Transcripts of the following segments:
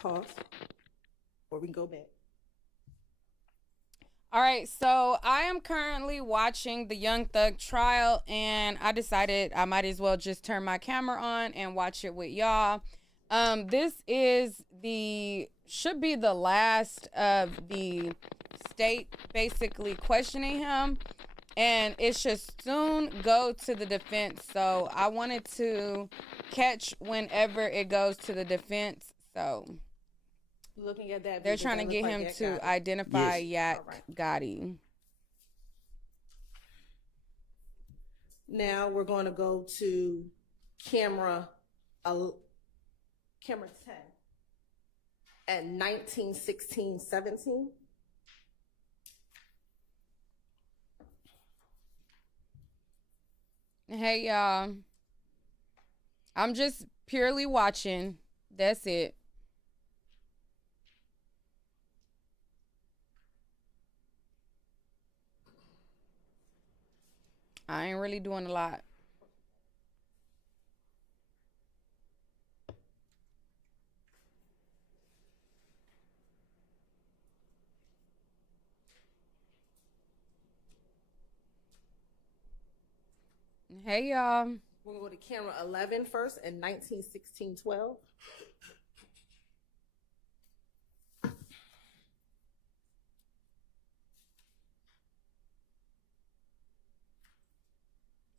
Pause. Or we can go back. All right, so I am currently watching the Young Thug trial, and I decided I might as well just turn my camera on and watch it with y'all. This is the should be the last of the state basically questioning him, and it should soon go to the defense. So I wanted to catch whenever it goes to the defense. So Looking at that, they're does trying to that look get like him Yak to Gotti? identify Yes. Yak All right. Gotti. Now we're going to go to camera, camera 10 at 1916-17. Hey y'all, I'm just purely watching. That's it. I ain't really doing a lot. Hey y'all. We're going to go to camera 11 first at 1916-12.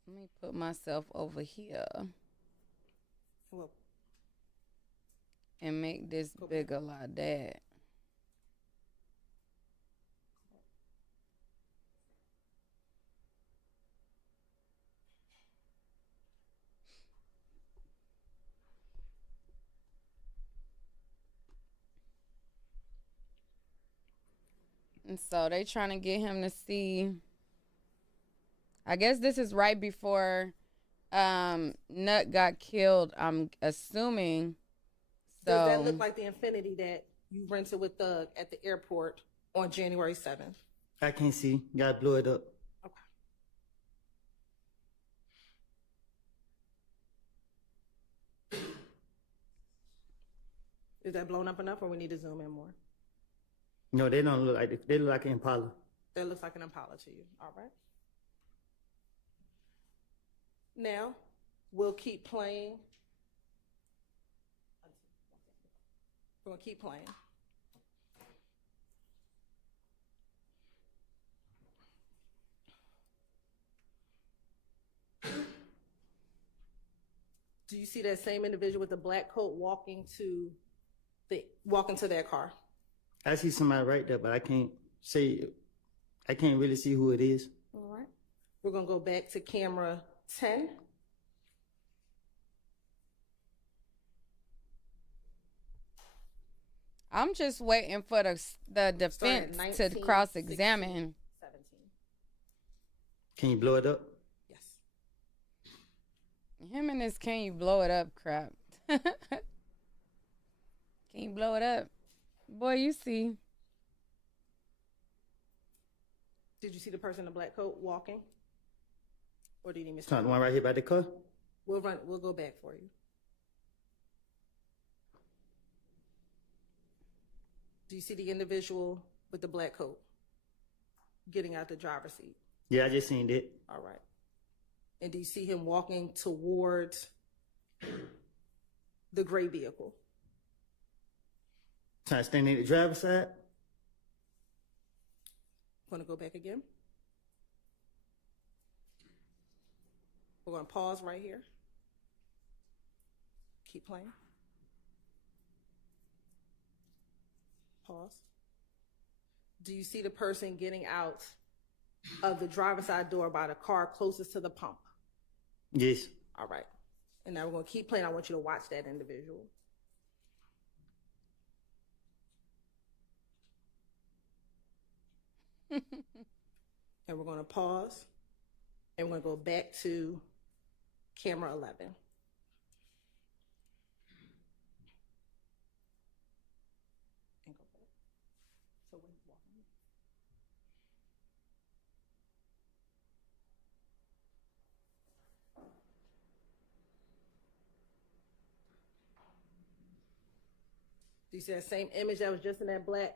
Let me put myself over here Well, and make this bigger like that. And so they trying to get him to see. I guess this is right before Nut got killed, I'm assuming. does that So look like the Infinity that you rented with Thug at the airport on January 7th? I can't see. Gotta blow it up. Okay. Is that blown up enough or we need to zoom in more? No, they don't look like they look like an Impala. That looks like an Impala to you. All right. Now, we'll keep playing. We're going to keep playing. Do you see that same individual with the black coat walking to their car? I see somebody right there, but I can't say. I can't really see who it is. All right. We're going to go back to camera 10. I'm just waiting for the defense to cross examine. 17. Can you blow it up? Yes. Him and this can you blow it up crap. Can you blow it up? Boy, you see. Did you see the person in the black coat walking? Or did you miss It's not the one right here by the car. We'll go back for you. Do you see the individual with the black coat getting out the driver's seat? Yeah, I just seen it. All right. And do you see him walking towards the gray vehicle? Trying to stand in the driver's side. Want to go back again? We're going to pause right here. Keep playing. Pause. Do you see the person getting out of the driver's side door by the car closest to the pump? Yes. All right. And now we're going to keep playing. I want you to watch that individual. And we're going to pause. And we're going to go back to camera 11. And go back. So when you walk in. Do you see that same image that was just in that black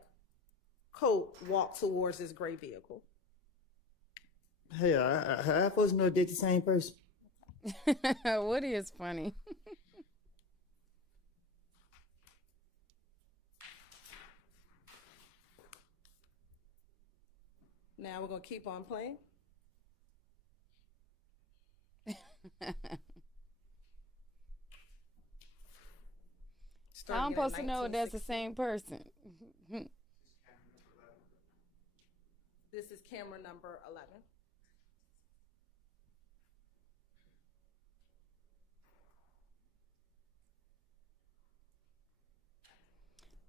coat walk towards this gray vehicle? Hey, I supposed to know they're the same person. Woody is funny. Now we're going to keep on playing. I'm supposed to know that's the same person. This is camera number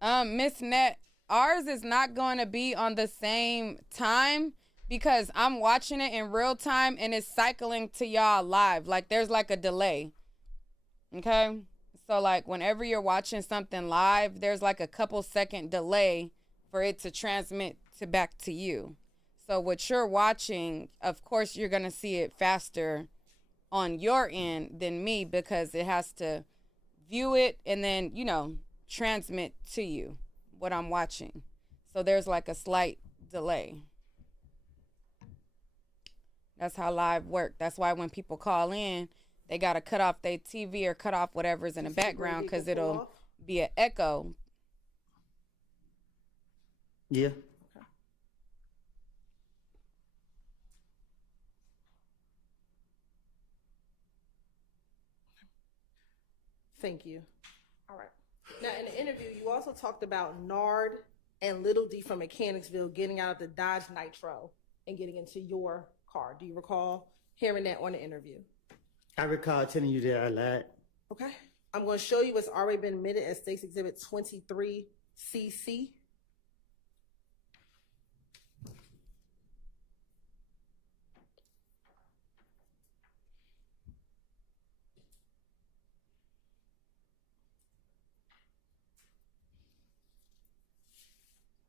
11. Miss Net, ours is not going to be on the same time because I'm watching it in real time and it's cycling to y'all live. Like there's like a delay. Okay? So like whenever you're watching something live, there's like a couple second delay for it to transmit to back to you. So what you're watching, of course, you're going to see it faster on your end than me because it has to view it and then, you know, transmit to you what I'm watching. So there's like a slight delay. That's how live work. That's why when people call in, they got to cut off their TV or cut off whatever's in the background because it'll be an echo. Yeah. Okay. Thank you. All right. Now, in the interview, you also talked about Nard and Little D from Mechanicsville getting out of the Dodge Nitro and getting into your car. Do you recall hearing that on the interview? I recall telling you that I lied. Okay. I'm going to show you what's already been admitted as State's Exhibit 23CC.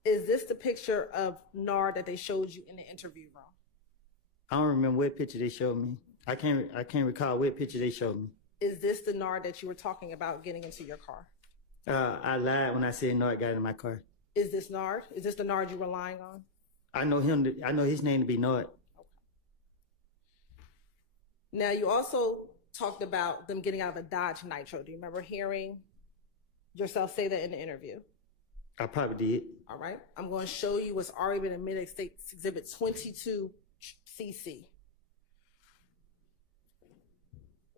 Is this the picture of Nard that they showed you in the interview room? I don't remember what picture they showed me. I can't recall what picture they showed me. Is this the Nard that you were talking about getting into your car? I lied when I said Nard got in my car. Is this Nard? Is this the Nard you were lying on? I know him. I know his name to be Nard. Okay. Now, you also talked about them getting out of a Dodge Nitro. Do you remember hearing yourself say that in the interview? I probably did. All right. I'm going to show you what's already been admitted as State's Exhibit 22CC.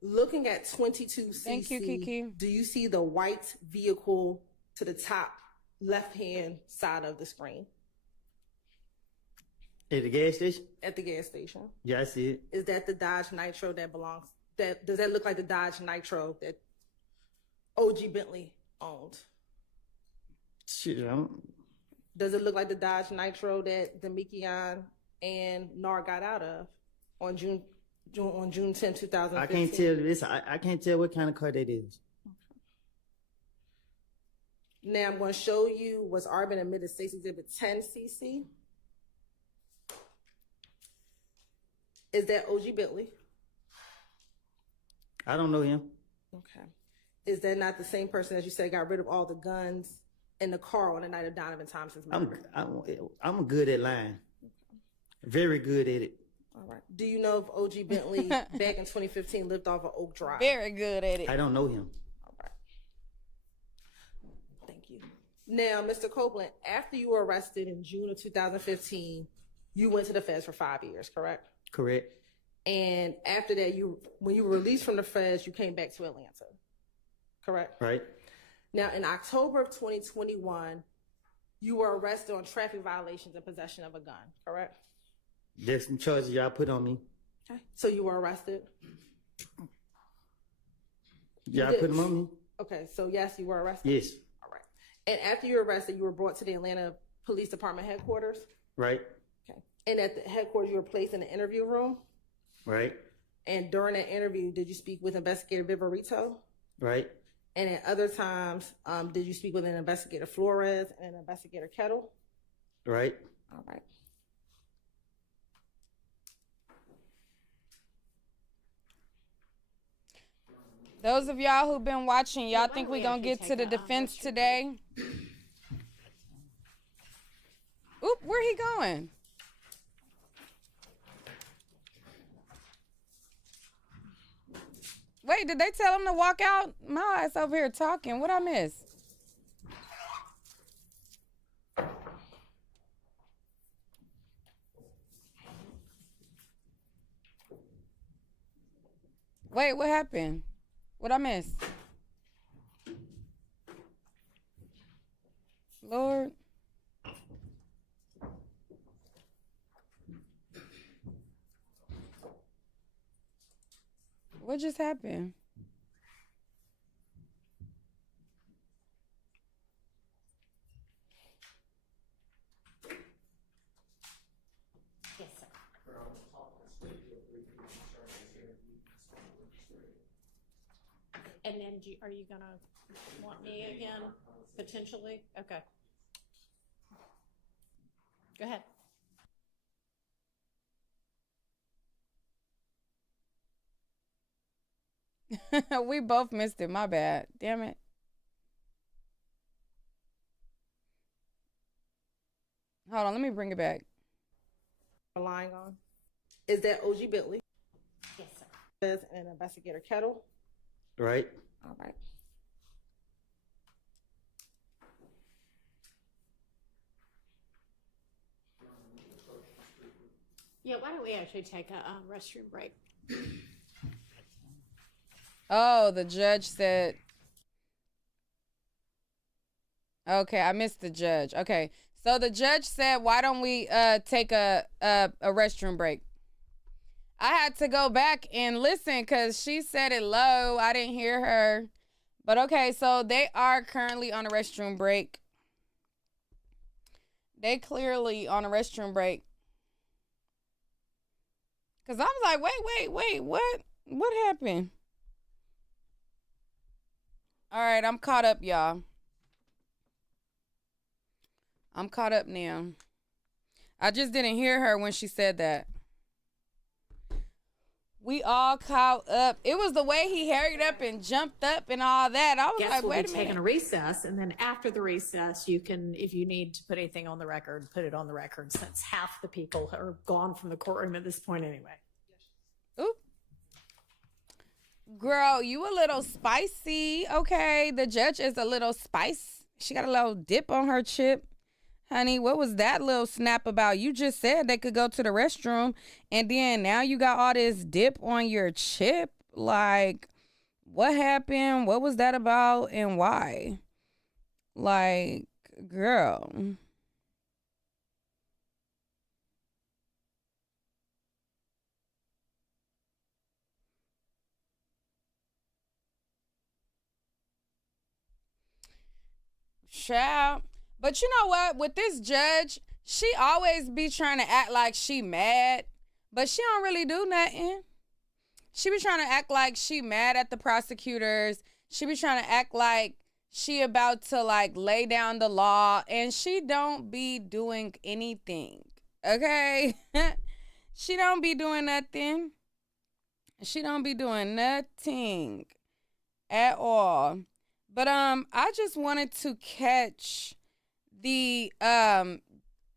Looking at 22CC, Thank you, Kiki. do you see the white vehicle to the top left-hand side of the screen? At the gas station? At the gas station. Yeah, I see it. Is that the Dodge Nitro that belongs, does that look like the Dodge Nitro that OG Bentley owned? Shit, I don't... Does it look like the Dodge Nitro that Demikian and Nard got out of on June 10, 2015? I can't tell this. I can't tell what kind of car that is. Now I'm going to show you what's already been admitted as State's Exhibit 10CC. Is that OG Bentley? I don't know him. Okay. Is that not the same person as you said got rid of all the guns in the car on the night of Donovan Thompson's murder? I'm good at lying. Very good at it. All right. Do you know if OG Bentley back in 2015 lived off of Oak Drive? Very good at it. I don't know him. All right. Thank you. Now, Mr. Copeland, after you were arrested in June of 2015, you went to the feds for 5 years, correct? Correct. And after that, when you were released from the feds, you came back to Atlanta, correct? Right. Now, in October of 2021, you were arrested on traffic violations and possession of a gun, correct? There's some charges y'all put on me. Okay. So you were arrested? Y'all put them on me? Okay. So yes, you were arrested? Yes. All right. And after you were arrested, you were brought to the Atlanta Police Department headquarters? Right. Okay. And at the headquarters, you were placed in the interview room? Right. And during that interview, did you speak with Investigator Viverito? Right. And at other times, did you speak with an Investigator Flores and an Investigator Kettle? Right. All right. Those of y'all who've been watching, y'all think we gonna get to the defense today? Oop, where he going? Wait, did they tell him to walk out? My ass over here talking. What I miss? Wait, what happened? What I miss? Lord. What just happened? Yes, sir. And then are you gonna want me again, potentially? Okay. Go ahead. We both missed it. My bad. Damn it. Hold on. Let me bring it back. Relying on. Is that OG Bentley? Yes, sir. Is an investigator Kettle? Right. All right. Yeah, why don't we actually take a restroom break? Oh, the judge said. Okay, I missed the judge. Okay, so the judge said, "Why don't we take a restroom break?" I had to go back and listen because she said it low. I didn't hear her. But okay, so they are currently on a restroom break. They clearly on a restroom break. Because I was like, wait, what? What happened? All right, I'm caught up, y'all. I'm caught up now. I just didn't hear her when she said that. We all caught up. It was the way he hurried up and jumped up and all that. I was like, wait a minute. Taking a recess, and then after the recess, you can, if you need to put anything on the record, put it on the record, since half the people are gone from the courtroom at this point anyway. Oop. Girl, you a little spicy. Okay, the judge is a little spice. She got a little dip on her chip. Honey, what was that little snap about? You just said they could go to the restroom, and then now you got all this dip on your chip. Like, what happened? What was that about, and why? Like, girl. Child. But you know what? With this judge, she always be trying to act like she mad, but she don't really do nothing. She be trying to act like she mad at the prosecutors. She be trying to act like she about to like lay down the law, and she don't be doing anything. Okay? She don't be doing nothing. She don't be doing nothing at all. But I just wanted to catch the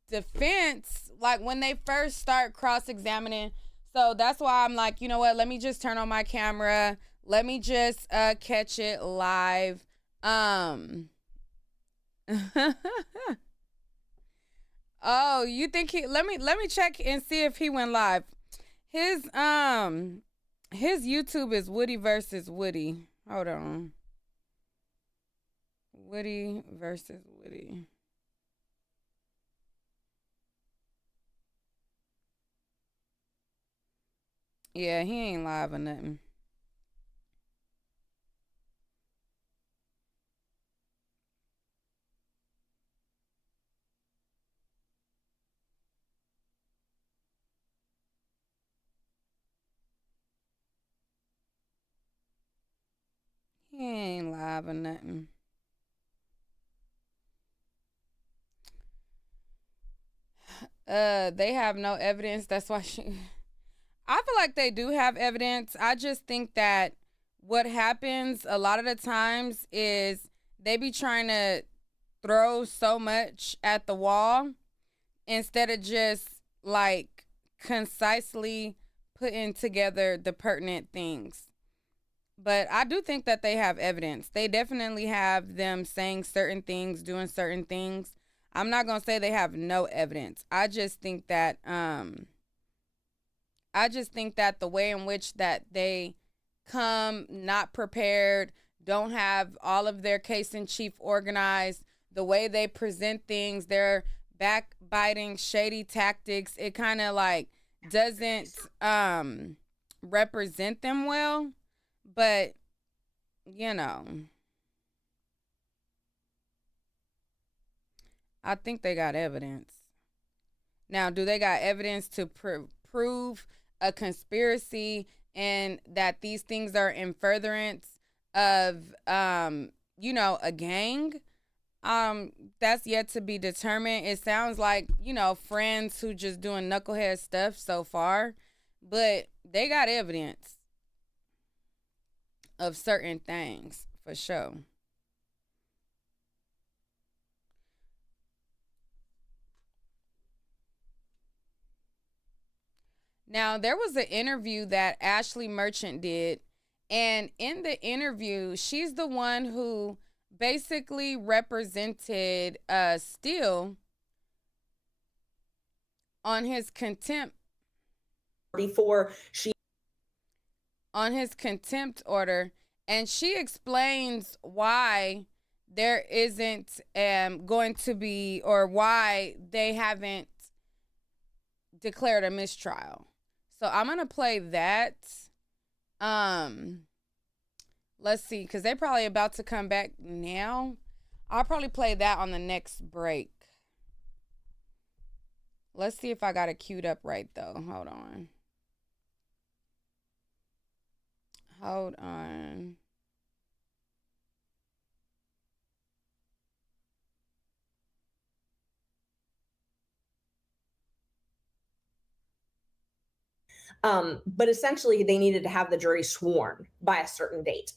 defense, like when they first start cross-examining. So that's why I'm like, you know what, let me just turn on my camera, let me just catch it live. Oh, you think he, let me check and see if he went live. His YouTube is Woody versus Woody. Hold on. Woody versus Woody. Yeah, he ain't live or nothing. He ain't live or nothing. They have no evidence. That's why I feel like they do have evidence. I just think that what happens a lot of the times is they be trying to throw so much at the wall instead of just like concisely putting together the pertinent things. But I do think that they have evidence. They definitely have them saying certain things, doing certain things. I'm not going to say they have no evidence. I just think that the way in which that they come not prepared, don't have all of their case in chief organized, the way they present things, their backbiting, shady tactics, it kind of like doesn't represent them well. But, you know, I think they got evidence. Now, do they got evidence to prove a conspiracy and that these things are in furtherance of, a gang? That's yet to be determined. It sounds like, friends who just doing knucklehead stuff so far, but they got evidence of certain things for sure. Now, there was an interview that Ashley Merchant did, and in the interview, she's the one who basically represented Steele on his contempt order, and she explains why there isn't going to be, or why they haven't declared a mistrial. So I'm gonna play that. Let's see, because they're probably about to come back now. I'll probably play that on the next break. Let's see if I got it queued up right, though. Hold on. But essentially, they needed to have the jury sworn by a certain date.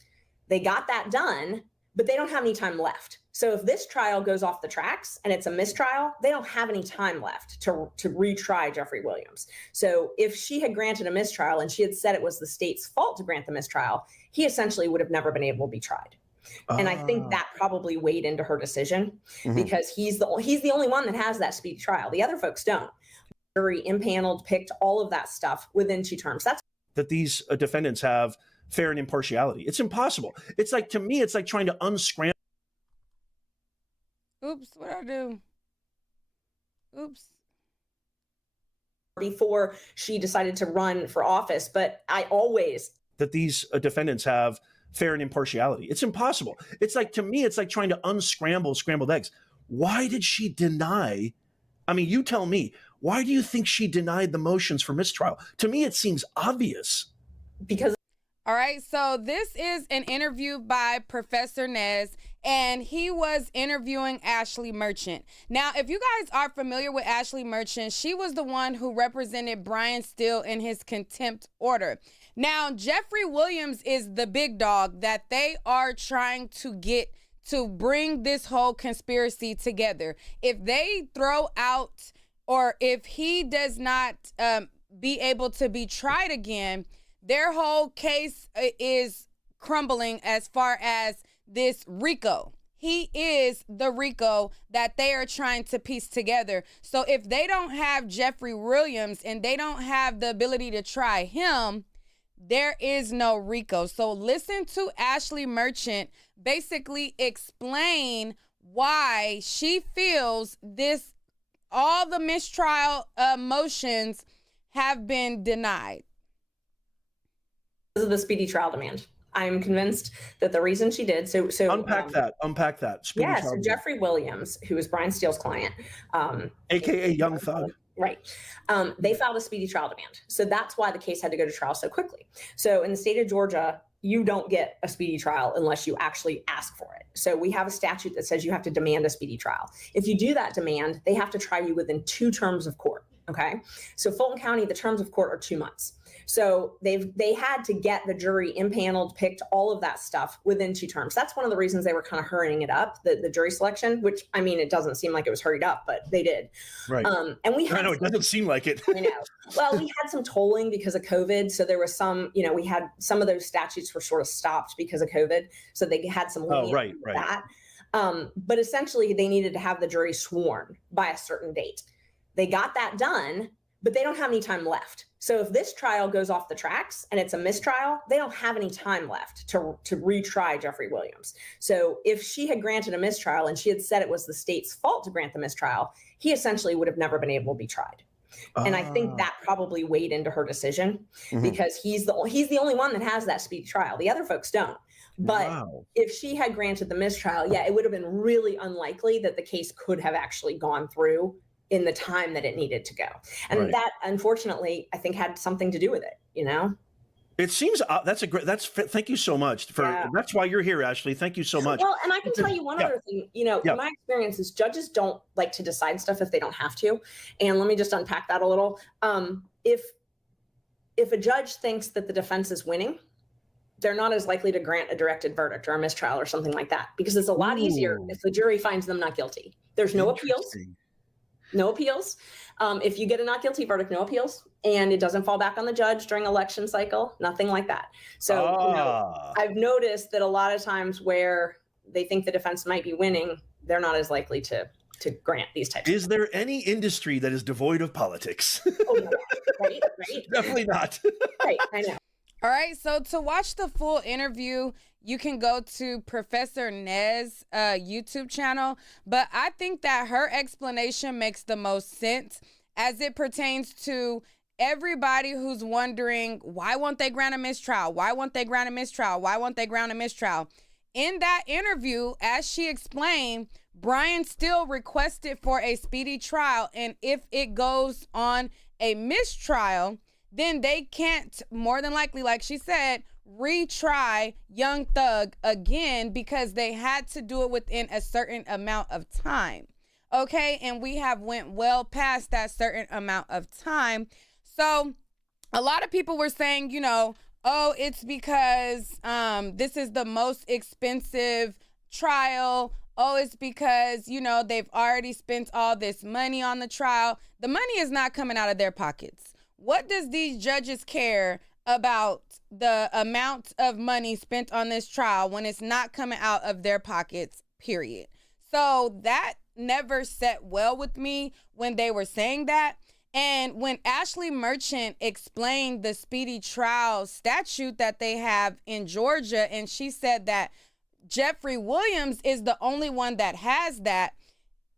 They got that done, but they don't have any time left. So if this trial goes off the tracks and it's a mistrial, they don't have any time left to retry Jeffrey Williams. So if she had granted a mistrial and she had said it was the state's fault to grant the mistrial, he essentially would have never been able to be tried. And I think that probably weighed into her decision because he's the only one that has that speedy trial. The other folks don't. Jury impaneled, picked, all of that stuff within 2 terms. That's that these defendants have fair and impartiality. It's impossible. It's like, to me, it's like trying to unscramble. Oops, what'd I do? Oops. Before she decided to run for office, but I always that these defendants have fair and impartiality. It's impossible. It's like, to me, it's like trying to unscramble scrambled eggs. Why did she deny? I mean, you tell me. Why do you think she denied the motions for mistrial? To me, it seems obvious. Because. All right, so this is an interview by Professor Nez, and he was interviewing Ashley Merchant. Now, if you guys are familiar with Ashley Merchant, she was the one who represented Brian Steele in his contempt order. Now, Jeffrey Williams is the big dog that they are trying to get to bring this whole conspiracy together. If they throw out, or if he does not be able to be tried again, their whole case is crumbling as far as this RICO. He is the RICO that they are trying to piece together. So if they don't have Jeffrey Williams and they don't have the ability to try him, there is no RICO. So listen to Ashley Merchant basically explain why she feels this, all the mistrial motions have been denied. This is the speedy trial demand. I'm convinced that the reason she did so unpack that. Speedy yeah. trial So Jeffrey Williams, who is Brian Steele's client, AKA Young Thug, right? They filed a speedy trial demand, so that's why the case had to go to trial so quickly. So in the state of Georgia, you don't get a speedy trial unless you actually ask for it. So we have a statute that says you have to demand a speedy trial. If you do that demand, they have to try you within 2 terms of court. Okay. So Fulton County, the terms of court are 2 months. So they had to get the jury impaneled, picked, all of that stuff within 2 terms. That's one of the reasons they were kind of hurrying it up, the jury selection, which, I mean, it doesn't seem like it was hurried up, but they did. Right. And we had I know it doesn't seem like it. I know. Well, we had some tolling because of COVID. So there was some, we had some of those statutes were sort of stopped because of COVID. So they had some leniency with that. But essentially, they needed to have the jury sworn by a certain date. They got that done, but they don't have any time left. So if this trial goes off the tracks and it's a mistrial, they don't have any time left to retry Jeffrey Williams. So if she had granted a mistrial and she had said it was the state's fault to grant the mistrial, he essentially would have never been able to be tried. And I think that probably weighed into her decision because he's the only one that has that speedy trial. The other folks don't. But if she had granted the mistrial, it would have been really unlikely that the case could have actually gone through in the time that it needed to go. And that, unfortunately, I think had something to do with it, It seems thank you so much that's why you're here, Ashley. Thank you so much. Well, and I can tell you one other thing, in my experience is judges don't like to decide stuff if they don't have to. And let me just unpack that a little. If a judge thinks that the defense is winning, they're not as likely to grant a directed verdict or a mistrial or something like that, because it's a lot easier if the jury finds them not guilty. There's no appeals. No appeals. If you get a not guilty verdict, no appeals, and it doesn't fall back on the judge during election cycle, nothing like that. So I've noticed that a lot of times where they think the defense might be winning, they're not as likely to grant these types. Is there any industry that is devoid of politics? Oh, no. Right. Definitely not. Right. I know. All right, so to watch the full interview, you can go to Professor Nez's YouTube channel, but I think that her explanation makes the most sense as it pertains to everybody who's wondering, why won't they grant a mistrial? Why won't they grant a mistrial? Why won't they grant a mistrial? In that interview, as she explained, Brian Steele requested for a speedy trial, and if it goes on a mistrial, then they can't, more than likely, like she said, retry Young Thug again because they had to do it within a certain amount of time. Okay, and we have went well past that certain amount of time. So a lot of people were saying, it's because this is the most expensive trial. Oh, it's because, they've already spent all this money on the trial. The money is not coming out of their pockets. What does these judges care about the amount of money spent on this trial when it's not coming out of their pockets, period? So that never set well with me when they were saying that. And when Ashley Merchant explained the speedy trial statute that they have in Georgia, and she said that Jeffrey Williams is the only one that has that,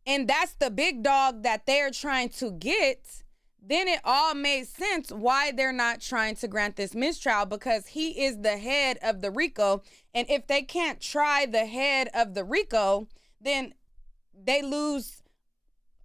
and that's the big dog that they're trying to get, then it all made sense why they're not trying to grant this mistrial, because he is the head of the RICO. And if they can't try the head of the RICO, then they lose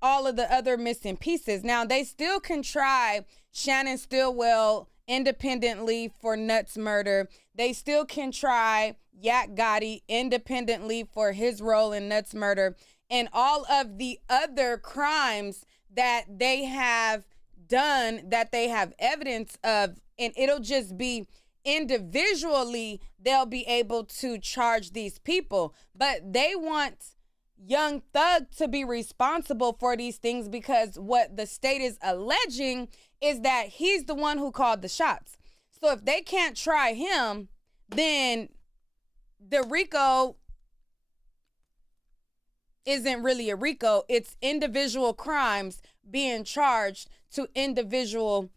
all of the other missing pieces. Now, they still can try Shannon Stillwell independently for Nuts murder. They still can try Yak Gotti independently for his role in Nuts murder and all of the other crimes that they have done, that they have evidence of, and it'll just be individually they'll be able to charge these people. But they want Young Thug to be responsible for these things because what the state is alleging is that he's the one who called the shots. So if they can't try him, then the RICO isn't really a RICO. It's individual crimes being charged to individuals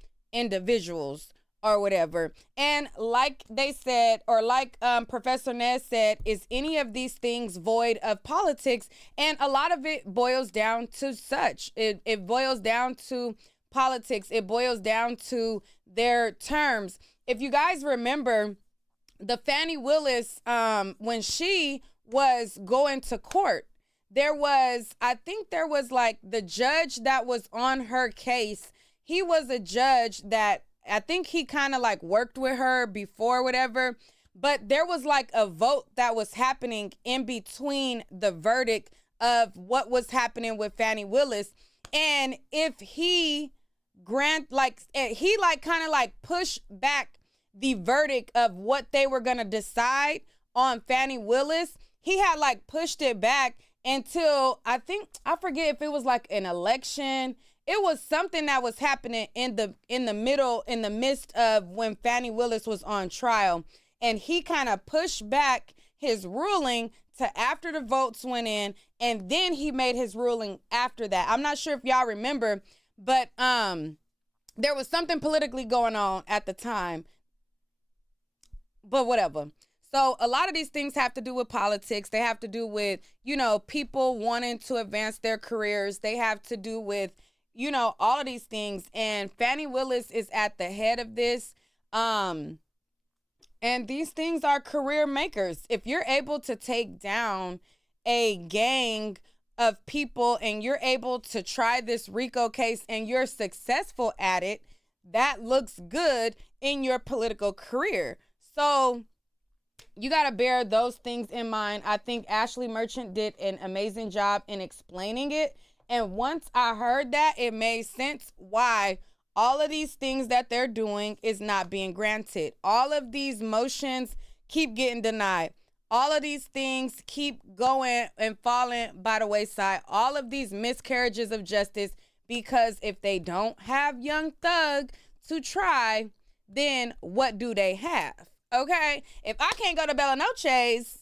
or whatever. And like they said, or like Professor Nez said, is any of these things void of politics? And a lot of it boils down to such. It boils down to politics. It boils down to their terms. If you guys remember, the Fannie Willis, when she was going to court, I think there was like the judge that was on her case. He was a judge that I think he kind of like worked with her before, whatever. But there was like a vote that was happening in between the verdict of what was happening with Fannie Willis. And if he he like kind of like pushed back the verdict of what they were going to decide on Fannie Willis. He had like pushed it back until I forget if it was like an election. It was something that was happening in the midst of when Fannie Willis was on trial. And he kind of pushed back his ruling to after the votes went in, and then he made his ruling after that. I'm not sure if y'all remember, but there was something politically going on at the time. But whatever. So a lot of these things have to do with politics. They have to do with, people wanting to advance their careers. They have to do with, all of these things. And Fannie Willis is at the head of this. And these things are career makers. If you're able to take down a gang of people and you're able to try this RICO case and you're successful at it, that looks good in your political career. So you got to bear those things in mind. I think Ashley Merchant did an amazing job in explaining it. And once I heard that, it made sense why all of these things that they're doing is not being granted. All of these motions keep getting denied. All of these things keep going and falling by the wayside. All of these miscarriages of justice, because if they don't have Young Thug to try, then what do they have? Okay? If I can't go to Bella Noche's,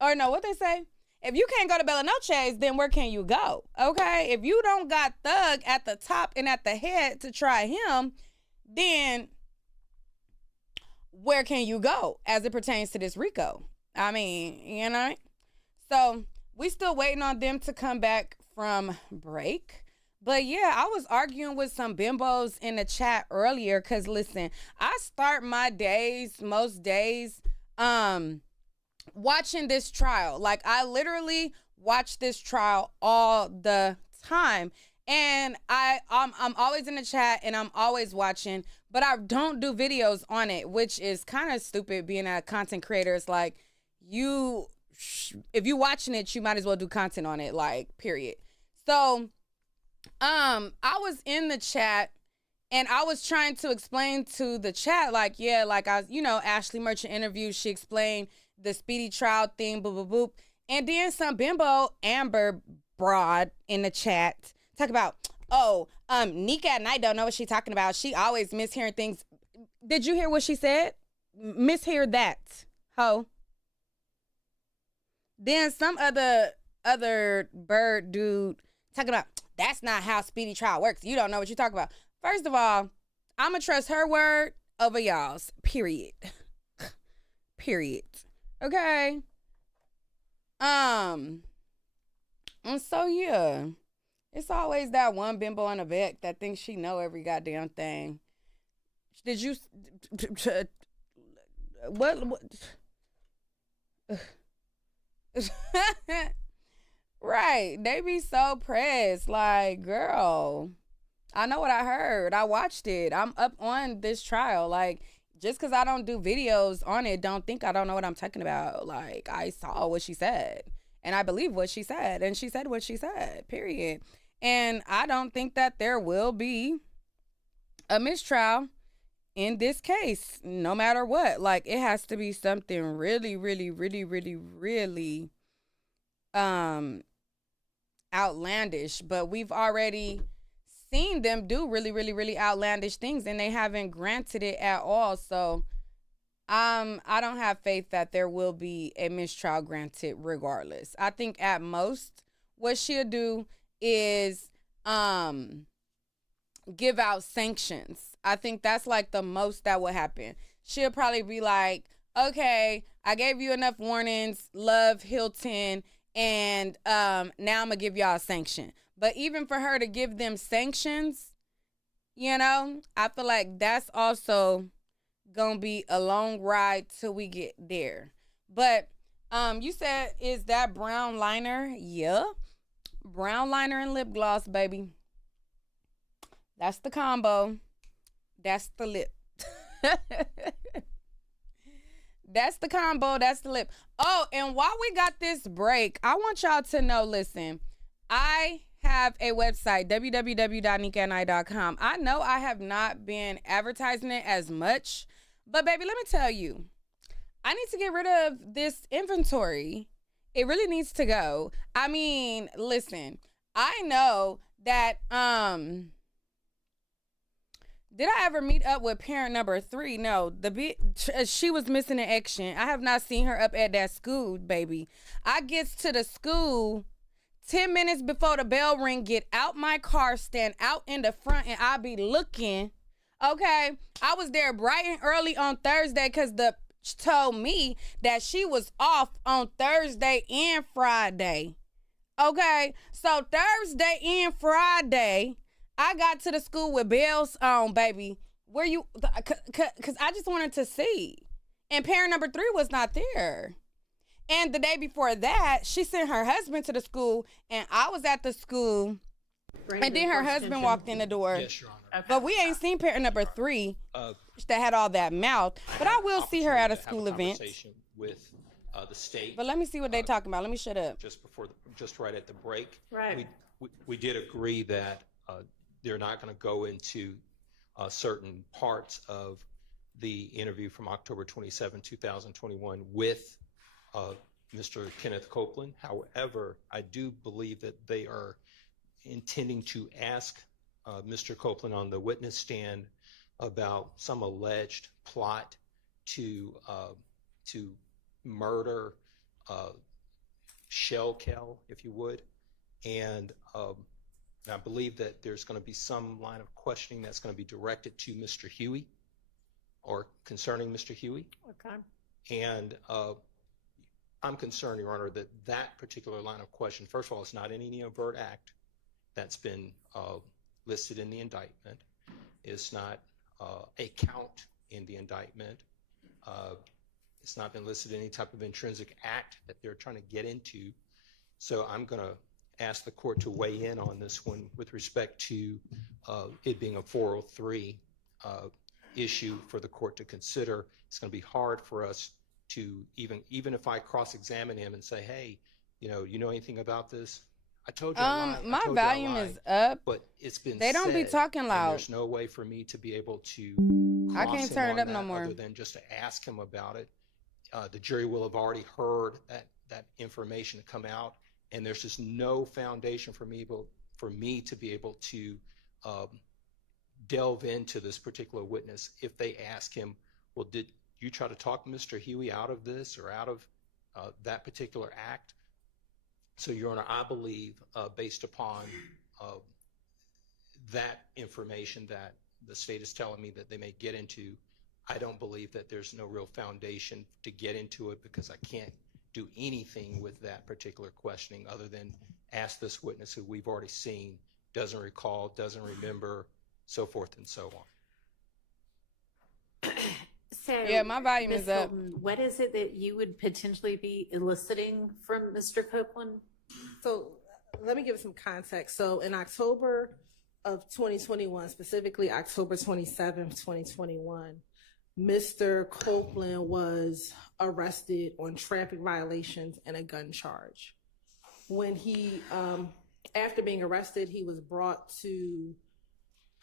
or no, what they say? If you can't go to Bella Noche's, then where can you go? Okay? If you don't got Thug at the top and at the head to try him, then where can you go as it pertains to this RICO? I mean, So we still waiting on them to come back from break. But yeah, I was arguing with some bimbos in the chat earlier because listen, I start my days, most days, watching this trial. Like I literally watch this trial all the time. And I'm always in the chat and I'm always watching, but I don't do videos on it, which is kind of stupid being a content creator. It's like if you watching it, you might as well do content on it, like period. So I was in the chat and I was trying to explain to the chat, like, yeah, like Ashley Merchant interview, she explained the speedy trial thing, boop, boop, boop. And then some bimbo, Amber Broad in the chat, talk about, Nika at night don't know what she's talking about. She always mishearing things. Did you hear what she said? Mishear that, ho. Then some other bird dude talking about, that's not how speedy trial works. You don't know what you're talking about. First of all, I'm going to trust her word over y'all's, period. Period. Okay? And so, yeah. It's always that one bimbo in a vet that thinks she know every goddamn thing. Did you... What? Right. They be so pressed. Like, girl, I know what I heard. I watched it. I'm up on this trial. Like, just because I don't do videos on it, don't think I don't know what I'm talking about. Like, I saw what she said. And I believe what she said. And she said what she said, period. And I don't think that there will be a mistrial in this case, no matter what. Like, it has to be something really, really, really, really, really outlandish. But we've already seen them do really, really, really outlandish things, and they haven't granted it at all. So I don't have faith that there will be a mistrial granted regardless. I think at most what she'll do is give out sanctions. I think that's like the most that will happen. She'll probably be like, okay, I gave you enough warnings, Love, Hilton, and now I'm gonna give y'all a sanction. But even for her to give them sanctions, I feel like that's also gonna be a long ride till we get there. But you said, is that brown liner? Yeah. Brown liner and lip gloss, baby. That's the combo. That's the lip. That's the combo. That's the lip. Oh, and while we got this break, I want y'all to know, listen, I have a website, www.niquelaclaire.com. I know I have not been advertising it as much, but baby, let me tell you, I need to get rid of this inventory. It really needs to go. I mean, listen, I know that, did I ever meet up with parent number 3? No, she was missing in action. I have not seen her up at that school, baby. I gets to the school 10 minutes before the bell ring, get out my car, stand out in the front, and I be looking. Okay, I was there bright and early on Thursday because the told me that she was off on Thursday and Friday. Okay, so Thursday and Friday, I got to the school with bells on, baby. Where you, because I just wanted to see. And parent number 3 was not there. And the day before that, she sent her husband to the school, and I was at the school, and then her husband walked in the door. Yes, Your Honor. But we ain't seen parent number 3 that had all that mouth. But I will see her at a school event. With the state. But let me see what they talking about. Let me shut up. Just right at the break. Right. We did agree that they're not going to go into certain parts of the interview from October 27, 2021 with Mr. Kenneth Copeland. However, I do believe that they are intending to ask Mr. Copeland on the witness stand about some alleged plot to murder Shell Kell, if you would. And I believe that there's going to be some line of questioning that's going to be directed to Mr. Huey or concerning Mr. Huey. Okay. And I'm concerned, Your Honor, that that particular line of question, first of all, it's not any overt act that's been listed in the indictment. It's not a count in the indictment. It's not been listed in any type of intrinsic act that they're trying to get into. So I'm going to ask the court to weigh in on this one with respect to it being a 403 issue for the court to consider. It's going to be hard for us to even if I cross-examine him and say, hey, you know anything about this? I told you I lied. My volume is up, but it's been they don't be talking loud. There's no way for me to be able to I can't turn it up no more other than just to ask him about it. The jury will have already heard that information come out, and there's just no foundation for me to be able to delve into this particular witness. If they ask him, well, did you try to talk Mr. Huey out of this or out of that particular act? So, Your Honor, I believe based upon that information that the state is telling me that they may get into, I don't believe that there's no real foundation to get into it because I can't do anything with that particular questioning other than ask this witness who we've already seen, doesn't recall, doesn't remember, so forth and so on. So, yeah, my volume Ms. is up. Hilton, what is it that you would potentially be eliciting from Mr. Copeland? So let me give some context. So in October of 2021, specifically October 27th, 2021, Mr. Copeland was arrested on traffic violations and a gun charge. When he, after being arrested, he was brought to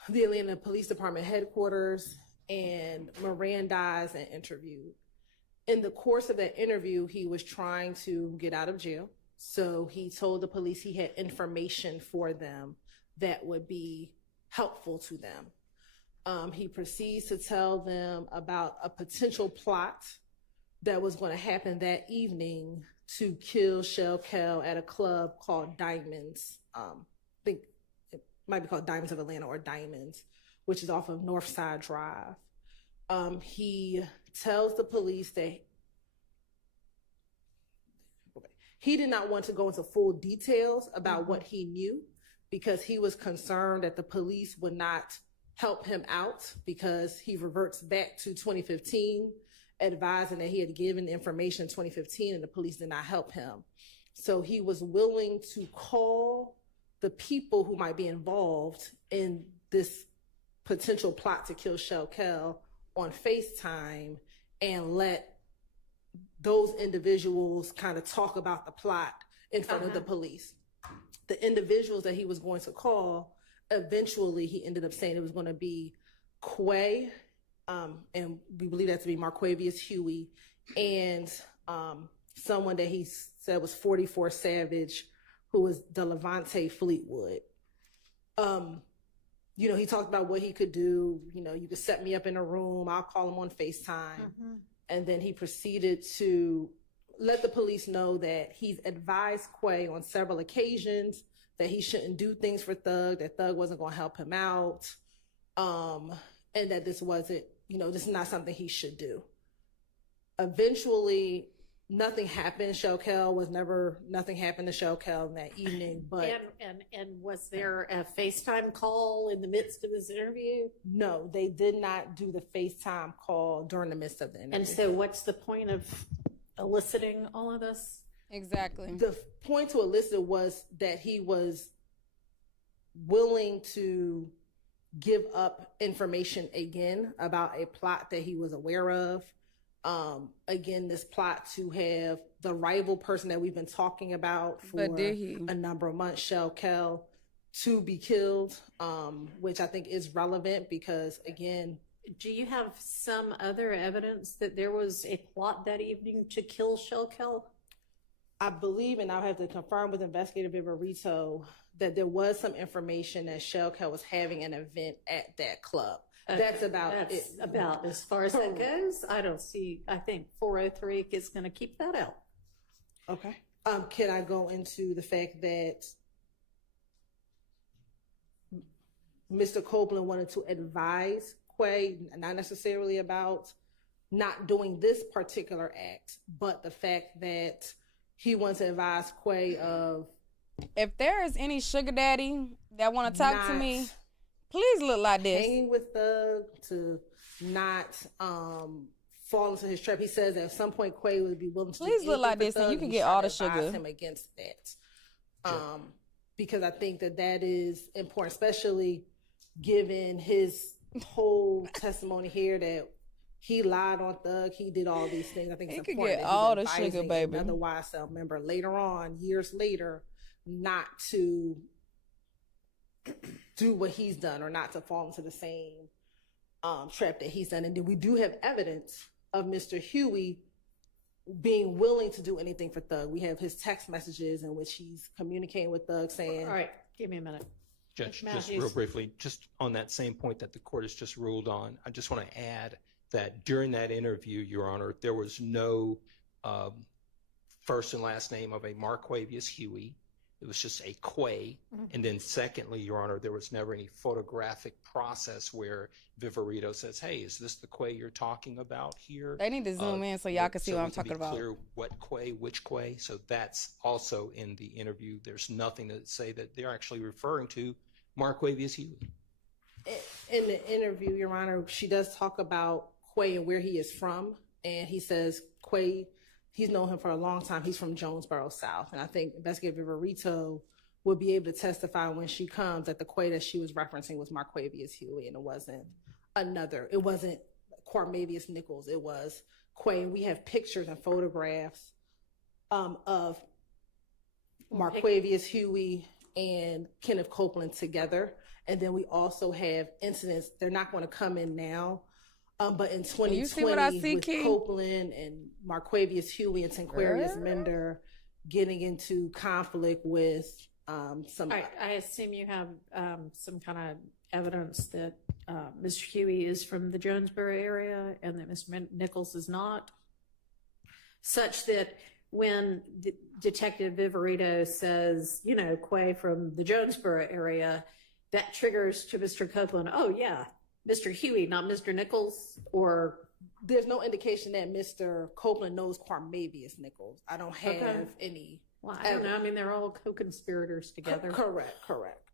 the Atlanta Police Department headquarters and Mirandized and interviewed. In the course of that interview, he was trying to get out of jail. So he told the police he had information for them that would be helpful to them. He proceeds to tell them about a potential plot that was going to happen that evening to kill Shell Kell at a club called Diamonds. I think it might be called Diamonds of Atlanta or Diamonds, which is off of Northside Drive. He tells the police that he did not want to go into full details about what he knew because he was concerned that the police would not help him out because he reverts back to 2015, advising that he had given information in 2015 and the police did not help him. So he was willing to call the people who might be involved in this potential plot to kill Shell Kell on FaceTime and let those individuals kind of talk about the plot in front of the police. the individuals that he was going to call, eventually he ended up saying it was going to be Quay, and we believe that to be Marquavius Huey, and someone that he said was 44 Savage, who was Delevante Fleetwood. You know, he talked about what he could do. You know, you could set me up in a room, I'll call him on FaceTime. And then he proceeded to let the police know that he's advised Quay on several occasions that he shouldn't do things for Thug, that Thug wasn't going to help him out, and that this wasn't, you know, this is not something he should do. Eventually, nothing happened. Nothing happened to Shelkel in that evening. But and was there a FaceTime call in the midst of his interview? No, they did not do the FaceTime call during the midst of the interview. And so what's the point of eliciting all of this? Exactly. The point to elicit was that he was willing to give up information again about a plot that he was aware of. Again, this plot to have the rival person that we've been talking about for a number of months, Shelkel, to be killed, which I think is relevant because, again, do you have some other evidence that there was a plot that evening to kill Shelkel? I believe, and I'll have to confirm with Investigator Viverito, that there was some information that Shelkel was having an event at that club. That's about as far as that goes. I think 403 is going to keep that out. Okay. Can I go into the fact that Mr. Copeland wanted to advise Quay, not necessarily about not doing this particular act, but the fact that he wants to advise Quay of, if there is any sugar daddy that want to talk to me, please look like this. Hanging with Thug, to not fall into his trap. He says that at some point Quay would be willing to please look like this, and you can get all the sugar. Him against that, because I think that is important, especially given his whole testimony here that he lied on Thug, he did all these things. I think it's important get that all he's the sugar, baby. Another YSL member later on, years later, not to do what he's done or not to fall into the same trap that he's done. And then we do have evidence of Mr. Huey being willing to do anything for Thug. We have his text messages in which he's communicating with Thug saying, all right, give me a minute. Judge, just real briefly, just on that same point that the court has just ruled on, I just want to add that during that interview, Your Honor, there was no first and last name of a Marquavius Huey. It was just a Quay. And then secondly, Your Honor, there was never any photographic process where Viverito says, hey, is this the Quay you're talking about here? They need to zoom in so y'all can see what I'm talking about. Clear what Quay, which Quay. So that's also in the interview. There's nothing to say that they're actually referring to Marquavius Huey. In the interview, Your Honor, she does talk about Quay and where he is from. And he says Quay, he's known him for a long time. He's from Jonesboro South. And I think Investigator Viverito will be able to testify when she comes that the Quay that she was referencing was Marquavius Huey, and it wasn't Cormavius Nichols. It was Quay. And we have pictures and photographs of Marquavius Huey and Kenneth Copeland together. And then we also have incidents. They're not going to come in now. But in 2020, with Copeland and Marquavius Huey and Tanquarius Mender getting into conflict with some... I assume you have some kind of evidence that Mr. Huey is from the Jonesboro area and that Mr. Nichols is not, such that when Detective Viverito says, you know, Quay from the Jonesboro area, that triggers to Mr. Copeland, oh yeah, Mr. Huey, not Mr. Nichols? Or there's no indication that Mr. Copeland knows Cormavius Nichols. I don't have any. Well, I don't know. I mean, they're all co-conspirators together. Correct.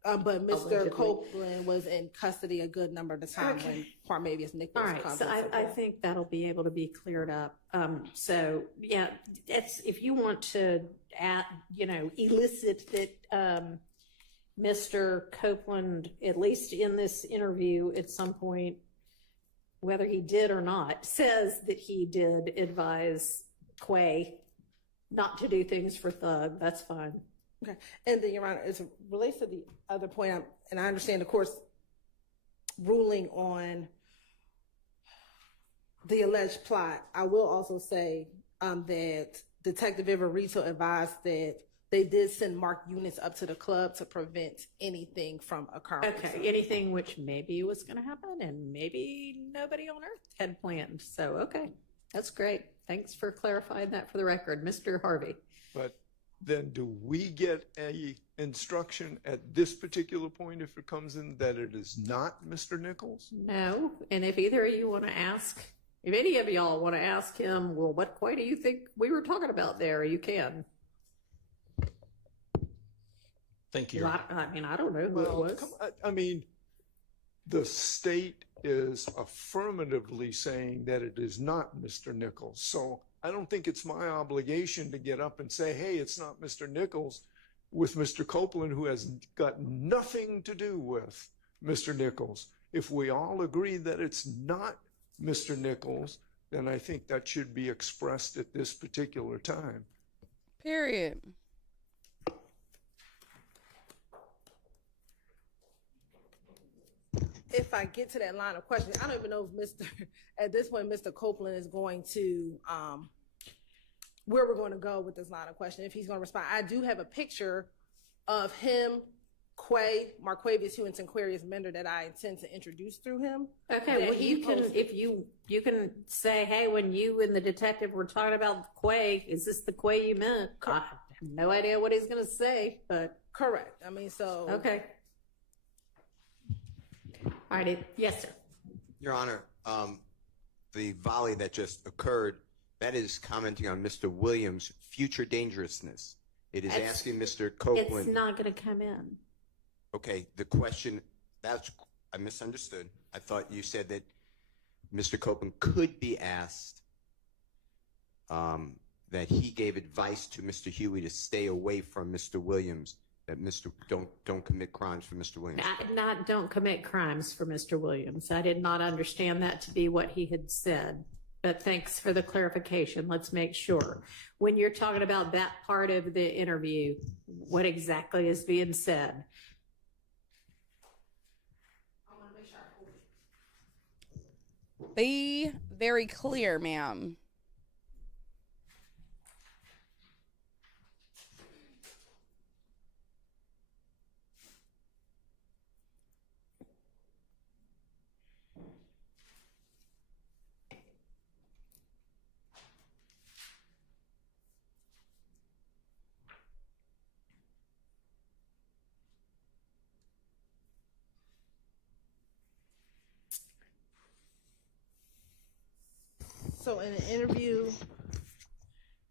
But Mr. Copeland was in custody a good number of the time when Cormavius Nichols comes. All right, so I think that'll be able to be cleared up. So yeah, if you want to elicit that Mr. Copeland, at least in this interview at some point, whether he did or not, says that he did advise Quay not to do things for Thug, that's fine. Okay. And then, Your Honor, as it relates to the other point, and I understand, of course, ruling on the alleged plot, I will also say that Detective Iverito advised that they did send marked units up to the club to prevent anything from occurring. Okay, anything which maybe was going to happen and maybe nobody on earth had planned. So, okay, that's great. Thanks for clarifying that for the record. Mr. Harvey. But then do we get a instruction at this particular point if it comes in that it is not Mr. Nichols? No, and if either of you want to ask, if any of y'all want to ask him, well, what quay do you think we were talking about there? You can. Thank you. I mean, I don't know who it was. I mean, the state is affirmatively saying that it is not Mr. Nichols. So I don't think it's my obligation to get up and say, hey, it's not Mr. Nichols, with Mr. Copeland, who has got nothing to do with Mr. Nichols. If we all agree that it's not Mr. Nichols, then I think that should be expressed at this particular time. Period. If I get to that line of questioning, I don't even know if at this point, Mr. Copeland is going to, where we're going to go with this line of questioning, if he's going to respond. I do have a picture of him, Quay, Marquavius Hew, and Tinquarius Mender that I intend to introduce through him. Okay, well, you can, if you can say, hey, when you and the detective were talking about Quay, is this the Quay you meant? I have no idea what he's going to say, but. Correct. I mean, so. Okay. All right, yes, sir. Your Honor, the volley that just occurred, that is commenting on Mr. Williams' future dangerousness. It is asking Mr. Copeland. It's not going to come in. Okay, the question, I misunderstood. I thought you said that Mr. Copeland could be asked that he gave advice to Mr. Huey to stay away from Mr. Williams, that don't commit crimes for Mr. Williams. Not don't commit crimes for Mr. Williams. I did not understand that to be what he had said. But thanks for the clarification. Let's make sure. When you're talking about that part of the interview, what exactly is being said? Be very clear, ma'am. So in an interview,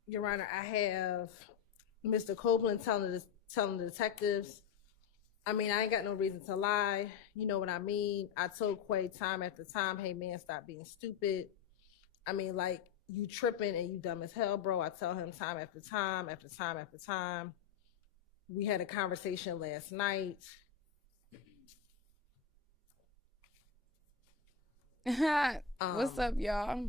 Your Honor, I have Mr. Copeland telling the detectives, I mean, I ain't got no reason to lie. You know what I mean? I told Quay time after time, hey man, stop being stupid. I mean, like, you tripping and you dumb as hell, bro. I tell him time after time after time after time. We had a conversation last night. What's up, y'all?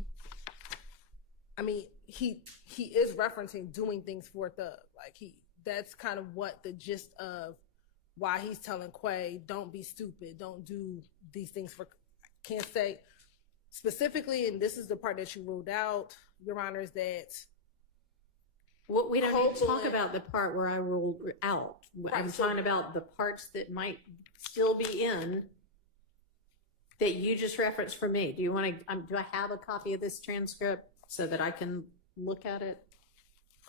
I mean, he is referencing doing things for a thug. Like, that's kind of what the gist of why he's telling Quay, don't be stupid, don't do these things for. I can't say specifically, and this is the part that you ruled out, Your Honor, is that. Well, we don't need to talk about the part where I ruled out. Right, I'm talking about the parts that might still be in that you just referenced for me. Do you want to? Do I have a copy of this transcript so that I can look at it?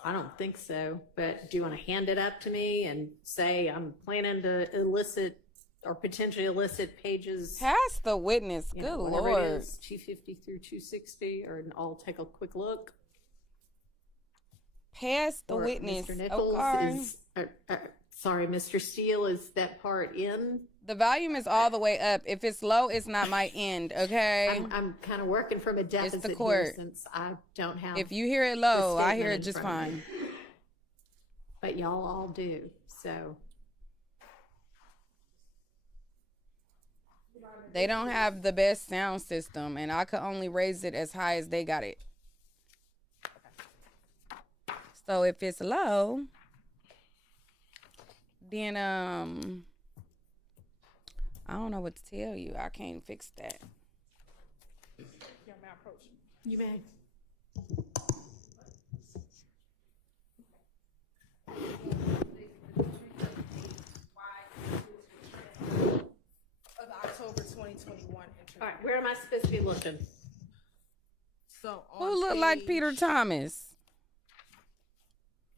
I don't think so, but do you want to hand it up to me and say I'm planning to elicit or potentially elicit pages? Pass the witness. Good Lord. It is, 250 through 260, or I'll take a quick look. Pass the Or witness. Mr. Nichols Okay. is, sorry, Mr. Steele, is that part in? The volume is all the way up. If it's low, it's not my end, okay? I'm kind of working from a deficit here court. since I don't have. If you hear it low, the I hear statement it in just front of me. fine. But y'all all do, so. They don't have the best sound system, and I could only raise it as high as they got it. So if it's low, then I don't know what to tell you. I can't fix that. You may. Of the October 2021 interview. All right, where am I supposed to be looking? So on Who look like page Peter Thomas?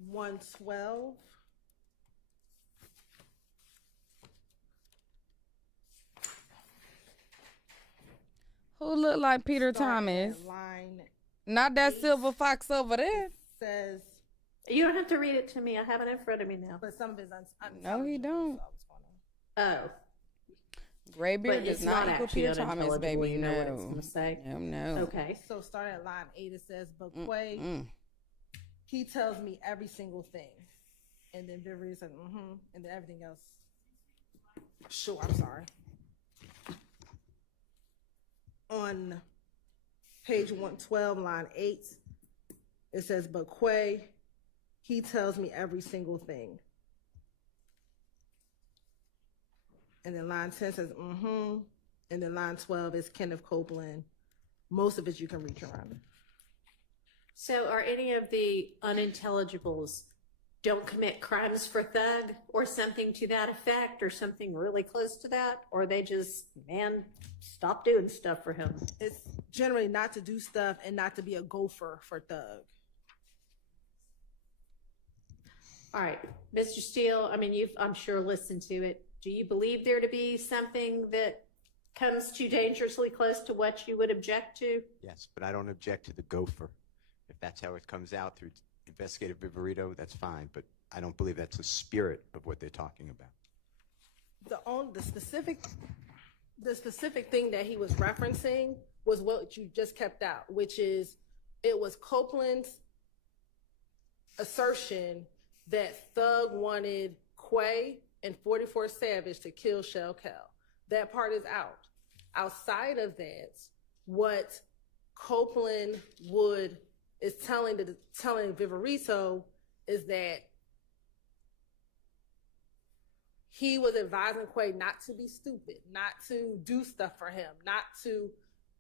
112. Who look like Peter Start Thomas? at line Not that 8 silver fox over there. says, You don't have to read it to me. I have it in front of me now. but some of his No, he don't. Oh, Graybeard but does it's not not equal actually Peter Thomas, unintelligible. baby. You know what it's No. gonna say. No. Okay. So start at line 8. It says, but Quay, Mm. he tells me every single thing. And then Vivery said, and then everything else. Sure, I'm sorry. On page 112, line 8, it says, but Quay, he tells me every single thing. And then line 10 says, and then line 12 is Kenneth Copeland. Most of it you can reach around. So are any of the unintelligibles don't commit crimes for thug or something to that effect or something really close to that? Or they just, man, stop doing stuff for him? It's generally not to do stuff and not to be a gopher for thug. All right, Mr. Steele, I mean, you've, I'm sure, listened to it. Do you believe there to be something that comes too dangerously close to what you would object to? Yes, but I don't object to the gopher. If that's how it comes out through investigative viverito, that's fine, but I don't believe that's the spirit of what they're talking about. The specific thing that he was referencing was what you just kept out, which is it was Copeland's assertion that Thug wanted Quay and 44 Savage to kill Shell Cal. That part is out. Outside of that, what Copeland is telling Viverito is that he was advising Quay not to be stupid, not to do stuff for him, not to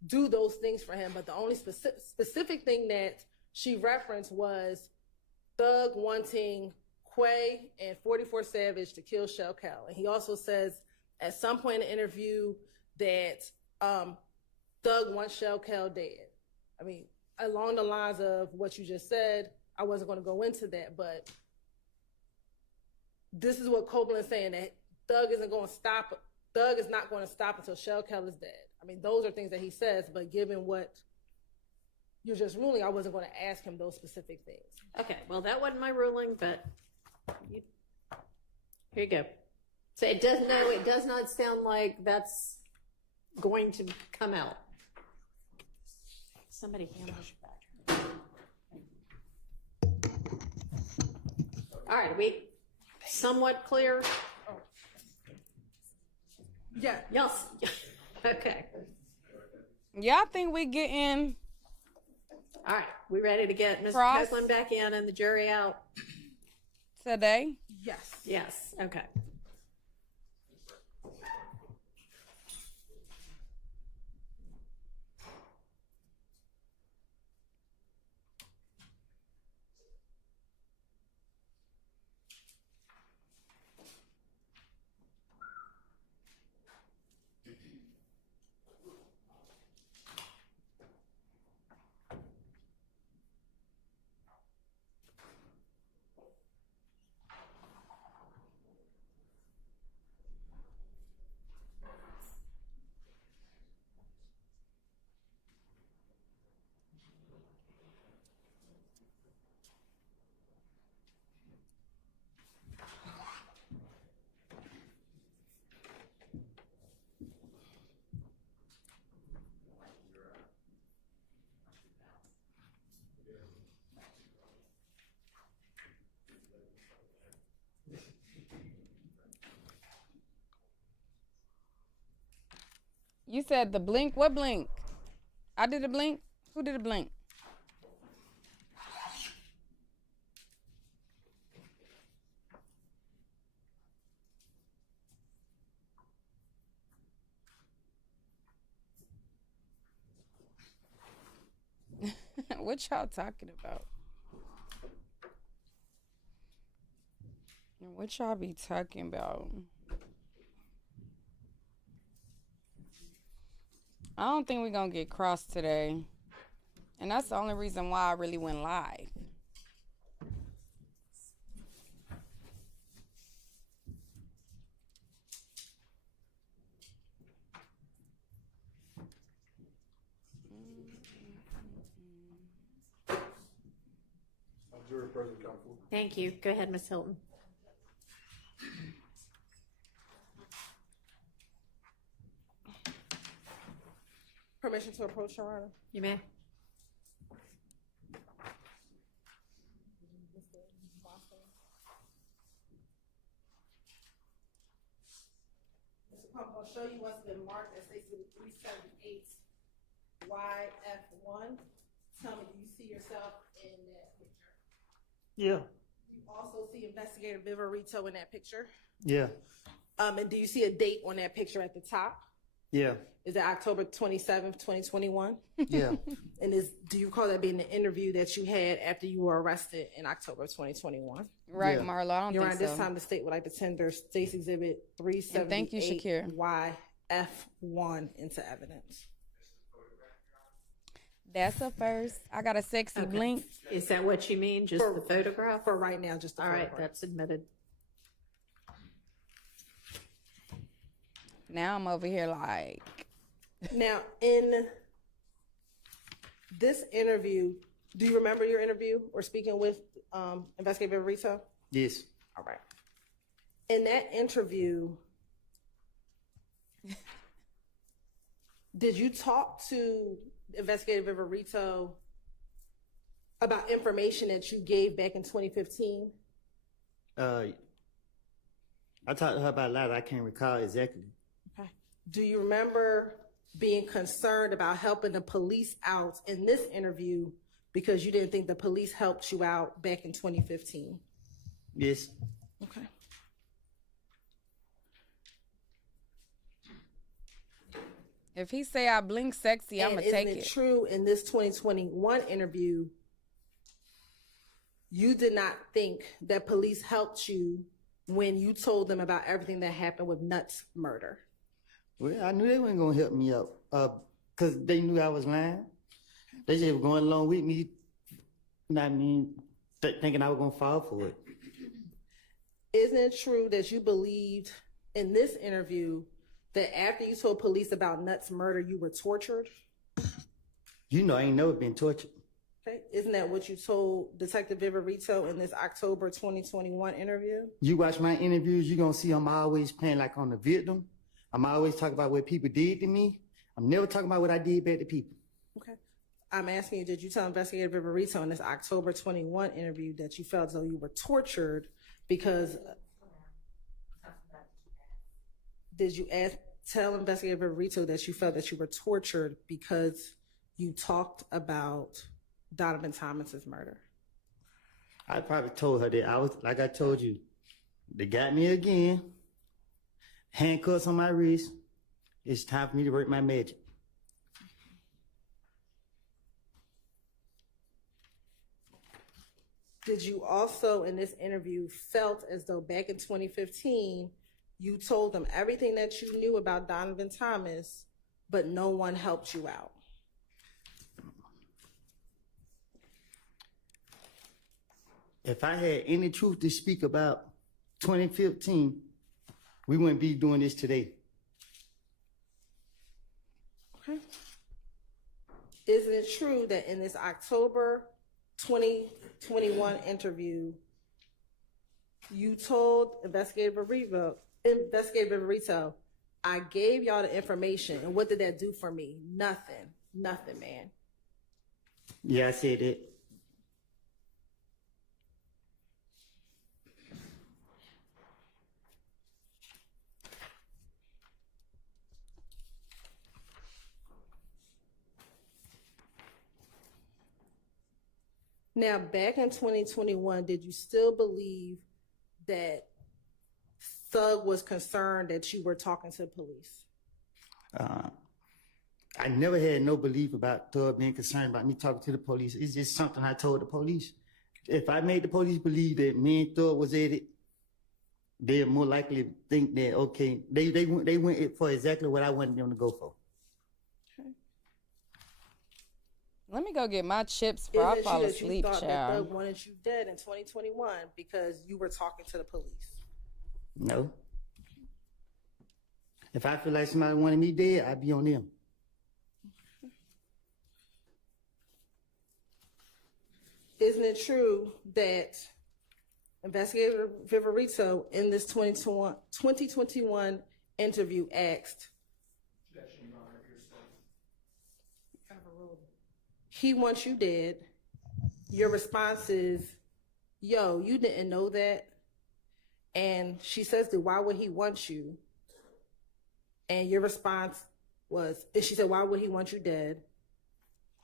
do those things for him. But the only specific thing that she referenced was Thug wanting Quay and 44 Savage to kill Shell Cal. And he also says at some point in the interview that Thug wants Shell Cal dead. I mean, along the lines of what you just said, I wasn't going to go into that, but this is what Copeland's saying, that Thug isn't going to stop. Thug is not going to stop until Shell Cal is dead. I mean, those are things that he says, but given what you're just ruling, I wasn't going to ask him those specific things. Okay, well, that wasn't my ruling, but here you go. So it does not sound like that's going to come out. Somebody handles your badger. All right, are we somewhat clear? Yeah. Yes. Okay. Yeah, I think we getting All right, we ready to get Mr. Cross. Copeland back in and the jury out? today. Yes. Yes, okay. You said the blink. What blink? I did a blink. Who did a blink? What y'all talking about? What y'all be talking about? I don't think we're gonna get crossed today. And that's the only reason why I really went live. Thank you. Go ahead, Ms. Hilton. Permission to approach, Your Honor. You may. Mr. Pump, I'll show you what's been marked as basically 378 YF1. Tell me, do you see yourself in that picture? Yeah. You also see Investigator Viverito in that picture? Yeah. And do you see a date on that picture at the top? Yeah. Is it October 27th, 2021? Yeah. And do you recall that being the interview that you had after you were arrested in October 2021? Right, Yeah. Marlo, I don't Your think Honor, so. this time the state would like to tender State's Exhibit 378 And thank you, Shakir. YF1 into evidence. That's a first. I got a sexy Okay. blink. Is that what you mean? Just the photograph? For right now, just the All right, photograph. that's admitted. Now I'm over here like, Now, in this interview, do you remember your interview or speaking with Investigator Viverito? Yes. All right. In that interview, did you talk to Investigator Viverito about information that you gave back in 2015? I talked to her about a lot. I can't recall exactly. Okay. Do you remember being concerned about helping the police out in this interview because you didn't think the police helped you out back in 2015? Yes. Okay. if he say I blink sexy, I'm And gonna take isn't it. it true in this 2021 interview, you did not think that police helped you when you told them about everything that happened with Nutt's murder? Well, I knew they weren't gonna help me out, cause they knew I was lying. They just were going along with me. You know what I mean? Thinking I was gonna fall for it. Isn't it true that you believed in this interview that after you told police about Nutt's murder, you were tortured? You know, I ain't never been tortured. Okay. Isn't that what you told Detective Viverito in this October 2021 interview? You watch my interviews, you're gonna see I'm always playing like on the victim. I'm always talking about what people did to me. I'm never talking about what I did back to people. Okay. I'm asking you, did you tell Investigator Viverito in this October 21 interview that you felt as though you were tortured because... Did you tell Investigator Viverito that you felt that you were tortured because you talked about Donovan Thomas's murder? I probably told her that I was, like I told you, they got me again. Handcuffs on my wrist. It's time for me to work my magic. Did you also, in this interview, felt as though back in 2015, you told them everything that you knew about Donovan Thomas, but no one helped you out? If I had any truth to speak about 2015, we wouldn't be doing this today. Okay. Isn't it true that in this October 2021 interview, you told Investigator Viverito, I gave y'all the information, and what did that do for me? Nothing, man. Yeah, I said it. Now, back in 2021, did you still believe that Thug was concerned that you were talking to the police? I never had no belief about Thug being concerned about me talking to the police. It's just something I told the police. If I made the police believe that me and Thug was at it, they're more likely to think that, okay, they went for exactly what I wanted them to go for. Let me go get my chips before I fall asleep, you thought that child. Thug wanted you dead in 2021 because you were talking to the police? No. If I feel like somebody wanted me dead, I'd be on them. Isn't it true that Investigator Viverito in this 2021 interview asked, he wants you dead? Your response is, yo, you didn't know that? And she says that, why would he want you? And your response was, and she said, why would he want you dead?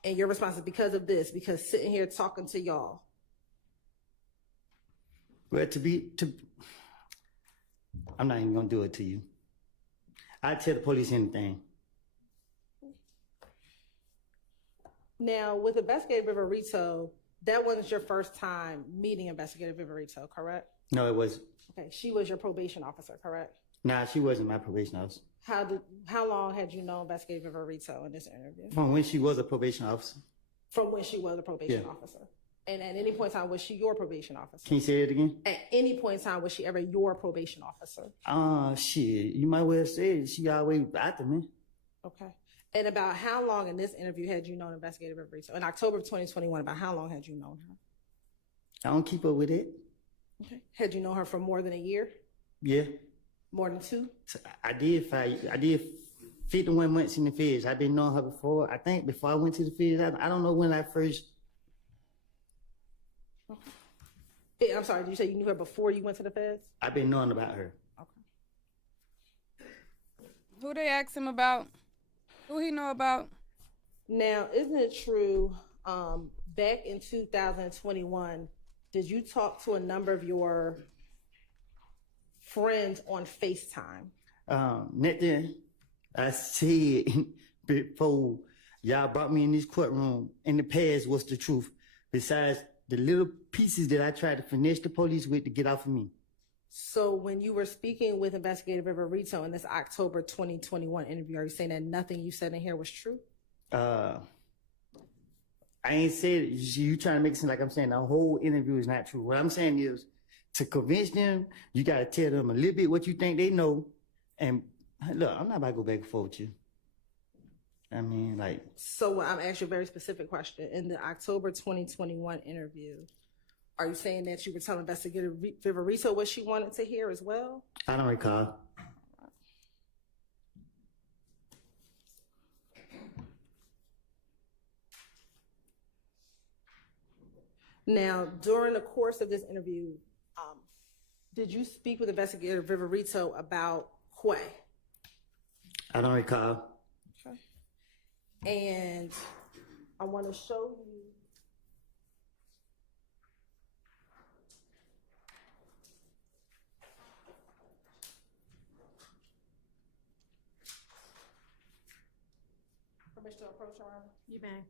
And your response is, because of this, because sitting here talking to y'all. Well, I'm not even gonna do it to you. I'd tell the police anything. Now, with Investigator Viverito, that wasn't your first time meeting Investigator Viverito, correct? No, it wasn't. Okay, she was your probation officer, correct? Nah, she wasn't my probation officer. How long had you known Investigator Viverito in this interview? From when she was a probation officer. From when she was a probation officer. And at any point in time, was she your probation officer? Can you say it again? At any point in time, was she ever your probation officer? Shit. You might well say it. She always after me. Okay. And about how long in this interview had you known Investigator Viverito? In October of 2021, about how long had you known her? I don't keep up with it. Okay. Had you known her for more than a year? Yeah. More than 2? I did 51 months in the feds. I've been knowing her before. I think before I went to the feds, I don't know when I first. Okay. I'm sorry, did you say you knew her before you went to the feds? I've been knowing about her. Okay. Who they asked him about? Who he know about? Now, isn't it true, back in 2021, did you talk to a number of your friends on FaceTime? Nothing I said before y'all brought me in this courtroom in the past was the truth, besides the little pieces that I tried to finesse the police with to get off of me. So when you were speaking with Investigator Viverito in this October 2021 interview, are you saying that nothing you said in here was true? I ain't said it. You trying to make it seem like I'm saying the whole interview is not true. What I'm saying is, to convince them, you got to tell them a little bit what you think they know. And look, I'm not about to go back and forth with you. I mean, like. So I'm asking you a very specific question. In the October 2021 interview, are you saying that you were telling Investigator Viverito what she wanted to hear as well? I don't recall. Now, during the course of this interview, did you speak with Investigator Viverito about Quay? I don't recall. Okay. And I want to show you. Permission to approach, Your Honor? You may.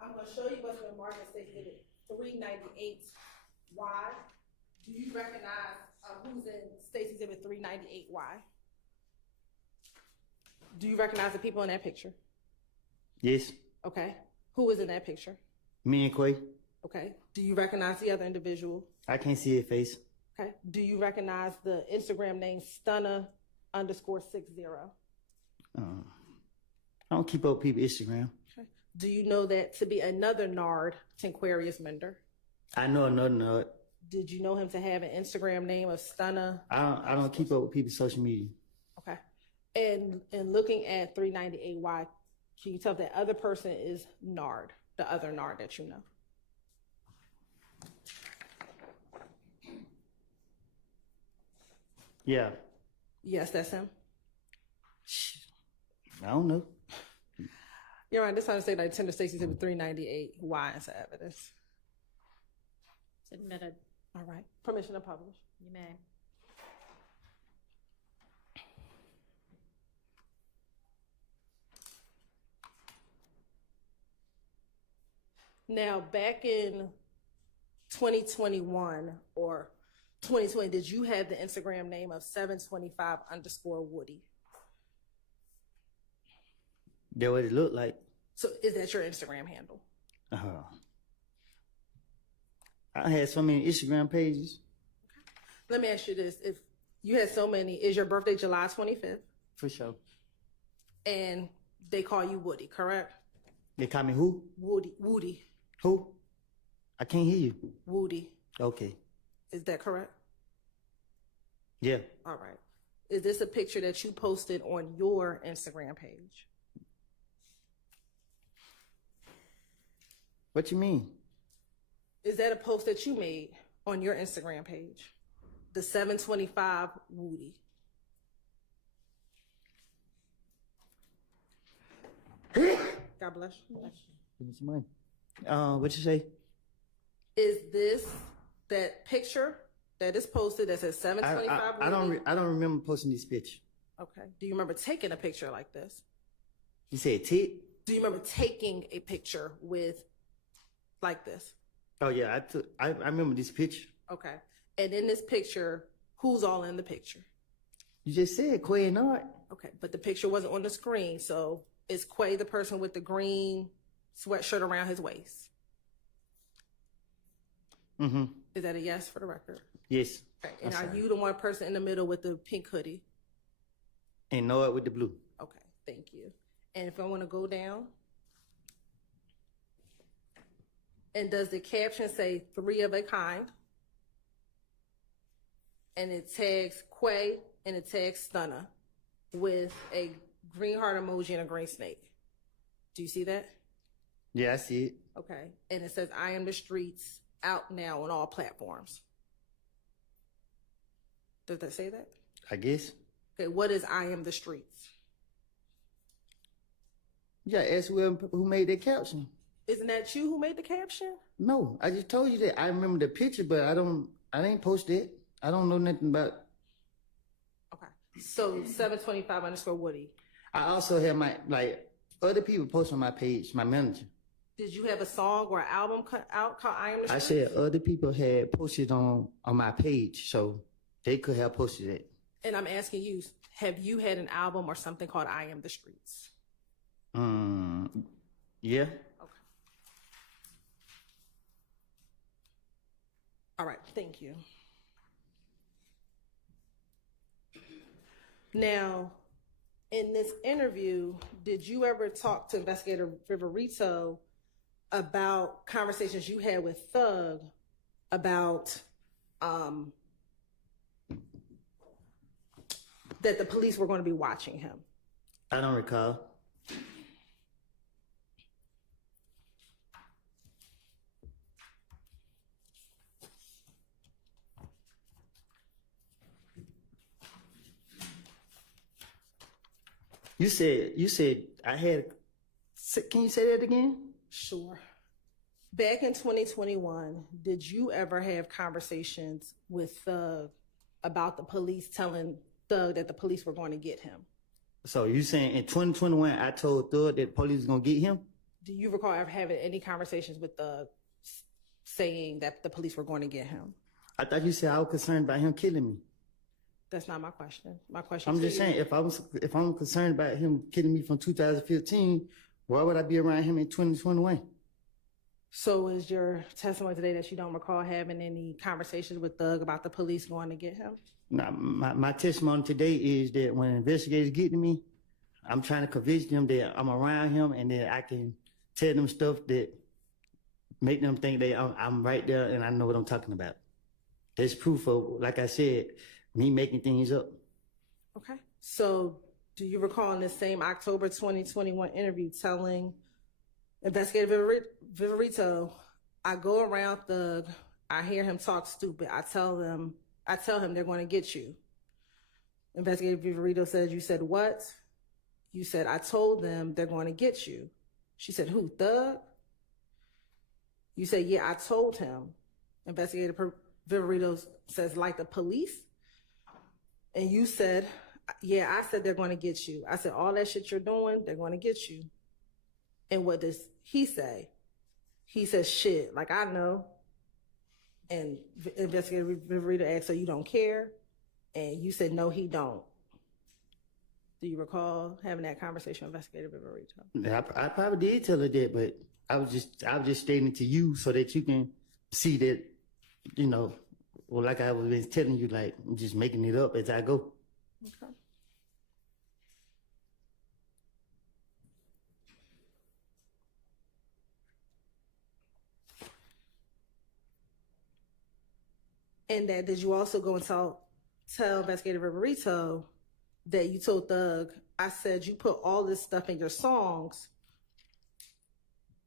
I'm going to show you what's been marked as Exhibit 398Y. Do you recognize who's in State's Exhibit 398Y? Do you recognize the people in that picture? Yes. Okay. Who is in that picture? Me and Quay. Okay. Do you recognize the other individual? I can't see her face. Okay. Do you recognize the Instagram name Stunner_60? I don't keep up with people's Instagram. Okay. Do you know that to be another Nard Tinquarius Mender? I know another Nard. Did you know him to have an Instagram name of Stunner? I don't keep up with people's social media. Okay. And looking at 398Y, can you tell if that other person is Nard, the other Nard that you know? Yeah. Yes, that's him. I don't know. You're right. This time to say like Tender Stacy Exhibit 398Y as evidence. It's admitted. All right. Permission to publish. You may. Now, back in 2021 or 2020, did you have the Instagram name of 725_Woody? That what it looked like. So is that your Instagram handle? I had so many Instagram pages. Let me ask you this. If you had so many, is your birthday July 25th? For sure. And they call you Woody, correct? They call me who? Woody. Who? I can't hear you. Woody. Okay. Is that correct? Yeah. All right. Is this a picture that you posted on your Instagram page? What you mean? Is that a post that you made on your Instagram page? The 725 Woody. God bless you. Give me some money. What you say? Is this that picture that is posted that says 725 Woody? I don't remember posting this picture. Okay. Do you remember taking a picture like this? You said tit? Do you remember taking a picture with like this? Oh yeah, I remember this picture. Okay. And in this picture, who's all in the picture? You just said Quay and Art. Okay, but the picture wasn't on the screen, so is Quay the person with the green sweatshirt around his waist? Mm-hmm. Is that a yes for the record? Yes. Okay. And are you the one person in the middle with the pink hoodie? And know it with the blue. Okay, thank you. And if I want to go down, and does the caption say 3 of a kind? And it tags Quay and it tags Stunner with a green heart emoji and a green snake. Do you see that? Yeah, I see it. Okay. And it says, I am the streets, out now on all platforms. Does that say that? I guess. Okay, what is I am the streets? Yeah, ask who made that caption. Isn't that you who made the caption? No, I just told you that. I remember the picture, but I didn't post it. I don't know nothing about. Okay. So 725_Woody. I also have other people post on my page, my manager. Did you have a song or an album cut out called I Am the Streets? I said other people had posted on my page, so they could have posted it. And I'm asking you, have you had an album or something called I Am the Streets? Yeah. Okay. All right, thank you. Now, in this interview, did you ever talk to Investigator Viverito about conversations you had with Thug about that the police were going to be watching him? I don't recall. You said I had. Can you say that again? Sure. Back in 2021, did you ever have conversations with Thug about the police telling Thug that the police were going to get him? So you saying in 2021 I told Thug that police was gonna get him? Do you recall ever having any conversations with Thug saying that the police were going to get him? I thought you said I was concerned about him killing me. That's not my question. My question. I'm just saying, if I'm concerned about him killing me from 2015, why would I be around him in 2021? So is your testimony today that you don't recall having any conversations with Thug about the police going to get him? Now, my testimony today is that when investigators get to me, I'm trying to convince them that I'm around him and that I can tell them stuff that make them think that I'm right there and I know what I'm talking about. There's proof of, like I said, me making things up. Okay. So do you recall in the same October 2021 interview telling Investigator Viverito, I go around Thug, I hear him talk stupid, I tell him they're going to get you. Investigator Viverito says, you said what? You said, I told them they're going to get you. She said, who, Thug? You said, yeah, I told him. Investigator Viverito says, like the police? And you said, yeah, I said they're going to get you. I said, all that shit you're doing, they're going to get you. And what does he say? He says, shit, like I know. And Investigator Viverito asked, so you don't care? And you said, no, he don't. Do you recall having that conversation with Investigator Viverito? I probably did tell her that, but I was just stating it to you so that you can see that, you know, well, like I was telling you, like I'm just making it up as I go. Okay. And that did you also go and tell Investigator Viverito that you told Thug, I said you put all this stuff in your songs,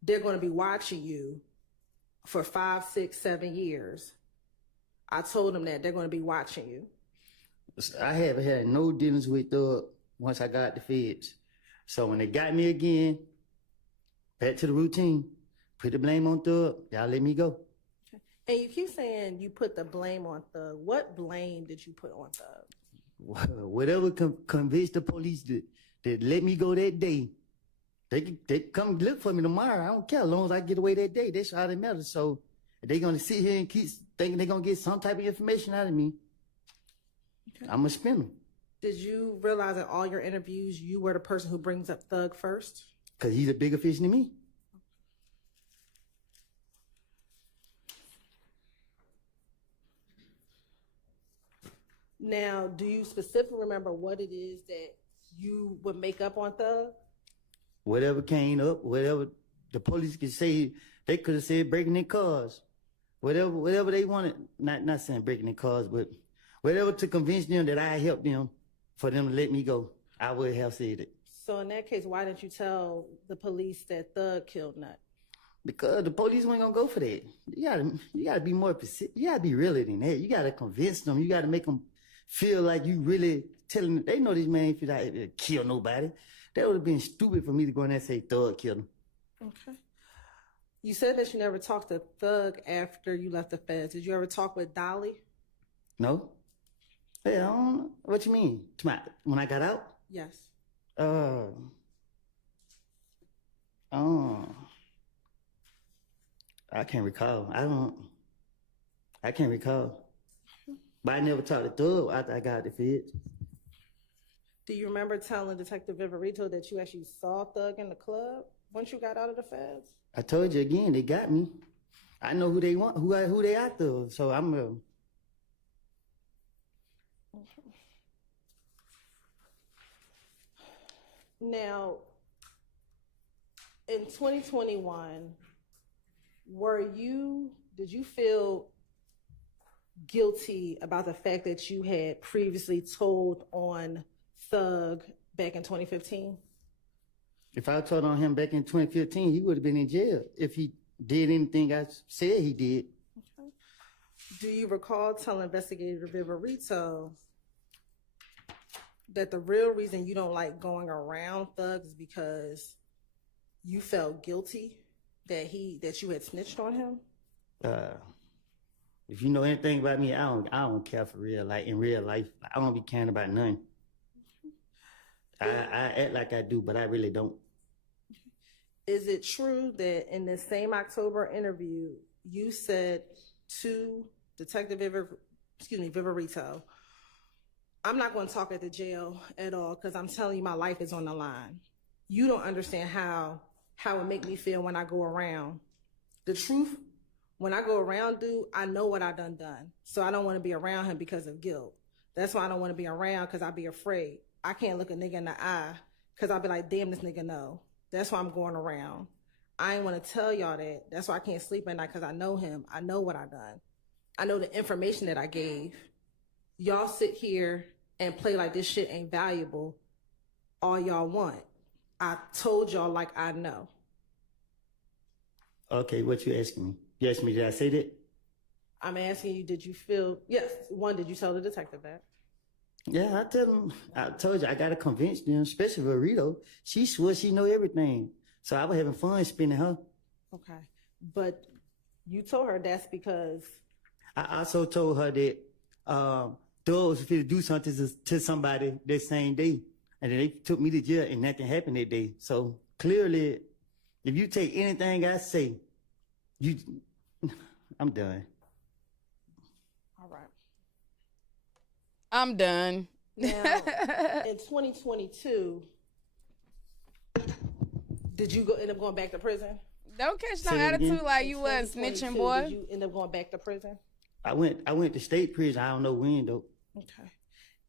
they're going to be watching you for 5, 6, 7 years. I told him that they're going to be watching you. I haven't had no dealings with Thug once I got the feds. So when they got me again, back to the routine, put the blame on Thug, y'all let me go. And you keep saying you put the blame on Thug. What blame did you put on Thug? Whatever convinced the police that let me go that day, they come look for me tomorrow. I don't care as long as I get away that day. That's all that matters. So if they're gonna sit here and keep thinking they're gonna get some type of information out of me, okay, I'm gonna spin them. Did you realize in all your interviews you were the person who brings up Thug first? Cause he's a bigger fish than me. Now, do you specifically remember what it is that you would make up on Thug? Whatever came up, whatever the police could say, they could have said breaking their cars. Whatever they wanted, not saying breaking their cars, but whatever to convince them that I helped them for them to let me go, I would have said it. So in that case, why didn't you tell the police that Thug killed Nut? Because the police weren't gonna go for that. You gotta be more specific. You gotta be realer than that. You gotta convince them. You gotta make them feel like you really telling them. They know this man if he kill nobody. That would have been stupid for me to go in there and say Thug killed him. Okay. You said that you never talked to Thug after you left the feds. Did you ever talk with Dolly? No. Hey, I don't know. What you mean? When I got out? Yes. I can't recall. I can't recall. But I never talked to Thug after I got the feds. Do you remember telling Detective Viverito that you actually saw Thug in the club once you got out of the feds? I told you again, they got me. I know who they want, who they after. So I'm Okay. Now, in 2021, did you feel guilty about the fact that you had previously told on Thug back in 2015? If I told on him back in 2015, he would have been in jail if he did anything I said he did. Okay. Do you recall telling Investigator Viverito that the real reason you don't like going around Thug is because you felt guilty that you had snitched on him? If you know anything about me, I don't care for real. Like in real life, I don't be caring about nothing. I act like I do, but I really don't. Is it true that in this same October interview, you said to Detective Viverito, I'm not going to talk at the jail at all because I'm telling you my life is on the line. You don't understand how it make me feel when I go around. The truth, when I go around, dude, I know what I done. So I don't want to be around him because of guilt. That's why I don't want to be around, because I be afraid. I can't look a nigga in the eye because I'll be like, damn, this nigga know. That's why I'm going around. I ain't want to tell y'all that. That's why I can't sleep at night, because I know him. I know what I done. I know the information that I gave. Y'all sit here and play like this shit ain't valuable all y'all want. I told y'all like I know. Okay, what you asking me? You asked me, did I say that? I'm asking you, did you feel, yes, one, did you tell the detective that? Yeah, I told you, I got to convince them, especially Rito. She swore she know everything. So I was having fun spinning her. Okay. But you told her that's because... I also told her that Thug was going to do something to somebody that same day. And then they took me to jail and nothing happened that day. So clearly, if you take anything I say I'm done. All right. I'm done. Now, in 2022, did you end up going back to prison? Don't catch no Say that again? attitude like In you was 2022, snitching, boy. Did you end up going back to prison? I went to state prison. I don't know when though. Okay.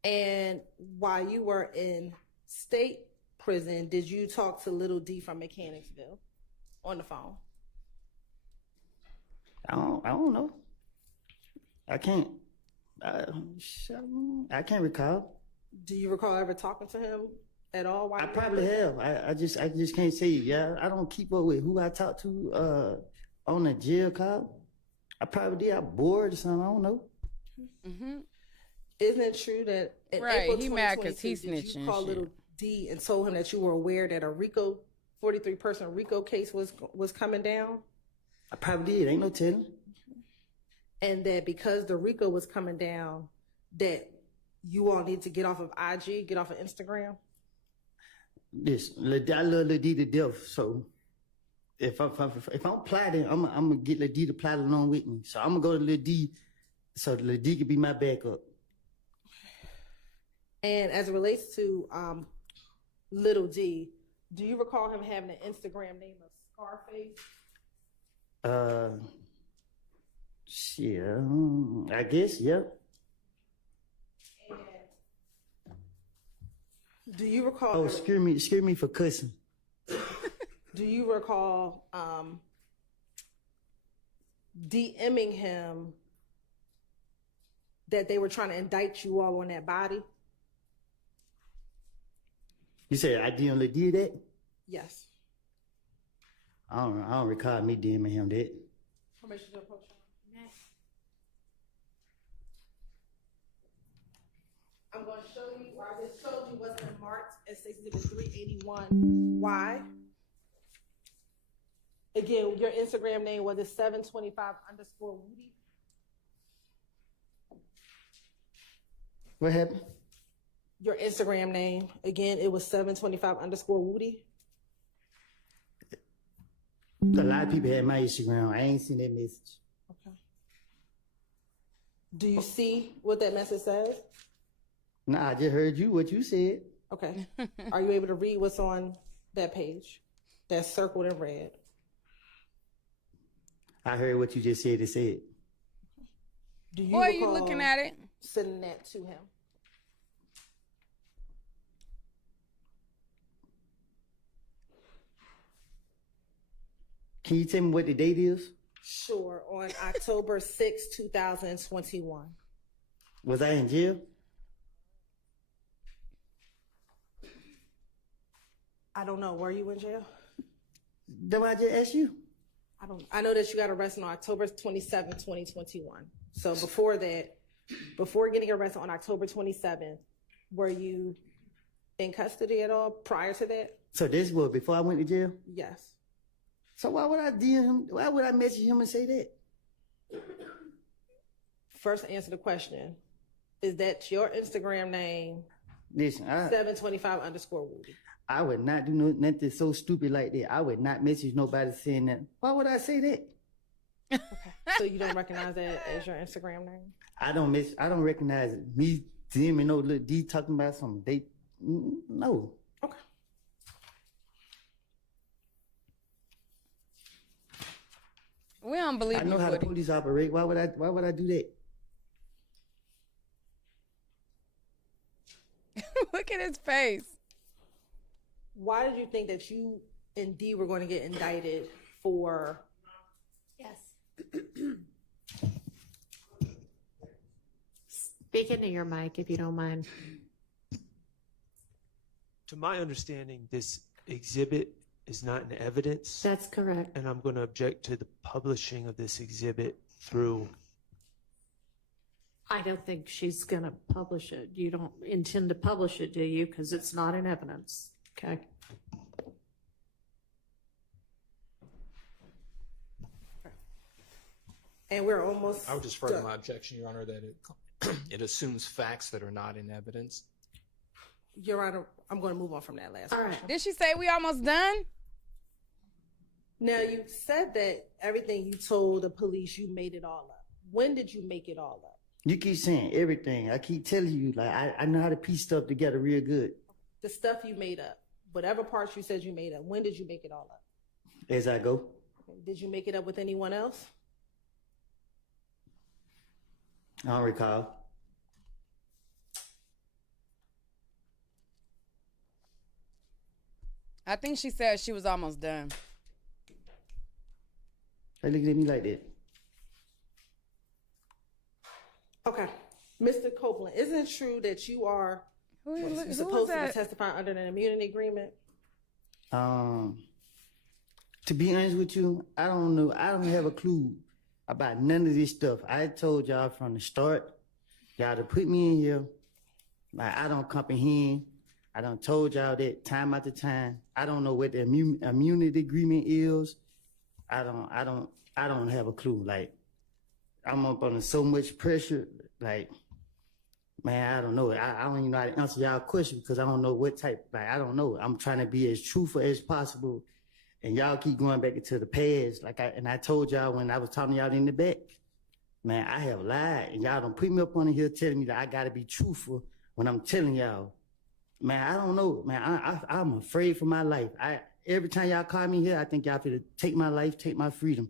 And while you were in state prison, did you talk to Little D from Mechanicsville on the phone? I don't know. I can't recall. Do you recall ever talking to him at all? While I you were in probably prison? have. I just can't say. Yeah, I don't keep up with who I talk to on the jail call. I probably did. I bored or something. I don't know. Mm-hmm. Isn't it true that in Right, April he mad 'cause he 2022, did you snitching call and Little D and told him that you were aware that a 43-person RICO case was coming down? I probably did. Ain't no telling. And that because the RICO was coming down, that you all need to get off of IG, get off of Instagram? I love Lil D to death. So if I'm plotting, I'm gonna get Lil D to plot along with me. So I'm gonna go to Lil D, so Lil D can be my backup. And as it relates to Little D, do you recall him having an Instagram name of Scarface? Shit, I guess, yeah. And do you recall? Oh, scare me for cussing. Do you recall DMing him that they were trying to indict you all on that body? You said I didn't did that? Yes. I don't recall me DMing him that. Permission to approach him. I'm going to show you, or I just showed you what's been marked as Exhibit 381. Why? Again, your Instagram name was 725_Woody. What happened? Your Instagram name, again, it was 725_Woody. A lot of people had my Instagram. I ain't seen that message. Okay. Do you see what that message says? Nah, I just heard what you said. Okay. Are you able to read what's on that page that's circled in red? I heard what you just said. It said. Do you Boy, you recall looking at it? sending that to him? Can you tell me what the date is? Sure, on October 6, 2021. Was I in jail? I don't know. Were you in jail? Then I just asked you. I know that you got arrested on October 27, 2021. So before that, before getting arrested on October 27th, were you in custody at all prior to that? So this was before I went to jail? Yes. So why would I DM him? Why would I message him and say that? First, answer the question. Is that your Instagram name, Listen, 725_Woody? I would not do nothing so stupid like that. I would not message nobody saying that. Why would I say that? Okay. So you don't recognize that as your Instagram name? I don't recognize it. Me DMing no little D talking about something. No. Okay. We don't believe I know you, how the Woody. police operate. Why would I do that? Look at his face. Why did you think that you and D were going to get indicted for? Yes. Speak into your mic if you don't mind. To my understanding, this exhibit is not in evidence, That's correct. and I'm going to object to the publishing of this exhibit through. I don't think she's going to publish it. You don't intend to publish it, do you? Because it's not in evidence. Okay. And we're almost. I would just further done. my objection, Your Honor, that it assumes facts that are not in evidence. Your Honor, I'm going to move on from that last All question. right. Did she say we almost done? Now, you said that everything you told the police, you made it all up. When did you make it all up? You keep saying everything. I keep telling you, like, I know how to piece stuff together real good. The stuff you made up, whatever parts you said you made up, when did you make it all up? As I go. Did you make it up with anyone else? I don't recall. I think she said she was almost done. They looking at me like that. Okay. Mr. Copeland, isn't it true that you are supposed to be testifying under an immunity agreement? To be honest with you, I don't know. I don't have a clue about none of this stuff. I told y'all from the start, y'all to put me in here. Like, I don't comprehend. I done told y'all that time after time. I don't know what the immunity agreement is. I don't have a clue. Like, I'm up under so much pressure. Like, man, I don't know. I don't even know how to answer y'all question because I don't know what type. Like, I don't know. I'm trying to be as truthful as possible, and y'all keep going back into the past. I told y'all when I was talking to y'all in the back, man, I have lied, and y'all don't put me up on here telling me that I gotta be truthful when I'm telling y'all. Man, I don't know. Man, I'm afraid for my life. Every time y'all call me here, I think y'all finna take my life, take my freedom.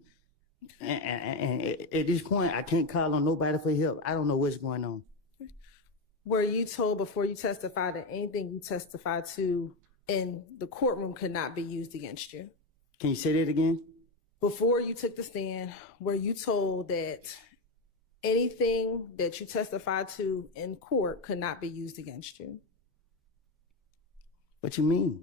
And at this point, I can't call on nobody for help. I don't know what's going on. Were you told before you testified that anything you testified to in the courtroom could not be used against you? Can you say that again? Before you took the stand, were you told that anything that you testified to in court could not be used against you? What you mean?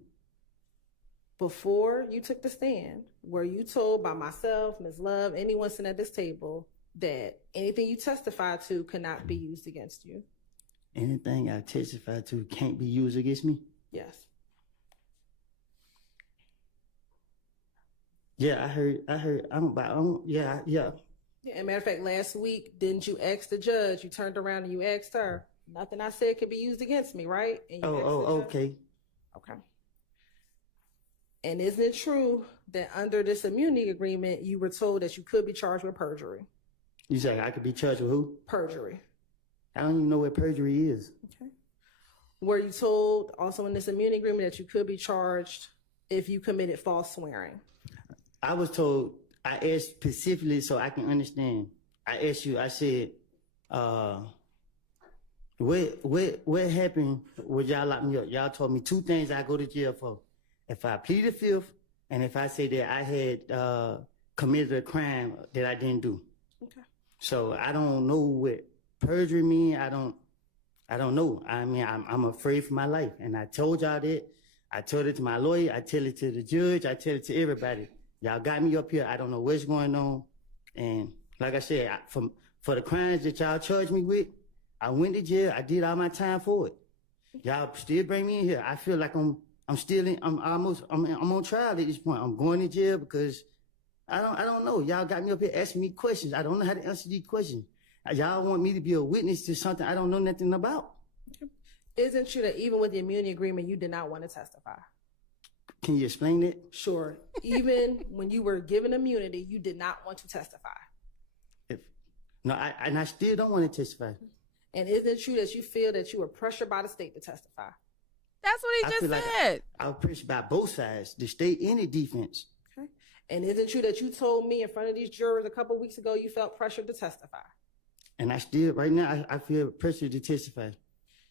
Before you took the stand, were you told by myself, Ms. Love, anyone sitting at this table, that anything you testified to could not be used against you? Anything I testified to can't be used against me? Yes. Yeah, I heard. Yeah. Yeah, as a matter of fact, last week, didn't you ask the judge? You turned around and you asked her, nothing I said could be used against me, right? And you asked the judge? Okay. Okay. And isn't it true that under this immunity agreement, you were told that you could be charged with perjury? You say I could be charged with who? Perjury. I don't even know what perjury is. Okay. Were you told also in this immunity agreement that you could be charged if you committed false swearing? I was told, I asked specifically so I can understand. I asked you, I said, what happened when y'all locked me up? Y'all told me two things I go to jail for. If I plead the fifth, and if I say that I had committed a crime that I didn't do. Okay. So I don't know what perjury mean. I don't know. I mean, I'm afraid for my life, and I told y'all that. I told it to my lawyer. I tell it to the judge. I tell it to everybody. Y'all got me up here. I don't know what's going on, and like I said, for the crimes that y'all charged me with, I went to jail. I did all my time for it. Y'all still bring me in here. I feel like I'm on trial at this point. I'm going to jail because I don't know. Y'all got me up here asking me questions. I don't know how to answer these questions. Y'all want me to be a witness to something I don't know nothing about. Isn't true that even with the immunity agreement, you did not want to testify? Can you explain it? Sure. Even when you were given immunity, you did not want to testify. I still don't want to testify. And isn't it true that you feel that you were pressured by the state to testify? That's what he just said. I was pressured by both sides, the state and the defense. Okay. And isn't it true that you told me in front of these jurors a couple of weeks ago you felt pressured to testify? And I still, right now, I feel pressured to testify.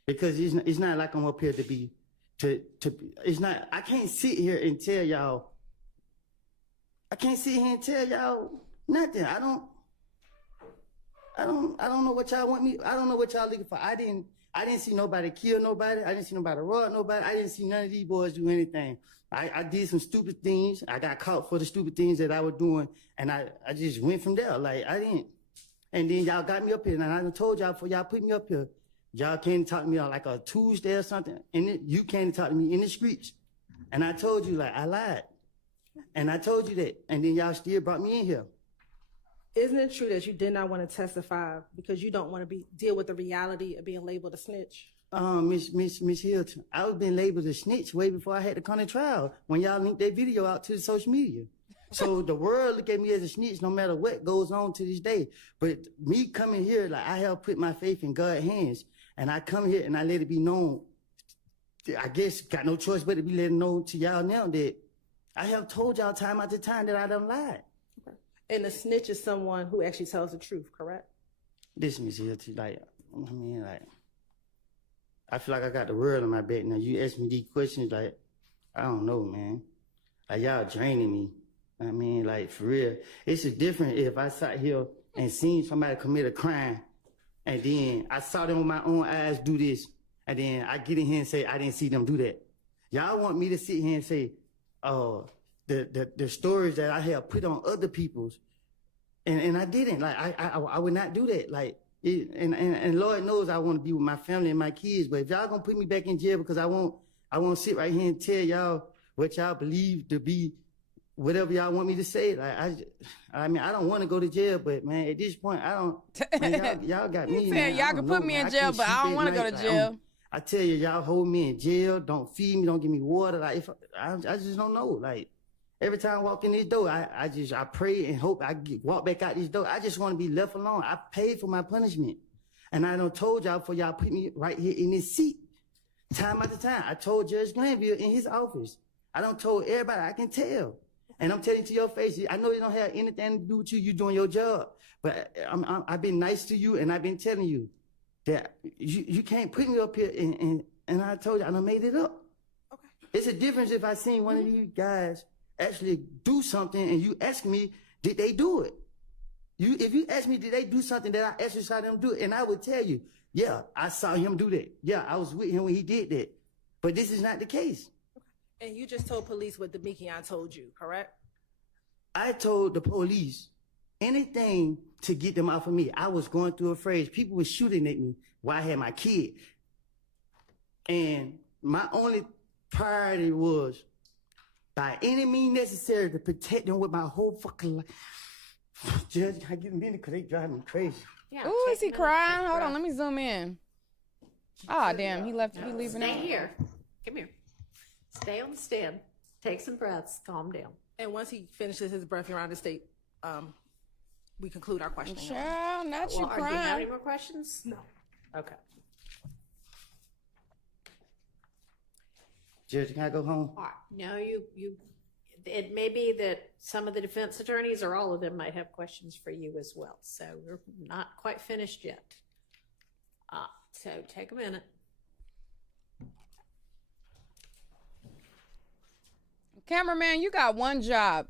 Because it's not like I'm up here it's not, I can't sit here and tell y'all, nothing. I don't know what y'all want me, I don't know what y'all looking for. I didn't see nobody kill nobody. I didn't see nobody rob nobody. I didn't see none of these boys do anything. I did some stupid things. I got caught for the stupid things that I was doing. And I just went from there. Like, I didn't. And then y'all got me up here. And I done told y'all before y'all put me up here, y'all came to talk to me on like a Tuesday or something. And you came to talk to me in the streets. And I told you, like, I lied. And I told you that. And then y'all still brought me in here. Isn't it true that you did not want to testify because you don't want to deal with the reality of being labeled a snitch? Miss Hilton, I was being labeled a snitch way before I had to come to trial when y'all linked that video out to the social media. So the world look at me as a snitch no matter what goes on to this day. But me coming here, like I have put my faith in God's hands, and I come here and I let it be known. I guess got no choice but to be letting know to y'all now that I have told y'all time after time that I done lied. And the snitch is someone who actually tells the truth, correct? Listen, Miss Hilty, like, I mean, like, I feel like I got the world on my back now. You ask me these questions, like, I don't know, man. Like, y'all draining me. I mean, like, for real. It's a different if I sat here and seen somebody commit a crime, and then I saw them with my own eyes do this, and then I get in here and say, I didn't see them do that. Y'all want me to sit here and say, the stories that I have put on other people's, and I didn't. Like, I would not do that. Like, and Lord knows I want to be with my family and my kids, but if y'all gonna put me back in jail because I won't sit right here and tell y'all what y'all believe to be whatever y'all want me to say. Like, I mean, I don't want to go to jail, but man, at this point, I don't. Man, y'all got me. Saying y'all can put me in jail, but I don't want to go to jail. I tell you, y'all hold me in jail. Don't feed me. Don't give me water. Like, if I just don't know. Like, every time I walk in this door, I pray and hope walk back out this door. I just want to be left alone. I paid for my punishment, and I done told y'all for y'all put me right here in this seat, time after time. I told Judge Glanville in his office. I done told everybody. I can tell. And I'm telling you to your face, I know it don't have anything to do with you. You doing your job. But I've been nice to you, and I've been telling you that you can't put me up here, and I told you, I done made it up. Okay. It's a difference if I seen one of you guys actually do something, and you ask me, did they do it? If you ask me, did they do something that I actually saw them do it, and I would tell you, yeah, I saw him do that. Yeah, I was with him when he did that. But this is not the case. And you just told police what Demekion told you, correct? I told the police anything to get them off of me. I was going through a phase. People were shooting at me while I had my kid. And my only priority was, by any means necessary, to protect them with my whole fucking life. Judge, I get a minute because they drive me crazy. Yeah, ooh, is he crying? Hold on, let me zoom in. Ah, damn, he leaving Stay out. here. Come here. Stay on the stand. Take some breaths. Calm down. And once he finishes his breath around the state, we conclude our questioning. Child, not you Do you have crying. any more questions? No. Okay. Judge, can I go home? All right. No, it may be that some of the defense attorneys or all of them might have questions for you as well. So we're not quite finished yet. So take a minute. Cameraman, you got one job.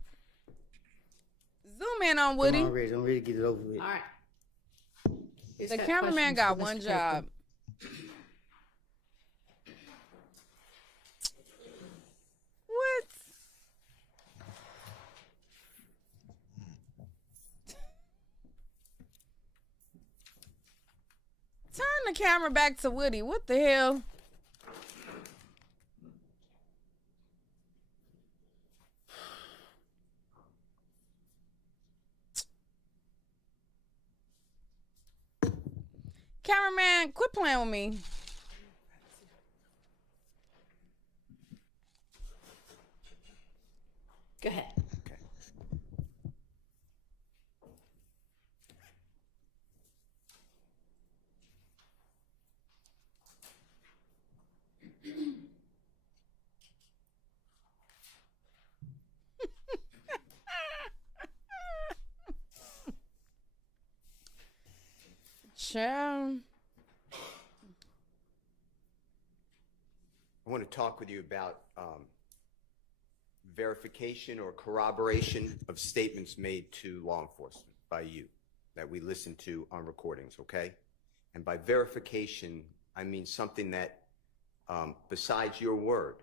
Zoom in on Woody. I'm ready to get it over with. All right. Who's The got cameraman questions got for one Mr. job. What? Turn the camera back to Woody. What the hell? Cameraman, quit playing with me. Go ahead. Child. I want to talk with you about verification or corroboration of statements made to law enforcement by you that we listen to on recordings, okay? And by verification, I mean something that, besides your word,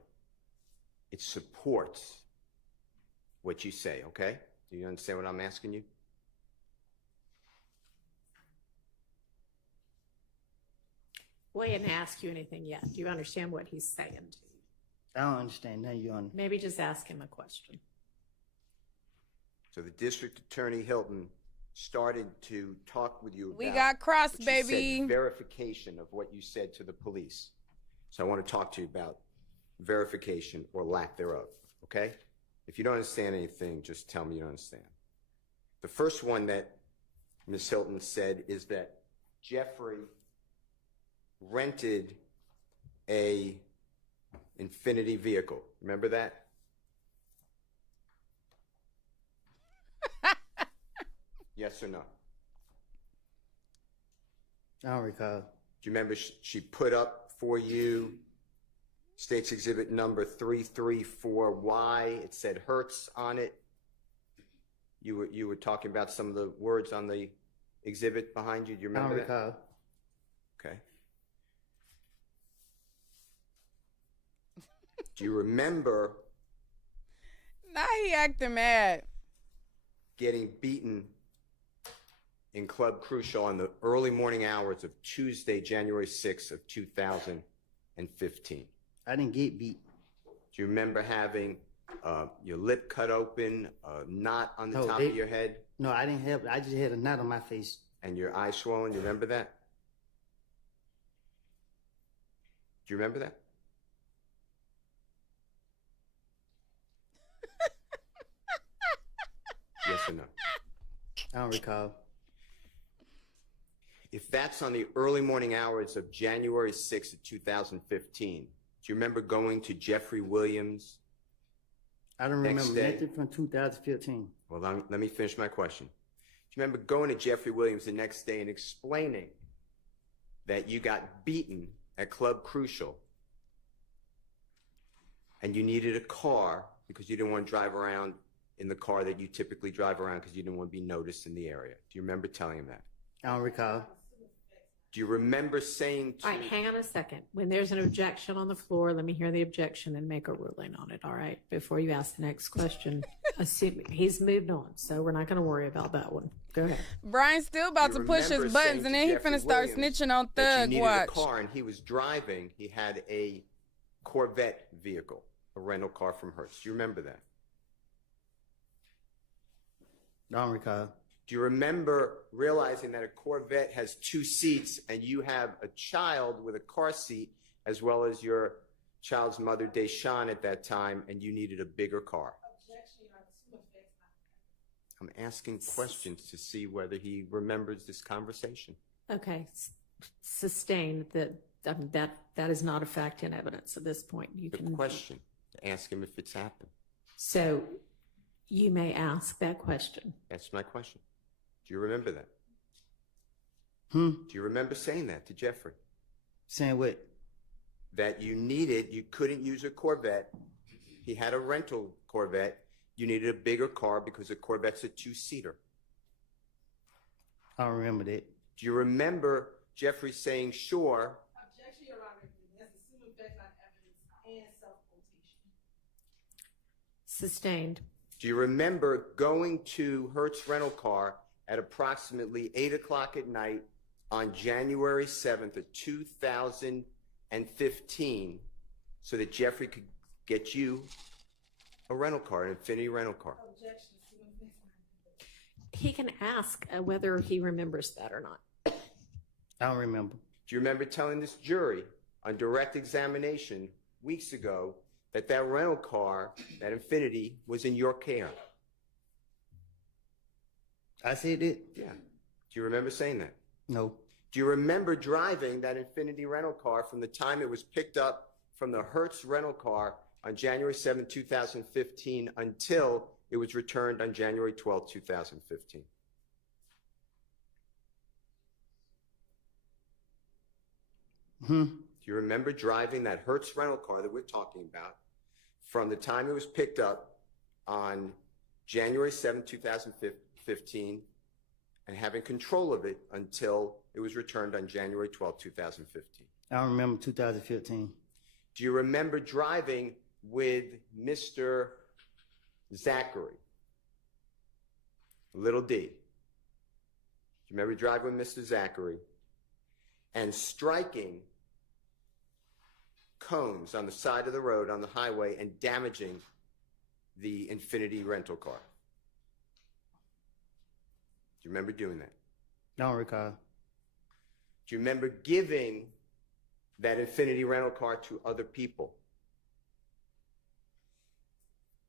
it supports what you say, okay? Do you understand what I'm asking you? We didn't ask you anything yet. Do you understand what he's saying to you? I don't understand. Now you're on. Maybe just ask him a question. So the district attorney Hilton started to talk with you about We got crossed, what you baby. said, verification of what you said to the police. So I want to talk to you about verification or lack thereof, okay? If you don't understand anything, just tell me you don't understand. The first one that Ms. Hilton said is that Jeffrey rented a Infinity vehicle. Remember that? Yes or no? I don't recall. Do you remember she put up for you State's Exhibit number 334Y? It said Hertz on it. You were talking about some of the words on the exhibit behind you. Do you remember I don't that? recall. Okay. Do you remember Now he acting mad. getting beaten in Club Crucial on the early morning hours of Tuesday, January 6th of 2015? I didn't get beat. Do you remember having your lip cut open, a knot on the top of your head, No, I didn't have. I just had a knot on my face. and your eyes swollen? You remember that? Do you remember that? Yes or no? I don't recall. If that's on the early morning hours of January 6th of 2015, do you remember going to Jeffrey Williams? I don't Next remember day. nothing from 2015. Well, let me finish my question. Do you remember going to Jeffrey Williams the next day and explaining that you got beaten at Club Crucial and you needed a car because you didn't want to drive around in the car that you typically drive around because you didn't want to be noticed in the area? Do you remember telling him that? I don't recall. Do you remember saying to All right, hang on a second. When there's an objection on the floor, let me hear the objection and make a ruling on it, all right? Before you ask the next question. Assume he's moved on, so we're not going to worry about that one. Go ahead. Brian still about You to push remember his buttons, saying and to then he Jeffrey finna start Williams snitching on that you Thug. needed Watch. a car and he was driving, he had a Corvette vehicle, a rental car from Hertz. Do you remember that? I don't recall. Do you remember realizing that a Corvette has two seats and you have a child with a car seat as well as your child's mother, Deshawn, at that time, and you needed a bigger car? I'm asking questions to see whether he remembers this conversation. Okay, sustained that is not a fact in evidence at this point. You The can question, to ask him if it's happened. So you may ask that question. That's my question. Do you remember that? Do you remember saying that to Jeffrey? Saying what? That you couldn't use a Corvette. He had a rental Corvette. You needed a bigger car because a Corvette's a two-seater. I don't remember that. Do you remember Jeffrey saying, sure? Objection, Your Honor. That's assuming facts, not evidence, and self-quotation. Sustained. Do you remember going to Hertz Rental Car at approximately 8 o'clock at night on January 7th of 2015 so that Jeffrey could get you a rental car, an Infinity rental car? Objection, assuming facts, not evidence. He can ask whether he remembers that or not. I don't remember. Do you remember telling this jury on direct examination weeks ago that that rental car, that Infinity, was in your care? I said it? Yeah. Do you remember saying that? No. Do you remember driving that Infinity rental car from the time it was picked up from the Hertz rental car on January 7, 2015 until it was returned on January 12, 2015? Do you remember driving that Hertz rental car that we're talking about from the time it was picked up on January 7, 2015 and having control of it until it was returned on January 12, 2015? I don't remember 2015. Do you remember driving with Mr. Zachary? Little D. Do you remember driving with Mr. Zachary and striking cones on the side of the road on the highway and damaging the Infinity rental car? Do you remember doing that? I don't recall. Do you remember giving that Infinity rental car to other people?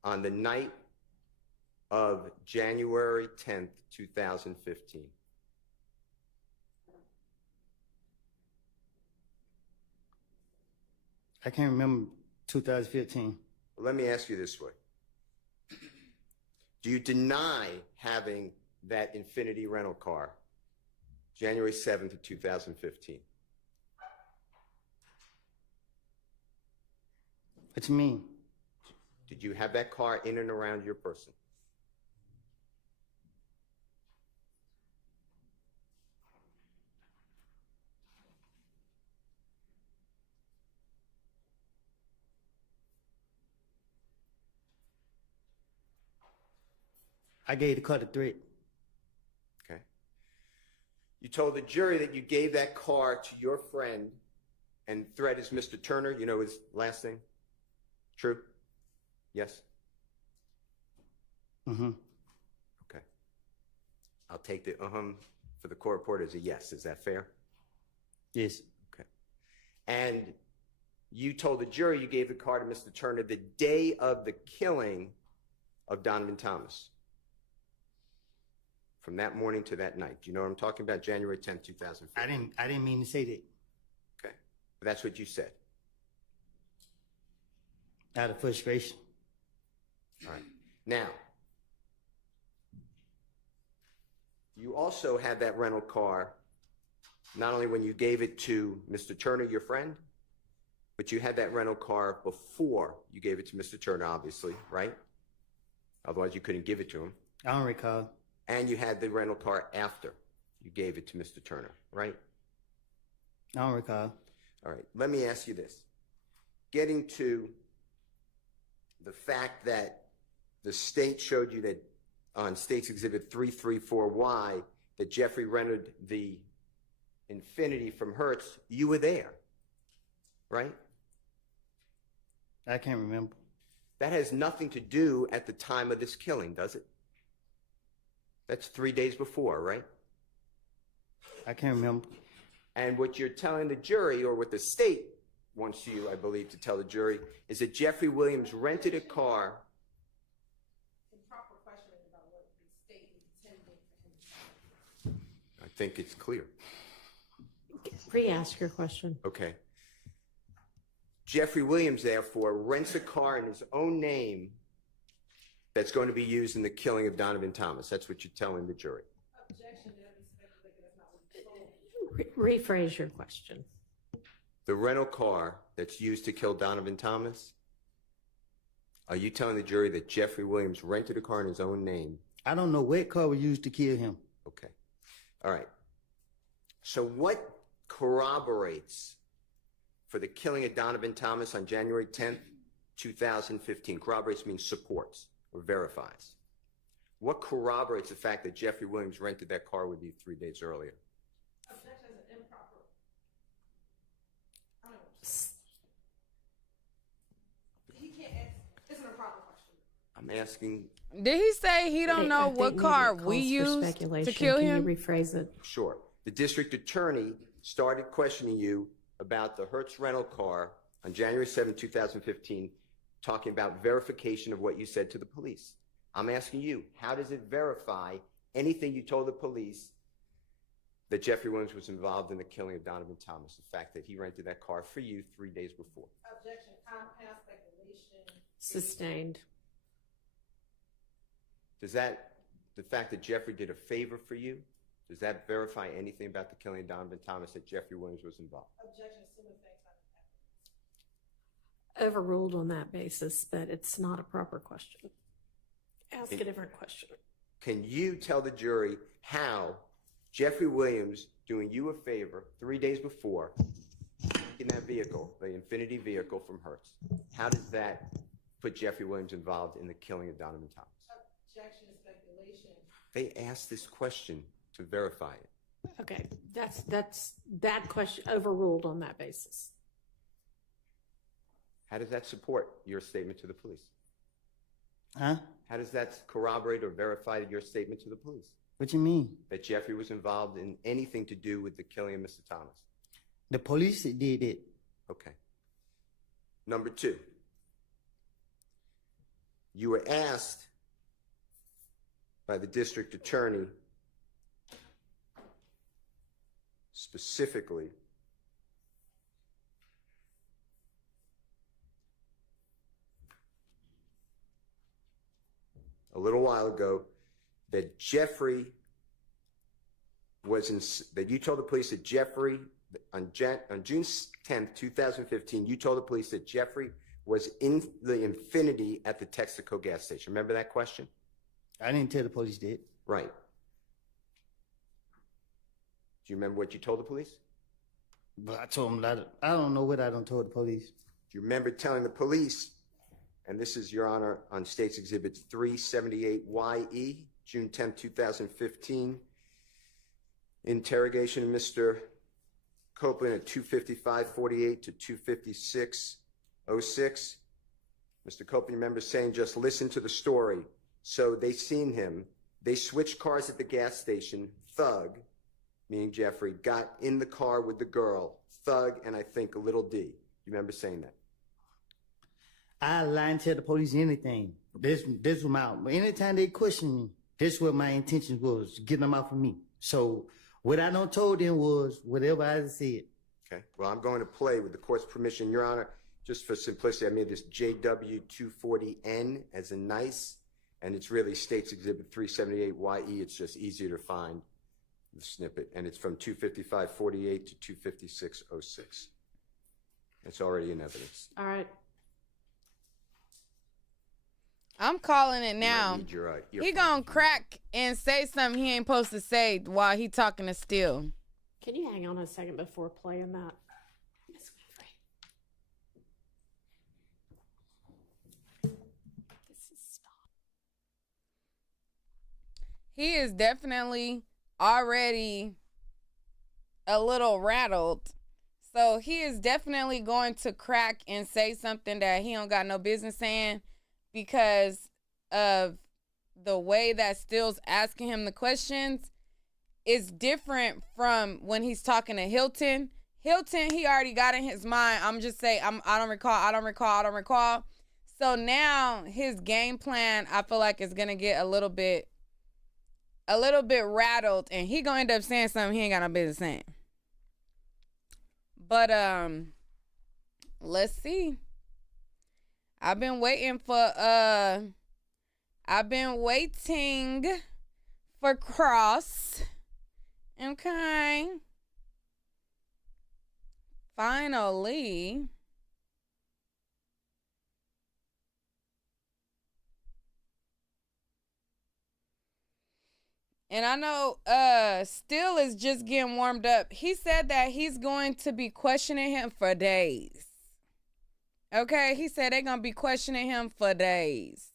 on the night of January 10th, 2015? I can't remember 2015. Well, let me ask you this way. Do you deny having that Infinity rental car January 7th of 2015? What you mean? Did you have that car in and around your person? I gave the car to Threat. Okay. You told the jury that you gave that car to your friend, and Threat is Mr. Turner. You know his last name? True? Yes? Mm-hmm. Okay. I'll take the for the court report as a yes. Is that fair? Yes. Okay. And you told the jury you gave the car to Mr. Turner the day of the killing of Donovan Thomas. From that morning to that night. Do you know what I'm talking about? January 10th, 2015. I didn't mean to say that. Okay. But that's what you said. Out of frustration. All right. Now, you also had that rental car, not only when you gave it to Mr. Turner, your friend, but you had that rental car before you gave it to Mr. Turner, obviously, right? Otherwise, you couldn't give it to him. I don't recall. And you had the rental car after you gave it to Mr. Turner, right? I don't recall. All right. Let me ask you this. Getting to the fact that the state showed you that on State's Exhibit 334Y that Jeffrey rented the Infinity from Hertz, you were there, right? I can't remember. That has nothing to do at the time of this killing, does it? That's 3 days before, right? I can't remember. And what you're telling the jury, or what the state wants you, I believe, to tell the jury, is that Jeffrey Williams rented a car. Improper questioning about what the state intended for him to do. I think it's clear. Re-ask your question. Okay. Jeffrey Williams, therefore, rents a car in his own name that's going to be used in the killing of Donovan Thomas. That's what you're telling the jury. Objection, that is speculated, that's not what he told. Rephrase your question. The rental car that's used to kill Donovan Thomas, are you telling the jury that Jeffrey Williams rented a car in his own name? I don't know what car was used to kill him. Okay. All right. So what corroborates for the killing of Donovan Thomas on January 10th, 2015? Corroborates means supports or verifies. What corroborates the fact that Jeffrey Williams rented that car with you 3 days earlier? Objection is improper. I don't know. He can't answer. It's an improper question. I'm asking. Did he say he don't know I think what maybe car it calls we for used to speculation. kill Can him? you rephrase it? Sure. The district attorney started questioning you about the Hertz rental car on January 7, 2015, talking about verification of what you said to the police. I'm asking you, how does it verify anything you told the police that Jeffrey Williams was involved in the killing of Donovan Thomas, the fact that he rented that car for you 3 days before? Objection, compound speculation. Sustained. Does that, the fact that Jeffrey did a favor for you, does that verify anything about the killing of Donovan Thomas, that Jeffrey Williams was involved? Objection, assuming facts are Overruled on that basis, but it's not a proper question. Ask a different question. Can you tell the jury how Jeffrey Williams doing you a favor 3 days before, taking that vehicle, the Infinity vehicle from Hertz, how does that put Jeffrey Williams involved in the killing of Donovan Thomas? objection, speculation. They asked this question to verify it. Okay, that's that question overruled on that basis. How does that support your statement to the police? Huh? How does that corroborate or verify your statement to the police? What you mean? That Jeffrey was involved in anything to do with the killing of Mr. Thomas? The police did it. Okay. Number two, You were asked by the district attorney specifically a little while ago that Jeffrey was in, that you told the police that Jeffrey, on June 10th, 2015, you told the police that Jeffrey was in the Infiniti at the Texaco gas station. Remember that question? I didn't tell the police that. Right. Do you remember what you told the police? But I told them that I don't know what I done told the police. Do you remember telling the police, and this is, Your Honor, on State's Exhibit 378YE, June 10, 2015, interrogation of Mr. Copeland at 255:48 to 256:06. Mr. Copeland, you remember saying, just listen to the story. So they seen him. They switched cars at the gas station. Thug, meaning Jeffrey, got in the car with the girl. Thug and I think a little D. You remember saying that? I lie and tell the police anything. This was my, anytime they question me, this what my intention was, getting them out from me. So what I done told them was whatever I said. Okay. Well, I'm going to play with the court's permission, Your Honor. Just for simplicity, I made this JW240N as a nice, and it's really State's Exhibit 378YE. It's just easier to find the snippet, and it's from 255:48 to 256:06. It's already in evidence. All right. I'm calling it You now. might need your, He earphones. gonna crack and say something he ain't supposed to say while he talking to Steele. Can you hang on a second before playing that? Miss Winfrey. This is stop. He is definitely already a little rattled. So he is definitely going to crack and say something that he don't got no business saying because of the way that Steele's asking him the questions is different from when he's talking to Hilton. Hilton, he already got in his mind, I'm just saying, I don't recall. So now his game plan, I feel like, is going to get a little bit rattled, and he gonna end up saying something he ain't got no business saying. But let's see. I've been waiting for Cross. Okay. Finally. And I know Steele is just getting warmed up. He said that he's going to be questioning him for days. Okay? He said they're going to be questioning him for days.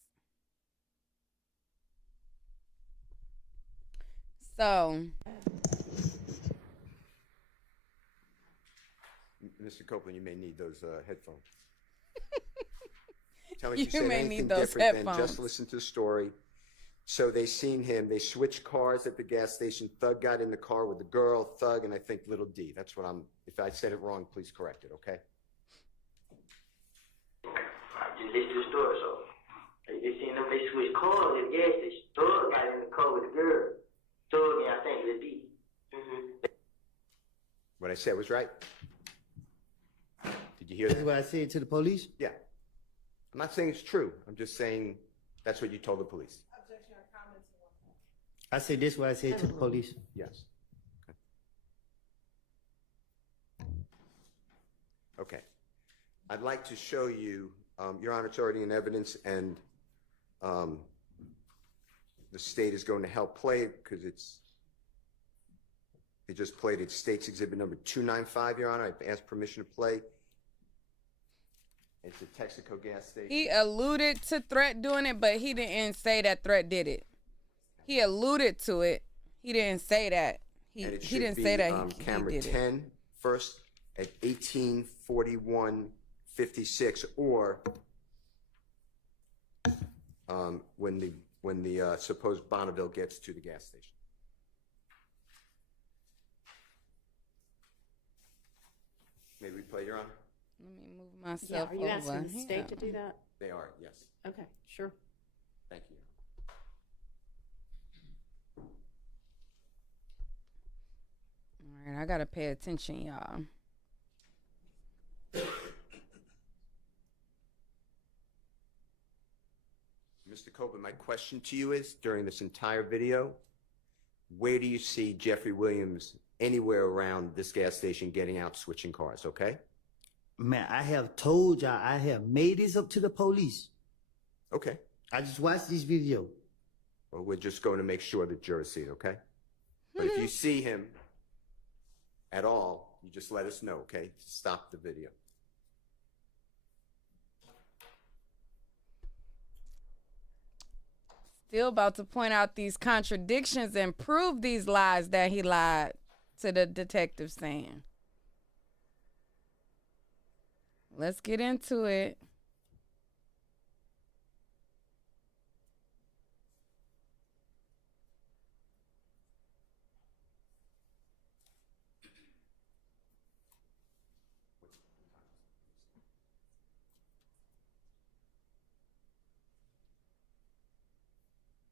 So. Mr. Copeland, you may need those headphones. Tell me if You you said may anything need those different than headphones. just listen to the story. So they seen him. They switched cars at the gas station. Thug got in the car with the girl. Thug and I think little D. That's what I'm. If I said it wrong, please correct it. Okay. I just listened to the story, so they seen them. They switched cars at the gas station. Thug got in the car with the girl. Thug and I think little D. What I said was right. Did you hear That's that? what I said to the police. Yeah. I'm not saying it's true. I'm just saying that's what you told the police. I said this what I said to the police. Yes. Okay. I'd like to show you, Your Honor, it's already in evidence, and the state is going to help play it because they just played it. State's Exhibit number 295, Your Honor. I've asked permission to play. It's a Texaco gas station. He alluded to Threat doing it, but he didn't say that Threat did it. He alluded to it. He didn't say that. He And it should didn't be, say that he camera did it. 10 first at 18:41:56, or when the supposed Bonneville gets to the gas station. May we play, Your Honor? Let me move myself Yeah, are you asking over the here. state to do that? They are, yes. Okay, sure. Thank you. All right, I gotta pay attention, y'all. Mr. Copeland, my question to you is, during this entire video, where do you see Jeffrey Williams anywhere around this gas station getting out, switching cars, okay? Man, I have told y'all, I have made this up to the police. Okay. I just watched this video. Well, we're just going to make sure the jurors see it, okay? But if you see him at all, you just let us know, okay? Stop the video. Still about to point out these contradictions and prove these lies that he lied to the detective saying. Let's get into it.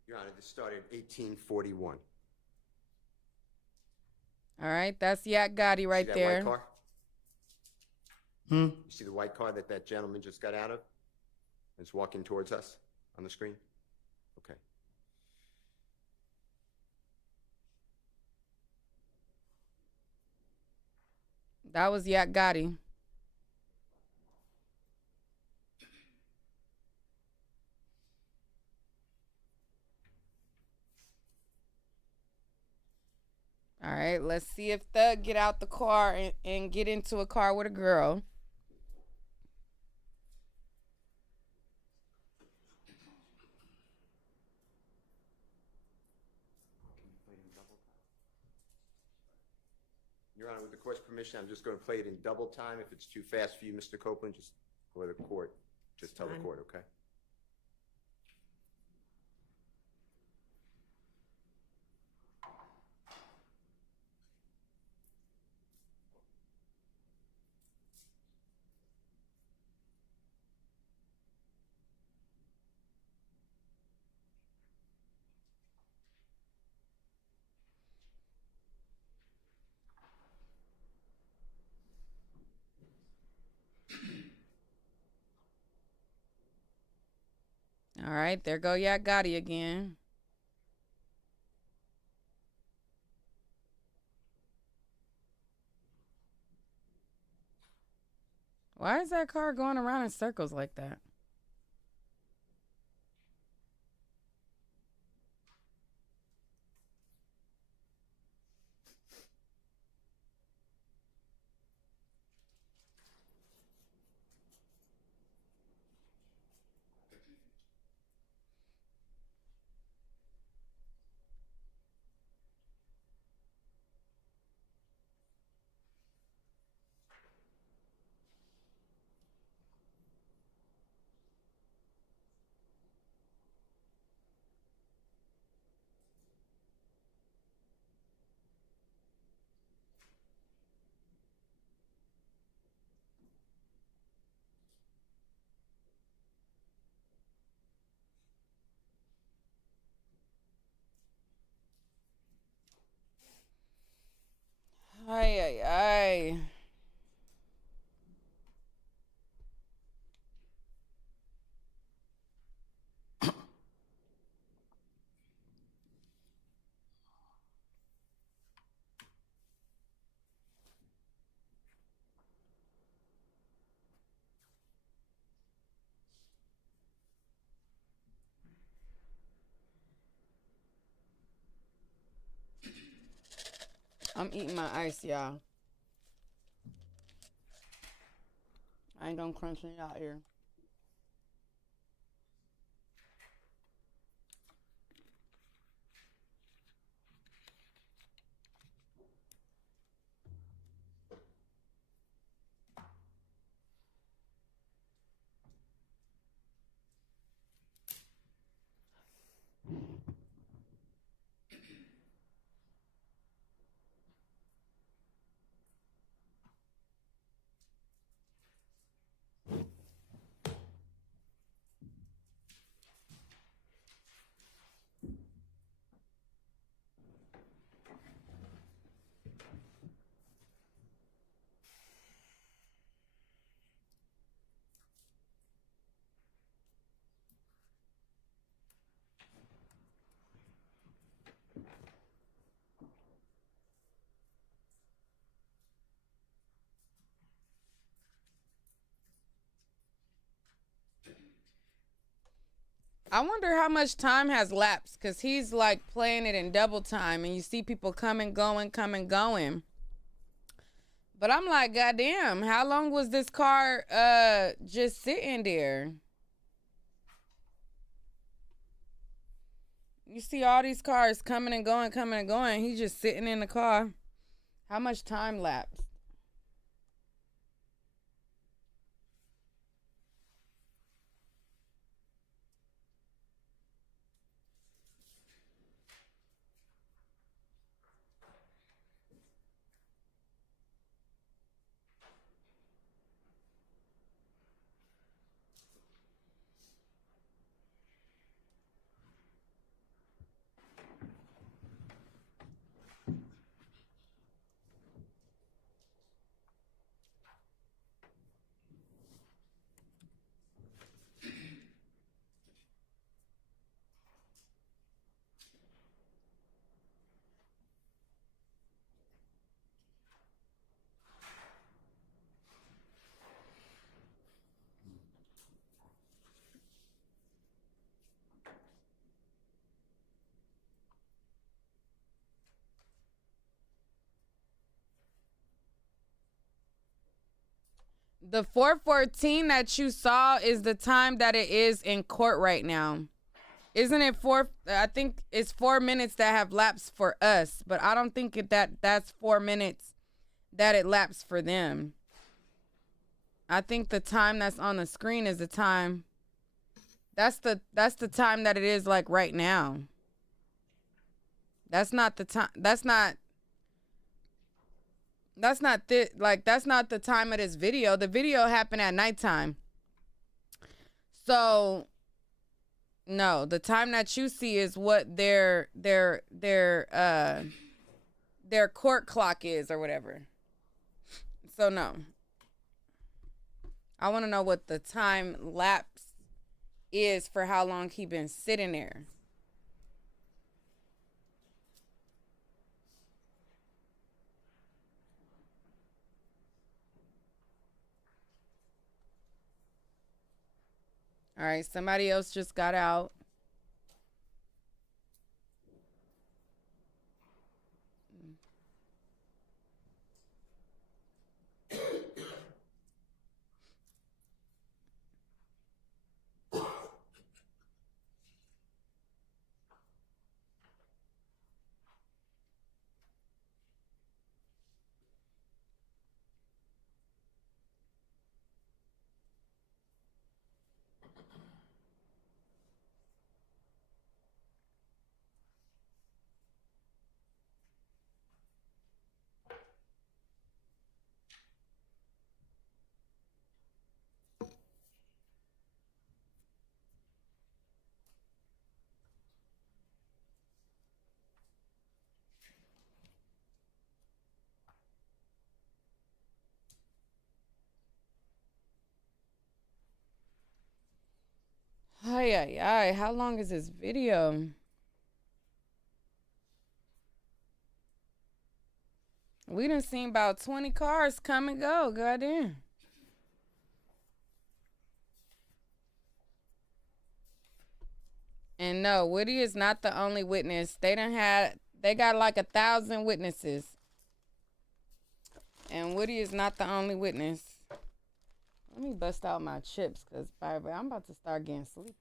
Your Honor, this started in 1841. All right, that's Yak Gotti right See that there. white car? You see the white car that that gentleman just got out of? It's walking towards us on the screen? Okay. That was Yak Gotti. All right, let's see if Thug get out the car and get into a car with a girl. Your Honor, with the court's permission, I'm just going to play it in double time. If it's too fast for you, Mr. Copeland, just go to the court. Just tell the court, okay? All right, there go Yak Gotti again. Why is that car going around in circles like that? Ay, ay, ay. I'm eating my ice, y'all. I ain't gonna crunch it out here. I wonder how much time has lapsed, because he's like playing it in double time and you see people coming, going. But I'm like, goddamn, how long was this car just sitting there? You see all these cars coming and going. He's just sitting in the car. How much time lapsed? The 4:14 that you saw is the time that it is in court right now. Isn't it I think it's 4 minutes that have lapsed for us, but I don't think that's 4 minutes that it lapsed for them. I think the time that's on the screen is the time. That's the time that it is like right now. That's not the time. That's not the time of this video. The video happened at nighttime. So no, the time that you see is what their court clock is or whatever. So no. I want to know what the time lapse is for how long he been sitting there. All right, somebody else just got out. Ay, how long is this video? We done seen about 20 cars come and go, goddamn. And no, Woody is not the only witness. They got like 1,000 witnesses. And Woody is not the only witness. Let me bust out my chips, because I'm about to start getting sleepy.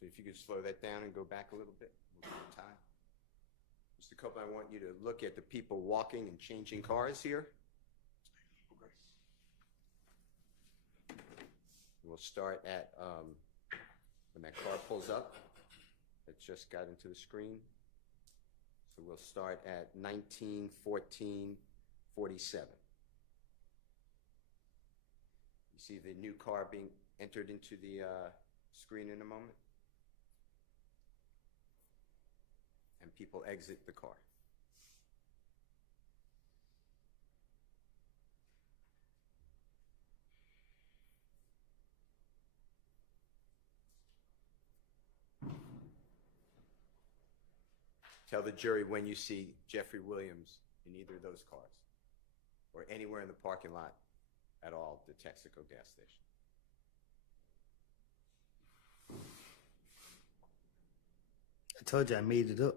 So if you could slow that down and go back a little bit, we'll give you time. Mr. Copeland, I want you to look at the people walking and changing cars here. We'll start at when that car pulls up. It just got into the screen. So we'll start at 19:14:47. You see the new car being entered into the screen in a moment. And people exit the car. Tell the jury when you see Jeffrey Williams in either of those cars or anywhere in the parking lot at all, the Texaco gas station. I told you I made it up.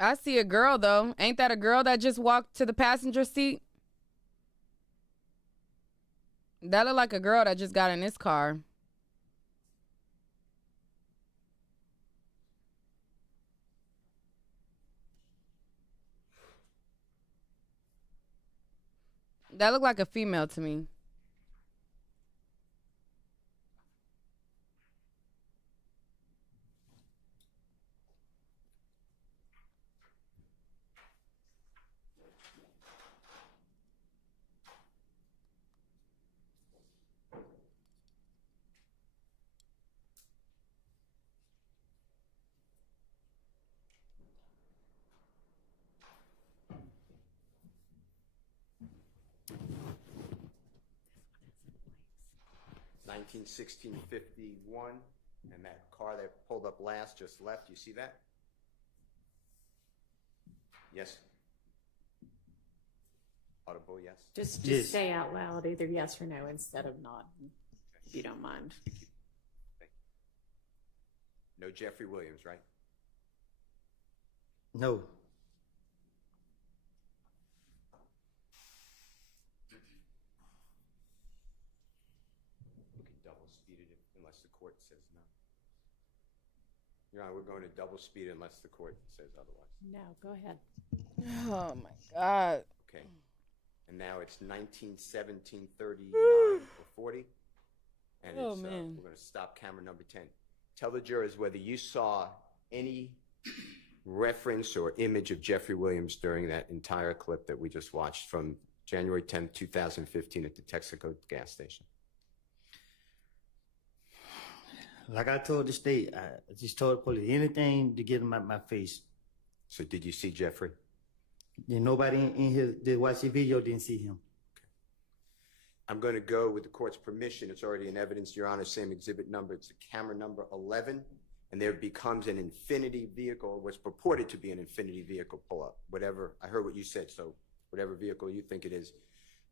I see a girl, though. Ain't that a girl that just walked to the passenger seat? That looked like a girl that just got in this car. That looked like a female to me. Nineteen 16:51, and that car that pulled up last just left. You see that? Yes. Audible, yes. Just Yes. say out loud either yes or no instead of not, if you don't mind. No Jeffrey Williams, right? No. We can double speed it unless the court says no. Your Honor, we're going to double speed it unless the court says otherwise. No, go ahead. Oh, my God. Okay. And now it's 19:17:39 or 40. And Oh, it's, man. we're going to stop camera number 10. Tell the jurors whether you saw any reference or image of Jeffrey Williams during that entire clip that we just watched from January 10th, 2015 at the Texaco gas station. Like I told the state, I just told the police anything to get them out my face. So did you see Jeffrey? Then nobody in here that watched the video didn't see him. I'm going to go with the court's permission. It's already in evidence, Your Honor, same exhibit number. It's camera number 11. And there becomes an infinity vehicle, what's purported to be an infinity vehicle pull-up. Whatever, I heard what you said, so whatever vehicle you think it is.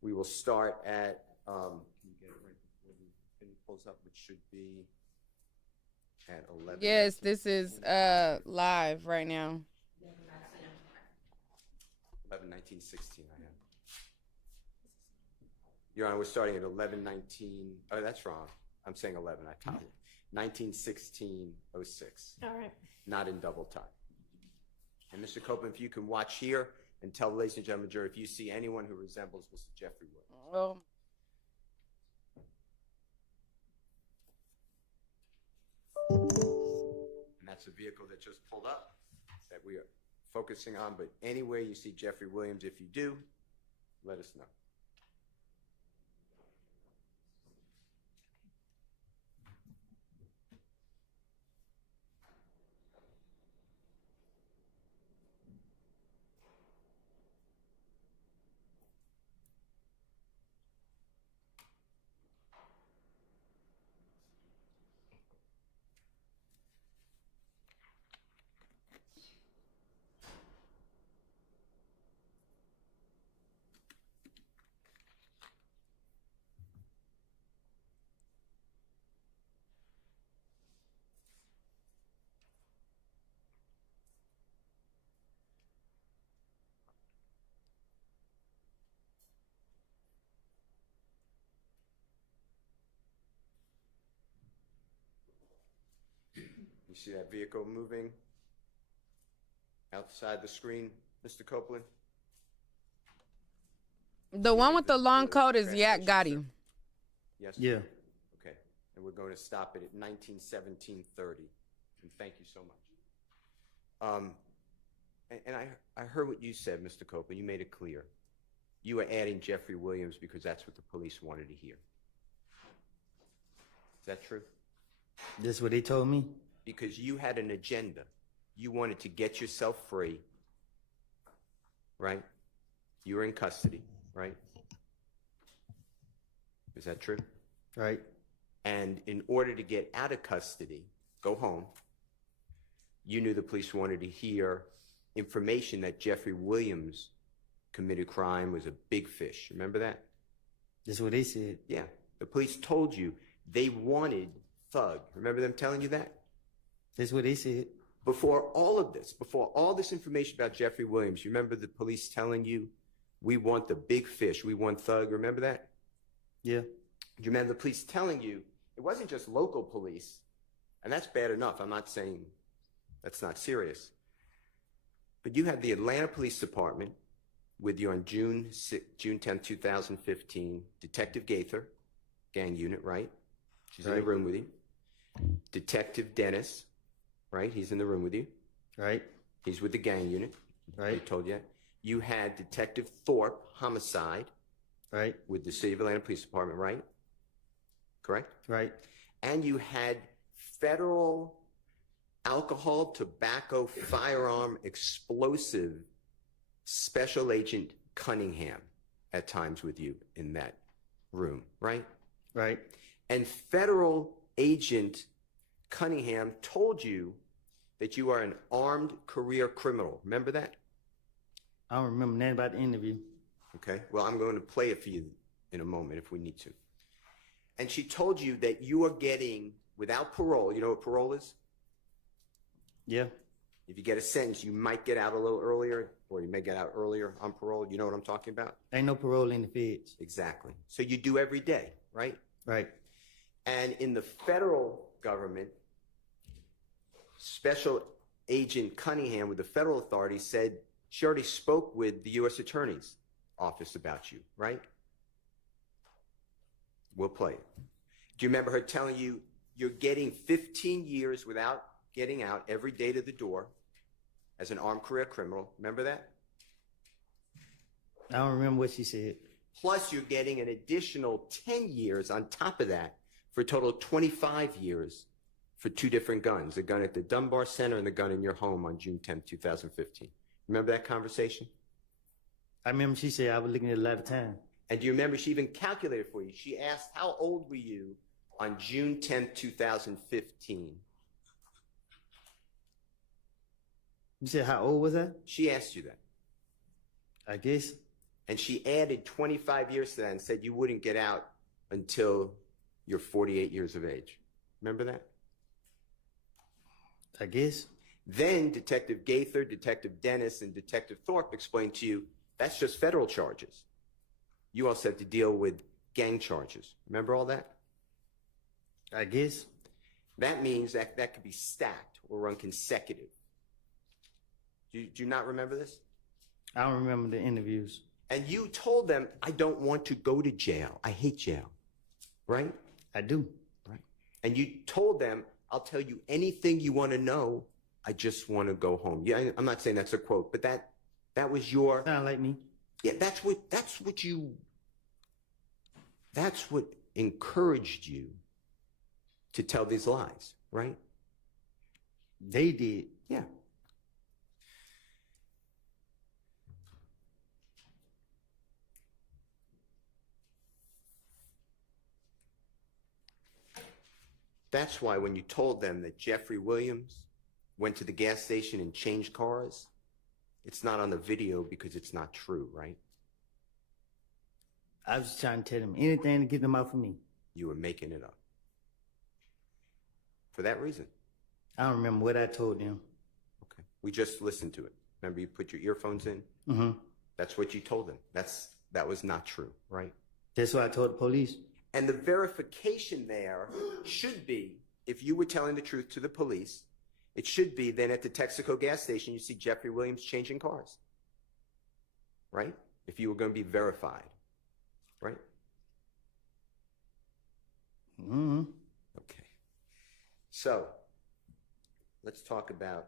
We will start at, can you get it right before the infinity pulls up, which should be at 11. Yes, this is live right now. 11:19:16, I have. Your Honor, we're starting at 11:19. Oh, that's wrong. I'm saying 11. I copied. 19:16:06. All right. Not in double time. And Mr. Copeland, if you can watch here and tell the ladies and gentlemen jury if you see anyone who resembles Mr. Jeffrey Williams. Oh. And that's a vehicle that just pulled up that we are focusing on. But anywhere you see Jeffrey Williams, if you do, let us know. see that vehicle moving outside the screen, Mr. Copeland? The one with the long coat is Yak Gotti. Yes? Yeah. Okay. And we're going to stop it at 1917:30. And thank you so much. And I heard what you said, Mr. Copeland. You made it clear. You were adding Jeffrey Williams because that's what the police wanted to hear. Is that true? That's what they told me. Because you had an agenda. You wanted to get yourself free, right? You were in custody, right? Is that true? Right. And in order to get out of custody, go home, you knew the police wanted to hear information that Jeffrey Williams committed crime, was a big fish. Remember that? That's what they said. Yeah. The police told you they wanted Thug. Remember them telling you that? That's what they said. Before all this information about Jeffrey Williams, you remember the police telling you, we want the big fish, we want Thug. Remember that? Yeah. Do you remember the police telling you, it wasn't just local police, and that's bad enough. I'm not saying that's not serious. But you had the Atlanta Police Department with you on June 10, 2015, Detective Gaither, gang unit, right? She's in the room with you. Detective Dennis, right? He's in the room with you. Right. He's with the gang unit. Right. I told you. You had Detective Thorpe, homicide. Right. With the City of Atlanta Police Department, right? Correct? Right. And you had federal alcohol, tobacco, firearm, explosive special agent Cunningham at times with you in that room, right? Right. And federal agent Cunningham told you that you are an armed career criminal. Remember that? I don't remember nothing about the interview. Okay. Well, I'm going to play it for you in a moment if we need to. And she told you that you are getting, without parole, you know what parole is? Yeah. If you get a sentence, you might get out a little earlier, or you may get out earlier on parole. You know what I'm talking about? Ain't no parole in the feds. Exactly. So you do every day, right? Right. And in the federal government, Special Agent Cunningham with the federal authorities said she already spoke with the U.S. Attorney's office about you, right? We'll play it. Do you remember her telling you you're getting 15 years without getting out every day to the door as an armed career criminal? Remember that? I don't remember what she said. Plus, you're getting an additional 10 years on top of that for a total of 25 years for two different guns, the gun at the Dunbar Center and the gun in your home on June 10, 2015. Remember that conversation? I remember she said I was looking at a lot of time. And do you remember she even calculated for you? She asked, how old were you on June 10, 2015? You said how old was I? She asked you that. I guess. And she added 25 years to that and said you wouldn't get out until you're 48 years of age. Remember that? I guess. Then Detective Gaither, Detective Dennis, and Detective Thorpe explained to you that's just federal charges. You also have to deal with gang charges. Remember all that? I guess. That means that could be stacked or run consecutive. Do you not remember this? I don't remember the interviews. And you told them, I don't want to go to jail. I hate jail. Right? I do. Right. And you told them, I'll tell you anything you want to know. I just want to go home. Yeah, I'm not saying that's a quote, but that was your... Sound like me. Yeah, that's what encouraged you to tell these lies, right? They did. Yeah. That's why when you told them that Jeffrey Williams went to the gas station and changed cars, it's not on the video because it's not true, right? I was just trying to tell them anything to get them out for me. You were making it up. For that reason. I don't remember what I told them. Okay. We just listened to it. Remember you put your earphones in? Mm-hmm. That's what you told them. That was not true, right? That's what I told the police. And the verification there should be, if you were telling the truth to the police, It should be then at the Texaco gas station, you see Jeffrey Williams changing cars, right? If you were going to be verified, right? Mm-hmm. Okay. So let's talk about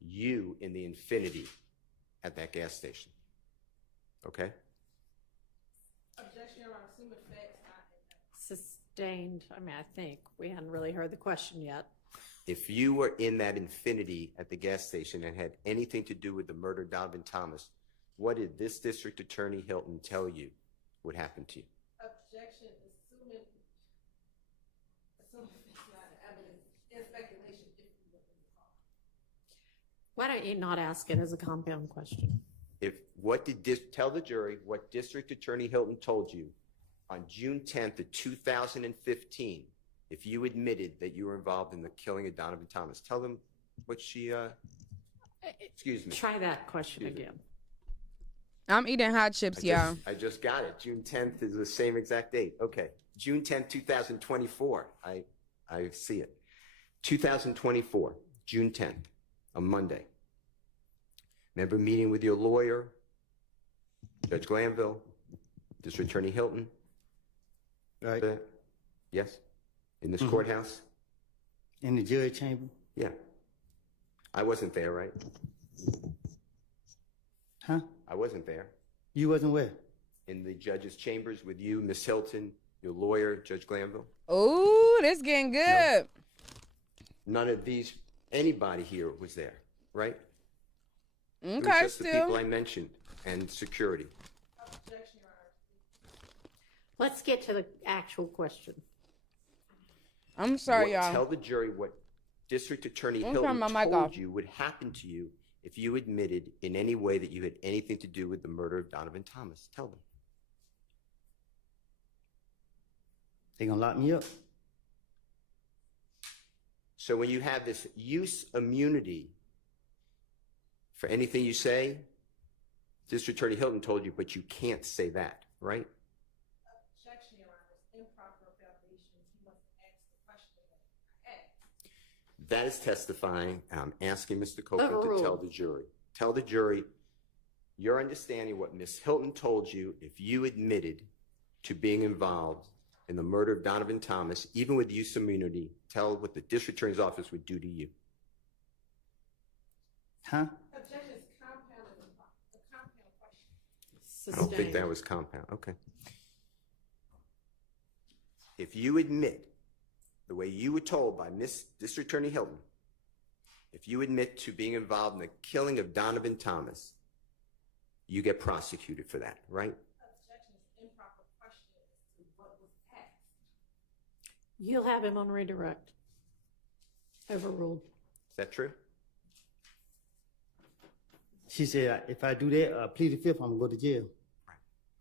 you in the Infinity at that gas station. Okay? Objection, Your Honor. Assume effects not Sustained. I mean, I think we hadn't really heard the question yet. If you were in that Infinity at the gas station and had anything to do with the murder of Donovan Thomas, what did this district attorney Hilton tell you would happen to you? Objection, assuming it's not evidence, in speculation if you were in the car. Why don't you not ask it as a compound question? Tell the jury what District Attorney Hilton told you on June 10th of 2015 if you admitted that you were involved in the killing of Donovan Thomas. Tell them what she, excuse me. Try that question Excuse me. again. I'm eating hot chips, y'all. I just got it. June 10th is the same exact date. Okay. June 10th, 2024. I see it. 2024, June 10th, a Monday. Remember meeting with your lawyer, Judge Glanville, District Attorney Hilton? Right. Yes? In this courthouse? In the judge chamber? Yeah. I wasn't there, right? Huh? I wasn't there. You wasn't where? In the judge's chambers with you, Miss Hilton, your lawyer, Judge Glanville? Ooh, this getting good. None of these, anybody here was there, right? It was Okay, just the still. people I mentioned and security. Objection, Your Honor. Let's get to the actual question. I'm sorry, y'all. Tell the jury what District Attorney I'm Hilton turning my mic told off. you would happen to you if you admitted in any way that you had anything to do with the murder of Donovan Thomas. Tell them. They gonna lock me up? So when you have this use immunity for anything you say, District Attorney Hilton told you, but you can't say that, right? Objection, Your Honor. Improper foundation. He must ask the question that I asked. That is testifying. I'm asking Mr. Copeland to Overruled. tell the jury. Tell the jury your understanding what Miss Hilton told you if you admitted to being involved in the murder of Donovan Thomas, even with use immunity. Tell what the district attorney's office would do to you. Huh? Objection is compound and a compound question. I don't think that was compound. Okay. If you admit the way you were told by Miss District Attorney Hilton, if you admit to being involved in the killing of Donovan Thomas, you get prosecuted for that, right? Objection is improper question as to what was asked. You'll have him on redirect. Overruled. Is that true? She said, if I do that, plead the fifth, I'm gonna go to jail.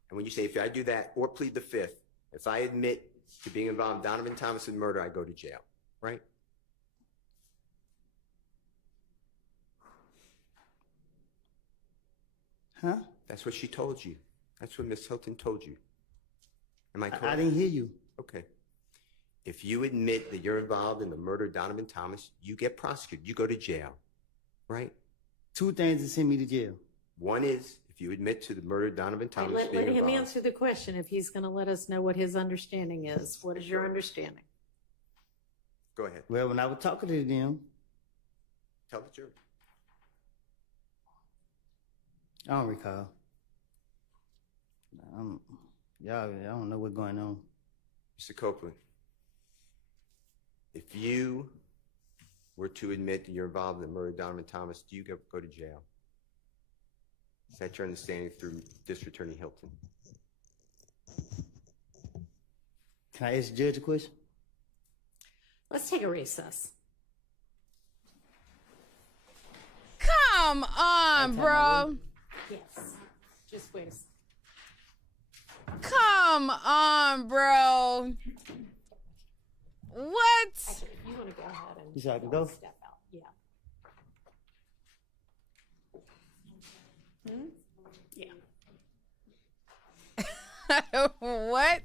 And when you say, if I do that or plead the fifth, if I admit to being involved in Donovan Thomas' murder, I go to jail, right? Huh? That's what she told you. That's what Miss Hilton told you. Am I correct? I didn't hear you. Okay. If you admit that you're involved in the murder of Donovan Thomas, you get prosecuted. You go to jail, right? Two things to send me to jail. One is if you admit to the murder of Donovan Thomas Let being him involved. answer the question if he's going to let us know what his understanding is. What is your understanding? Go ahead. Well, when I was talking to them, Tell the jury. I don't recall. Y'all, I don't know what's going on. Mr. Copeland, if you were to admit that you're involved in the murder of Donovan Thomas, do you go to jail? Is that your understanding through District Attorney Hilton? Can I ask the judge a question? Let's take a recess. Come on, bro. Yes. Just wait a second. Come on, bro. What? Actually, if you want to go ahead and You said I can go? step out. Yeah. Yeah. What?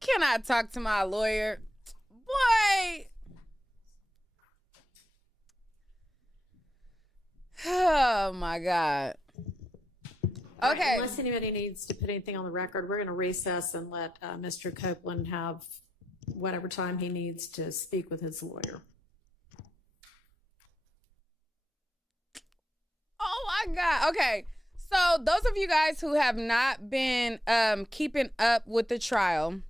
Can I talk to my lawyer? Boy. Oh my God. Right, Okay. unless anybody needs to put anything on the record, we're going to recess and let Mr. Copeland have whatever time he needs to speak with his lawyer. Oh my God. Okay. So those of you guys who have not been keeping up with the trial,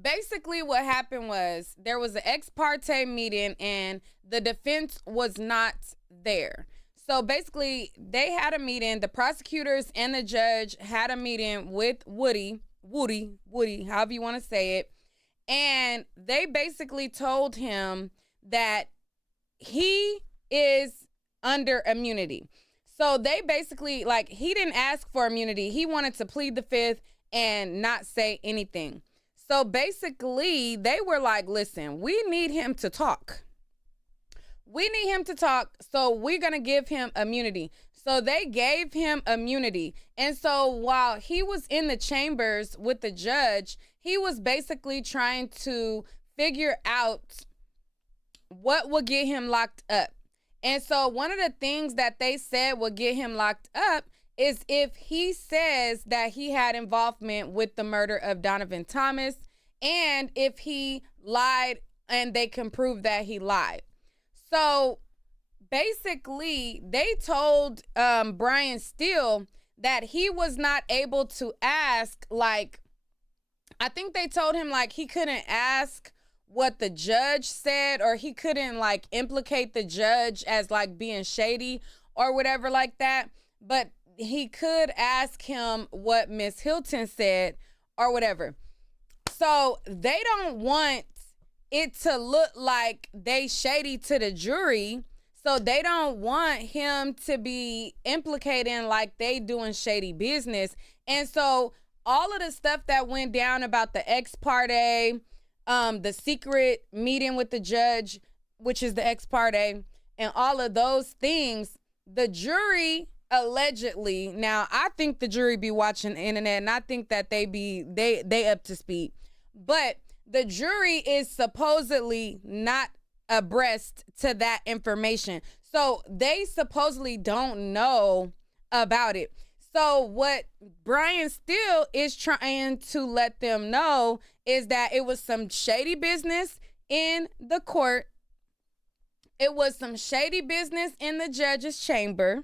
basically what happened was there was an ex parte meeting and the defense was not there. So basically they had a meeting, the prosecutors and the judge had a meeting with Woody, however you want to say it. And they basically told him that he is under immunity. So they basically, like, he didn't ask for immunity. He wanted to plead the fifth and not say anything. So basically, they were like, listen, we need him to talk. We need him to talk, so we're going to give him immunity. So they gave him immunity. And so while he was in the chambers with the judge, he was basically trying to figure out what would get him locked up. And so one of the things that they said would get him locked up is if he says that he had involvement with the murder of Donovan Thomas, and if he lied and they can prove that he lied. So basically they told Brian Steele that he was not able to ask, like, I think they told him like he couldn't ask what the judge said, or he couldn't like implicate the judge as like being shady or whatever like that, but he could ask him what Miss Hilton said or whatever. So they don't want it to look like they shady to the jury, so they don't want him to be implicating like they doing shady business. And so all of the stuff that went down about the ex parte, the secret meeting with the judge, which is the ex parte, and all of those things, the jury allegedly, now I think the jury be watching the internet and I think that they up to speed, but the jury is supposedly not abreast to that information. So they supposedly don't know about it. So what Brian Steele is trying to let them know is that it was some shady business in the court. It was some shady business in the judge's chamber.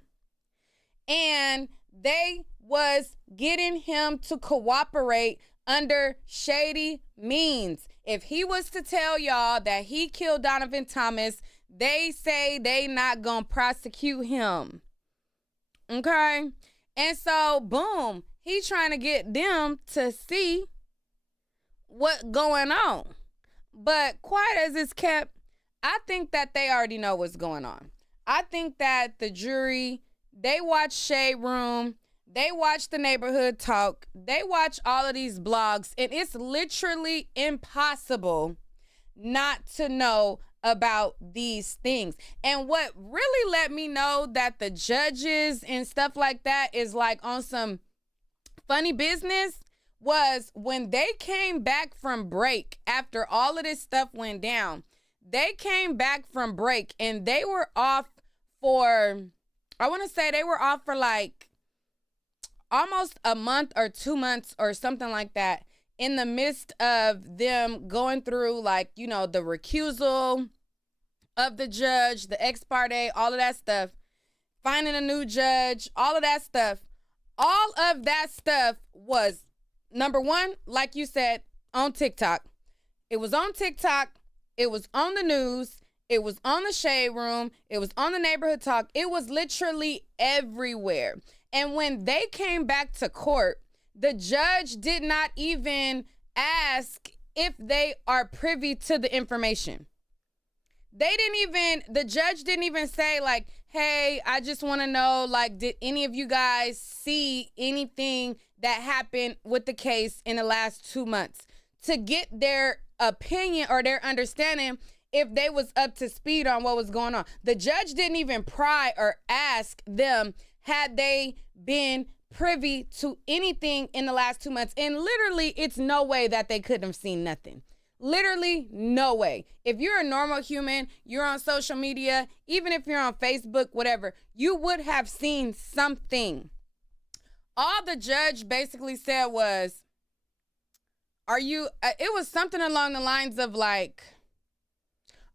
And they was getting him to cooperate under shady means. If he was to tell y'all that he killed Donovan Thomas, they say they not gonna prosecute him. Okay? And so, boom, he trying to get them to see what's going on. But quiet as it's kept, I think that they already know what's going on. I think that the jury, they watch Shade Room, they watch The Neighborhood Talk, they watch all of these blogs, and it's literally impossible not to know about these things. And what really let me know that the judges and stuff like that is like on some funny business was when they came back from break after all of this stuff went down. They came back from break and they were off for, I want to say they were off for like almost a month or 2 months or something like that, in the midst of them going through, like, you know, the recusal of the judge, the ex parte, all of that stuff, finding a new judge, all of that stuff. All of that stuff was, number one, like you said, on TikTok. It was on TikTok. It was on the news. It was on the Shade Room. It was on the Neighborhood Talk. It was literally everywhere. And when they came back to court, the judge did not even ask if they are privy to the information. The judge didn't even say like, hey, I just want to know, like, did any of you guys see anything that happened with the case in the last 2 months to get their opinion or their understanding if they was up to speed on what was going on. The judge didn't even pry or ask them had they been privy to anything in the last 2 months. And literally, it's no way that they couldn't have seen nothing. Literally, no way. If you're a normal human, you're on social media, even if you're on Facebook, whatever, you would have seen something. All the judge basically said was, it was something along the lines of like,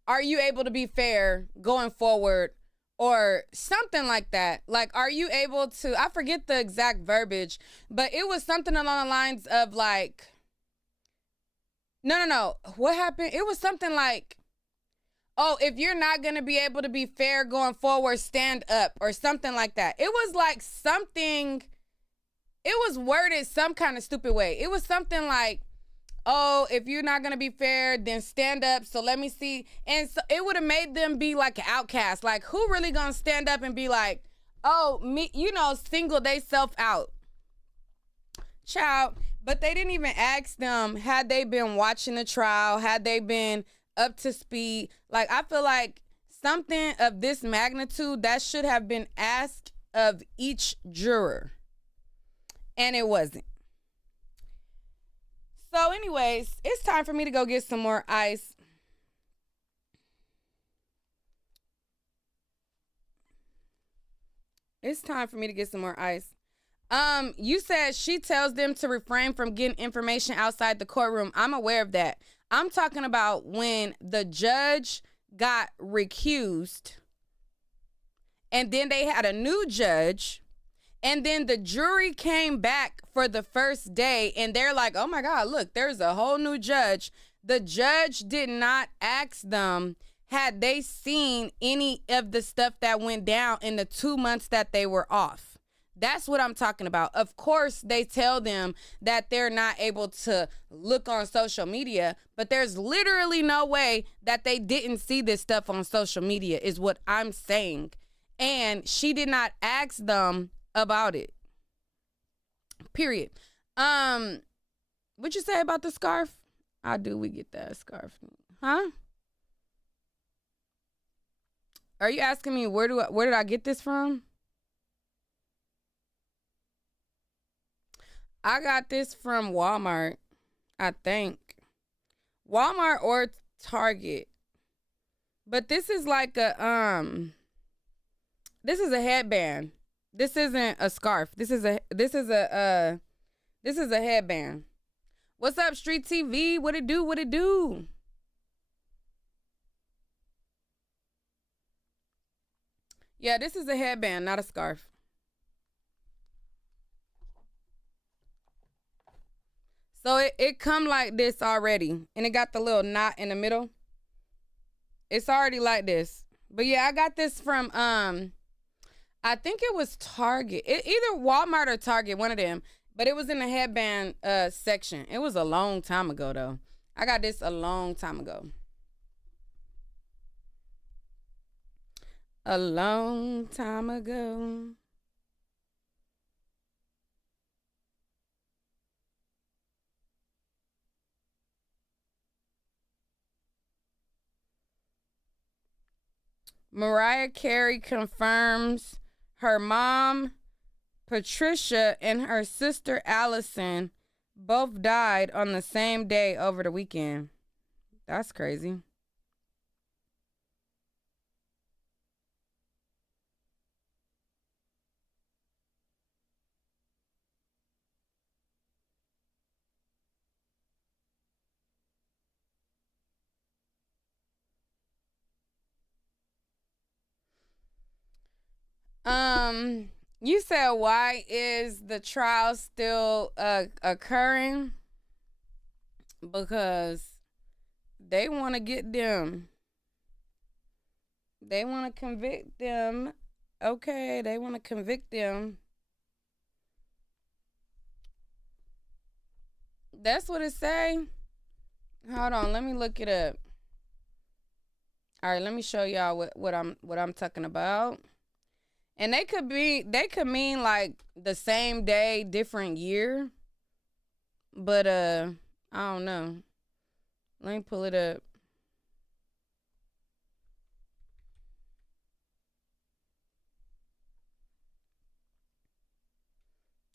are you able to be fair going forward? Or something like that. Like, are you able to, I forget the exact verbiage, but it was something along the lines of like, no. What happened? It was something like, oh, if you're not going to be able to be fair going forward, stand up or something like that. It was like something, it was worded some kind of stupid way. It was something like, oh, if you're not going to be fair, then stand up. So let me see. And so it would have made them be like an outcast. Like, who really going to stand up and be like, oh, me, single they self out. Child. But they didn't even ask them, had they been watching the trial? Had they been up to speed? Like, I feel like something of this magnitude, that should have been asked of each juror. And it wasn't. So anyways, it's time for me to go get some more ice. It's time for me to get some more ice. You said she tells them to refrain from getting information outside the courtroom. I'm aware of that. I'm talking about when the judge got recused and then they had a new judge. And then the jury came back for the first day and they're like, oh my God, look, there's a whole new judge. The judge did not ask them had they seen any of the stuff that went down in the 2 months that they were off. That's what I'm talking about. Of course, they tell them that they're not able to look on social media, but there's literally no way that they didn't see this stuff on social media is what I'm saying. And she did not ask them about it. Period. What you say about the scarf? How do we get that scarf? Huh? Are you asking me where did I get this from? I got this from Walmart, I think. Walmart or Target. But this is like a this is a headband. This isn't a scarf. This is a headband. What's up, Street TV? What it do? What it do? Yeah, this is a headband, not a scarf. So it come like this already, and it got the little knot in the middle. It's already like this. But yeah, I got this from I think it was Target. Either Walmart or Target, one of them. But it was in the headband section. It was a long time ago, though. I got this a long time ago. A long time ago. Mariah Carey confirms her mom, Patricia, and her sister, Allison, both died on the same day over the weekend. That's crazy. You said, why is the trial still occurring? Because they want to get them. They want to convict them. Okay, they want to convict them. That's what it say. Hold on, let me look it up. All right, let me show y'all what I'm talking about. And they could mean like the same day, different year. But I don't know. Let me pull it up.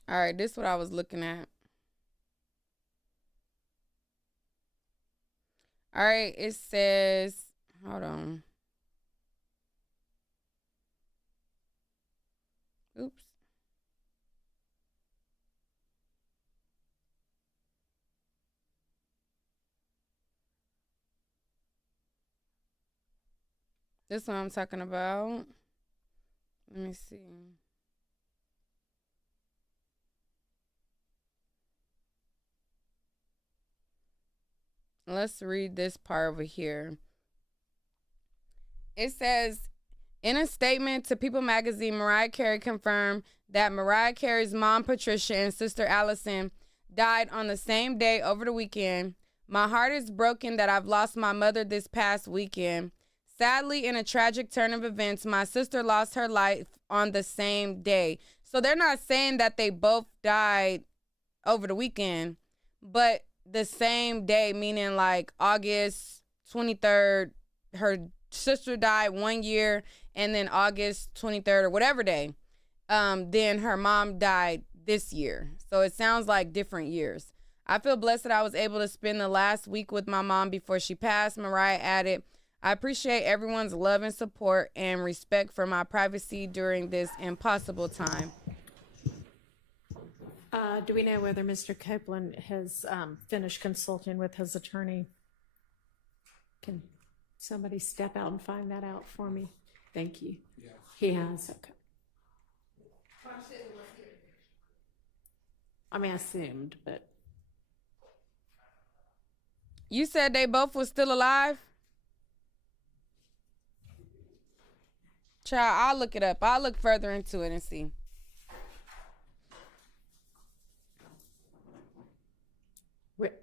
All right, this is what I was looking at. All right, it says, hold on. Oops. This one I'm talking about. Let me see. Let's read this part over here. It says, in a statement to People magazine, Mariah Carey confirmed that Mariah Carey's mom, Patricia, and sister Allison died on the same day over the weekend. My heart is broken that I've lost my mother this past weekend. Sadly, in a tragic turn of events, my sister lost her life on the same day. So they're not saying that they both died over the weekend, but the same day, meaning like August 23rd, her sister died 1 year, and then August 23rd or whatever day, then her mom died this year. So it sounds like different years. I feel blessed that I was able to spend the last week with my mom before she passed. Mariah added, I appreciate everyone's love and support and respect for my privacy during this impossible time. Do we know whether Mr. Copeland has finished consulting with his attorney? Can somebody step out and find that out for me? Thank you. Yeah. He has, okay. I mean, I assumed, but. You said they both were still alive? Child, I'll look it up. I'll look further into it and see.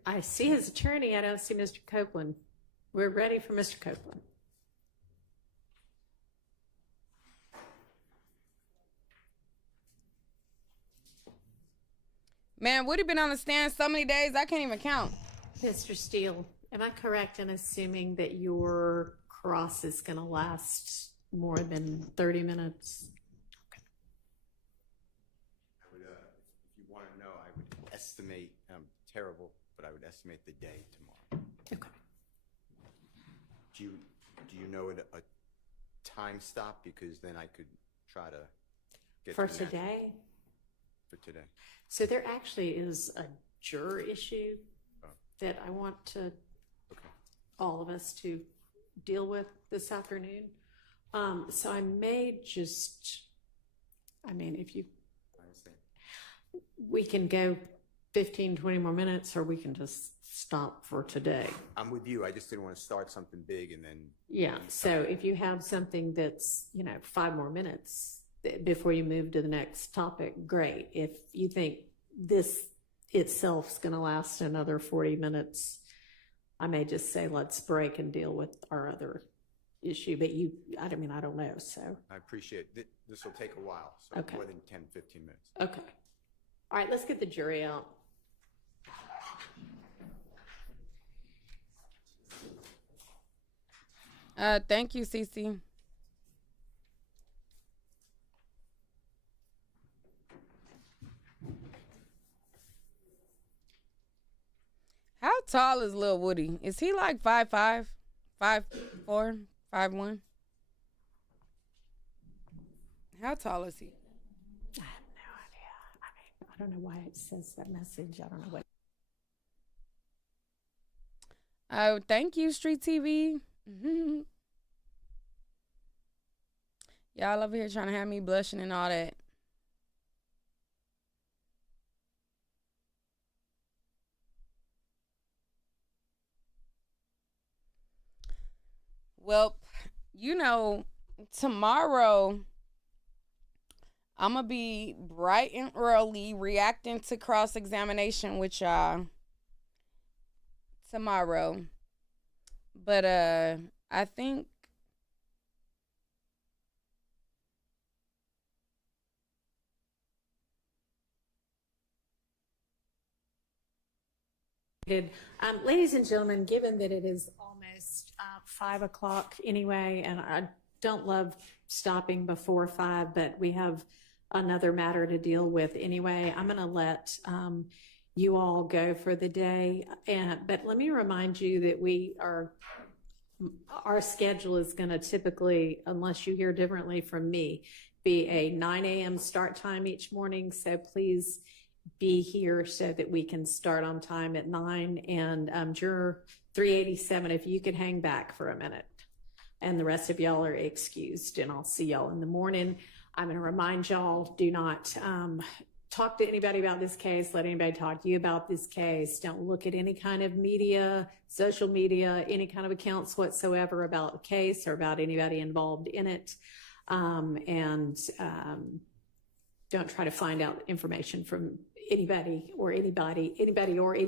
I see his attorney. I don't see Mr. Copeland. We're ready for Mr. Copeland. Man, Woody been on the stand so many days, I can't even count. Mr. Steele, am I correct in assuming that your cross is going to last more than 30 minutes? Okay. I would, if you want to know, I would estimate, terrible, but I would estimate the day tomorrow. Okay. Do you know a time stop? Because then I could try to get for to today. For today. So there actually is a juror issue that I want to all of us to deal with this afternoon. So I may just, I mean, if you, we can go 15, 20 more minutes, or we can just stop for today. I'm with you. I just didn't want to start something big and then. Yeah. So if you have something that's, 5 more minutes before you move to the next topic, great. If you think this itself is going to last another 40 minutes, I may just say, let's break and deal with our other issue. But I don't know. So I appreciate it. This will take a while. So okay. More than 10, 15 minutes. Okay. All right. Let's get the jury out. Thank you, Cece. How tall is Lil Woody? Is he like 5'5", 5'4", 5'1"? How tall is he? I have no idea. I don't know why it says that message. I don't know what. Oh, thank you, Street TV. Y'all over here trying to have me blushing and all that. Well, tomorrow I'm going to be bright and early reacting to cross-examination with y'all tomorrow. But I think Ladies and gentlemen, given that it is almost 5 o'clock anyway, and I don't love stopping before 5, but we have another matter to deal with anyway, I'm going to let you all go for the day. But let me remind you that our schedule is going to typically, unless you hear differently from me, be a 9 a.m. start time each morning. So please be here so that we can start on time at 9. And Juror 387, if you could hang back for a minute. And the rest of y'all are excused, and I'll see y'all in the morning. I'm going to remind y'all, do not talk to anybody about this case. Let anybody talk to you about this case. Don't look at any kind of media, social media, any kind of accounts whatsoever about the case or about anybody involved in it. And don't try to find out information from anybody or any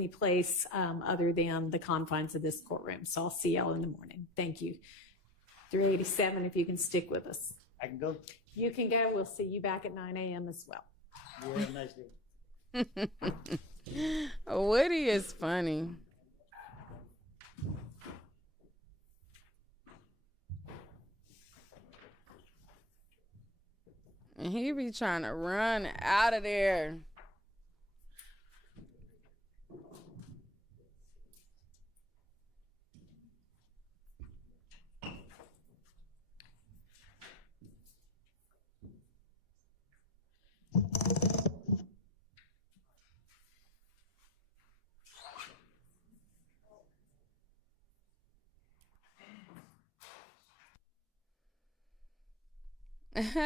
place other than the confines of this courtroom. So I'll see y'all in the morning. Thank you. 387, if you can stick with us. I can go. You can go. We'll see you back at 9 a.m. as well. Yeah, nice day. Woody is funny. And he be trying to run out of there.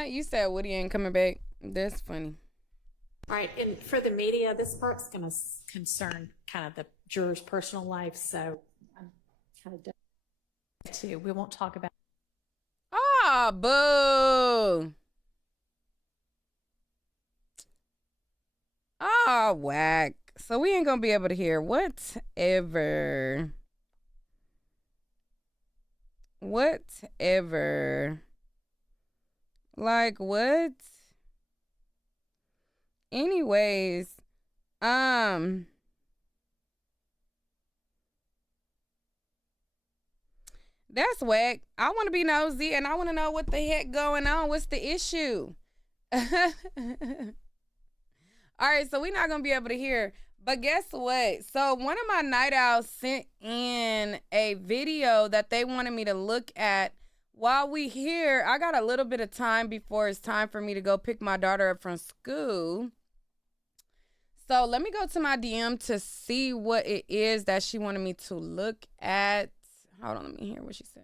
You said Woody ain't coming back. That's funny. All right, and for the media, this part's going to concern kind of the juror's personal life, so I'm kind of done too. We won't talk about. Ah, boo. Ah, whack. So we ain't gonna be able to hear whatever. Like what? Anyways, that's whack. I want to be nosy and I want to know what the heck going on. What's the issue? All right, so we're not going to be able to hear. But guess what? So one of my night owls sent in a video that they wanted me to look at while we here. I got a little bit of time before it's time for me to go pick my daughter up from school. So let me go to my DM to see what it is that she wanted me to look at. Hold on, let me hear what she said.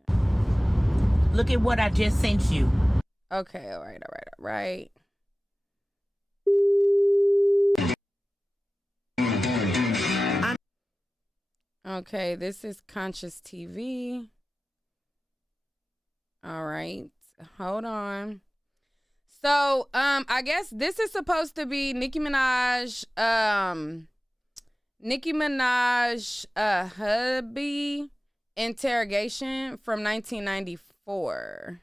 Look at what I just sent you. Okay, all right. Okay, this is Conscious TV. All right, hold on. So, I guess this is supposed to be Nicki Minaj, hubby interrogation from 1994.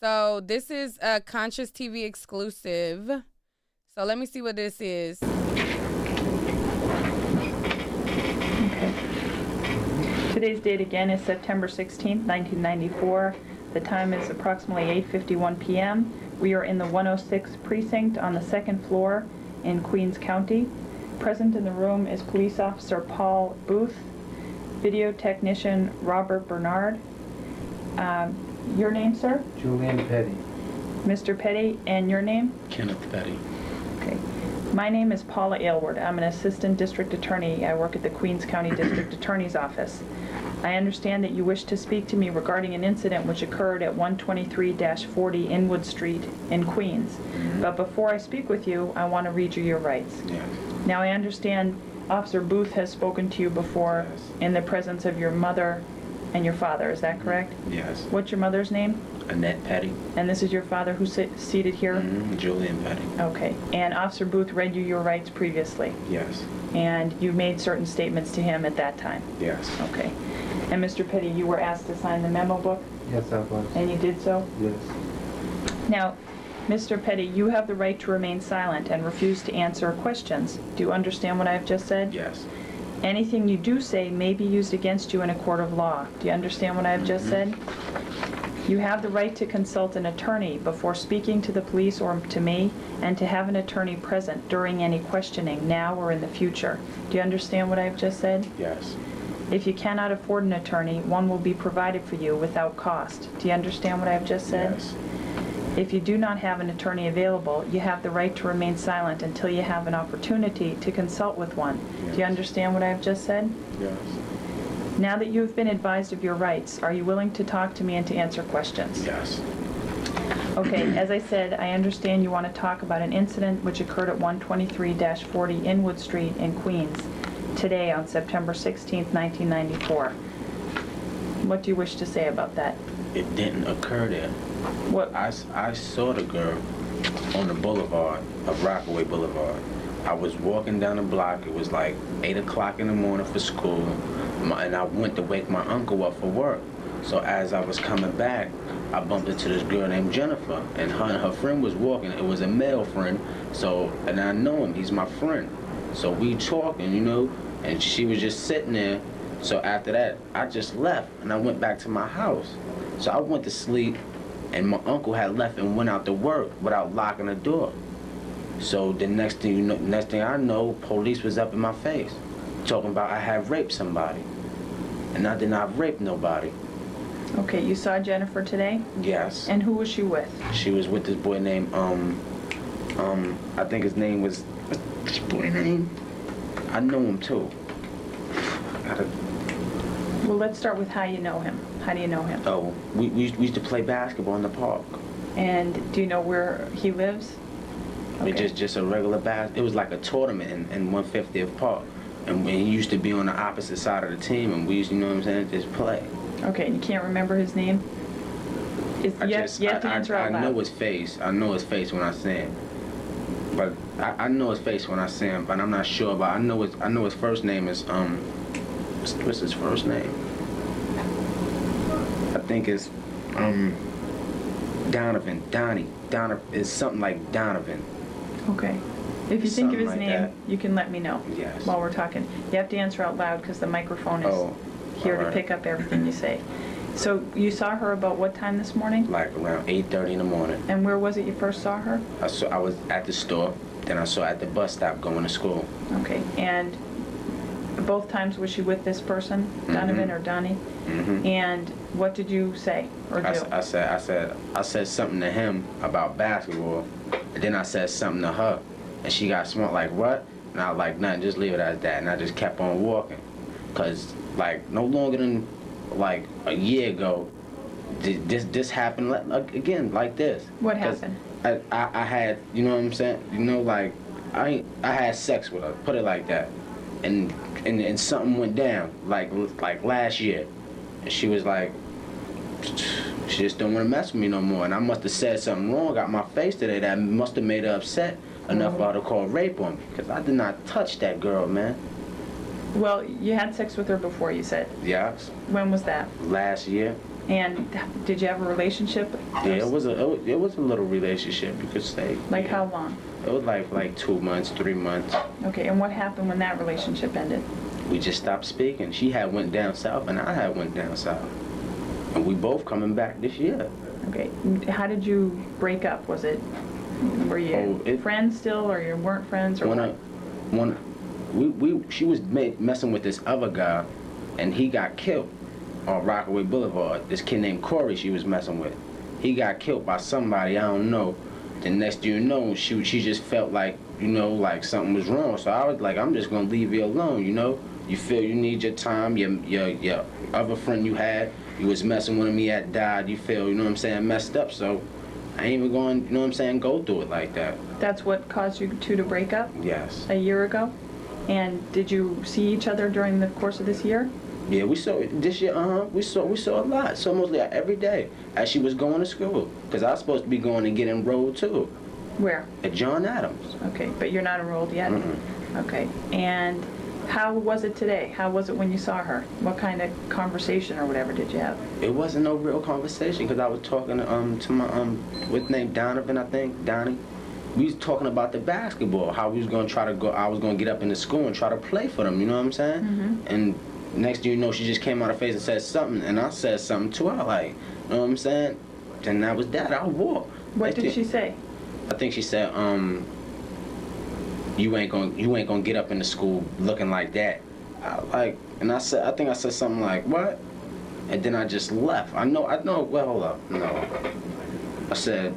So this is a Conscious TV exclusive. So let me see what this is. Today's date again is September 16th, 1994. The time is approximately 8:51 p.m. We are in the 106 precinct on the second floor in Queens County. Present in the room is Police Officer Paul Booth, Video Technician Robert Bernard. Your name, sir? Julian Petty. Mr. Petty, and your name? Kenneth Petty. Okay. My name is Paula Aylward. I'm an assistant district attorney. I work at the Queens County District Attorney's Office. I understand that you wish to speak to me regarding an incident which occurred at 123-40 Inwood Street in Queens. Mm-hmm. But before I speak with you, I want to read you your rights. Yes. Now, I understand Officer Booth has spoken to you before in the presence of your mother and your father. Is that correct? Yes. What's your mother's name? Annette Petty. And this is your father who's seated here? Mm-hmm. Julian Petty. Okay. And Officer Booth read you your rights previously? Yes. And you made certain statements to him at that time? Yes. Okay. And Mr. Petty, you were asked to sign the memo book? Yes, I was. And you did so? Yes. Now, Mr. Petty, you have the right to remain silent and refuse to answer questions. Do you understand what I have just said? Yes. Anything you do say may be used against you in a court of law. Do you understand what I have just said? You have the right to consult an attorney before speaking to the police or to me, and to have an attorney present during any questioning, now or in the future. Do you understand what I have just said? Yes. If you cannot afford an attorney, one will be provided for you without cost. Do you understand what I have just said? Yes. If you do not have an attorney available, you have the right to remain silent until you have an opportunity to consult with one. Yes. Do you understand what I have just said? Yes. Now that you have been advised of your rights, are you willing to talk to me and to answer questions? Yes. Okay, as I said, I understand you want to talk about an incident which occurred at 123-40 Inwood Street in Queens today on September 16th, 1994. What do you wish to say about that? It didn't occur there. What? I saw the girl on the boulevard of Rockaway Boulevard. I was walking down the block. It was like 8 o'clock in the morning for school, and I went to wake my uncle up for work. So as I was coming back, I bumped into this girl named Jennifer, and her friend was walking. It was a male friend, and I know him. He's my friend. So we talking, and she was just sitting there. So after that, I just left, and I went back to my house. So I went to sleep, and my uncle had left and went out to work without locking the door. So the next thing I know, police was up in my face, talking about I had raped somebody, and I did not rape nobody. Okay, you saw Jennifer today? Yes. And who was she with? She was with this boy named I think his name was, what's this boy name? I know him too. Well, let's start with how you know him. How do you know him? Oh, we used to play basketball in the park. And do you know where he lives? Okay. It just a regular it was like a tournament in 150th Park, and we used to be on the opposite side of the team, and we used to, just play. Okay, and you can't remember his name? You have to answer out loud. I know his face. I know his face when I see him. But I know his face when I see him, but I'm not sure about. I know his first name is what's his first name? I think it's Donovan. Donovan is something like Donovan. Okay. If you think of his Something like name, that. you can let me know. Yes. While we're talking. You have to answer out loud because the microphone is here to alright. pick up everything you say. So you saw her about what time this morning? Like around 8:30 in the morning. And where was it you first saw her? I was at the store, then I saw her at the bus stop going to school. Okay. And both times was she with this person, Donovan or Donnie? Mm-hmm. And what did you say or do? I said something to him about basketball, and then I said something to her, and she got smart like, what? And I was like, nothing, just leave it as that, and I just kept on walking, cause like no longer than like a year ago, this happened again like this. What happened? I had, you know what I'm saying? Like I had sex with her, put it like that, and something went down like last year, and she was like, she just don't want to mess with me no more, and I must have said something wrong, got my face today that must have made her upset enough for her to call rape on me, because I did not touch that girl, man. Well, you had sex with her before, you said. Yes. When was that? Last year. And did you have a relationship? Yeah, it was a little relationship, you could say. Like yeah. how long? It was like 2 months, 3 months. Okay, and what happened when that relationship ended? We just stopped speaking. She had went down south, and I had went down south, and we both coming back this year. Okay, how did you break up? Were you friends still, or you weren't friends, or what? She was messing with this other guy, and he got killed on Rockaway Boulevard. This kid named Corey she was messing with. He got killed by somebody, I don't know. The next thing you know, she just felt like, like something was wrong. So I was like, I'm just gonna leave you alone, You feel you need your time, your other friend you had, you was messing with him, he had died, you feel, messed up. So I ain't even going, go through it like that. That's what caused you two to break up? Yes. A year ago? And did you see each other during the course of this year? Yeah, we saw this year. We saw a lot. So mostly every day as she was going to school, because I was supposed to be going and get enrolled too. Where? At John Adams. Okay, but you're not enrolled yet. Mm-hmm. Okay, and How was it today? How was it when you saw her? What kind of conversation or whatever did you have? It wasn't no real conversation because I was talking to my what's name, Donovan, I think, Donnie. We was talking about the basketball, how we was gonna try to go. I was gonna get up in the school and try to play for them. You know what I'm saying? Mm-hmm. And next thing you know, she just came out her face and said something, and I said something to her, like, you know what I'm saying? Then that was that. I walked. What did she say? I think she said, you ain't gonna get up in the school looking like that. I think I said something like, what? And then I just left. I know, well, hold up, no. I said,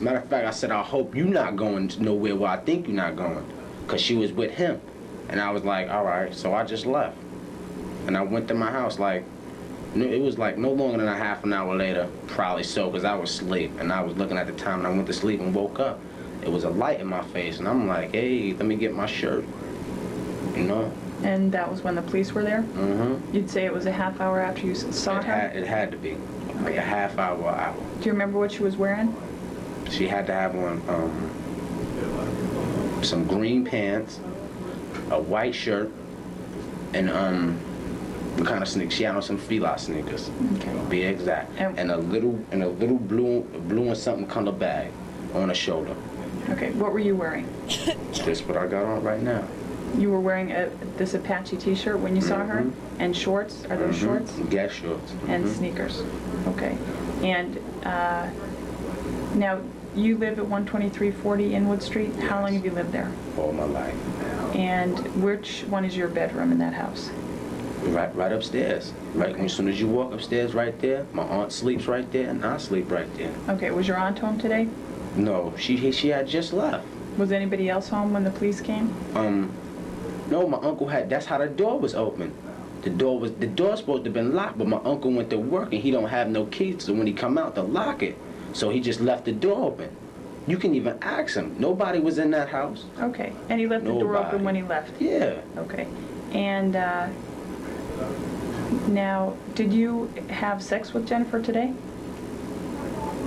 matter of fact, I said, I hope you not going nowhere where I think you're not going. Because she was with him. And I was like, all right, so I just left. And I went to my house, like, it was like no longer than a half an hour later, probably so, because I was asleep. And I was looking at the time, and I went to sleep and woke up. It was a light in my face, and I'm like, hey, let me get my shirt, you know? And that was when the police were there? Mm-hmm. You'd say it was a half hour after you saw her? It had to be, like a half hour. Do you remember what she was wearing? She had to have on some green pants, a white shirt, and what kind of sneakers? She had on some Fila sneakers, okay, to be exact, and a little blue and something color bag on her shoulder. Okay, what were you wearing? Just what I got on right now. You were wearing this Apache t-shirt when you saw her? And shorts? Are those shorts? Gas shorts. And sneakers. Okay. And now, you live at 12340 Inwood Street. Yes. How long have you lived there? All my life. And which one is your bedroom in that house? Right upstairs. Right, okay. As soon as you walk upstairs, right there. My aunt sleeps right there, and I sleep right there. Okay, was your aunt home today? No, she had just left. Was anybody else home when the police came? No, my uncle had. That's how the door was open. The door was supposed to have been locked, but my uncle went to work and he don't have no keys. So when he come out to lock it, so he just left the door open. You can even ask him. Nobody was in that house. Okay, and he left the door open when he left. Yeah. Okay, and now, did you have sex with Jennifer today?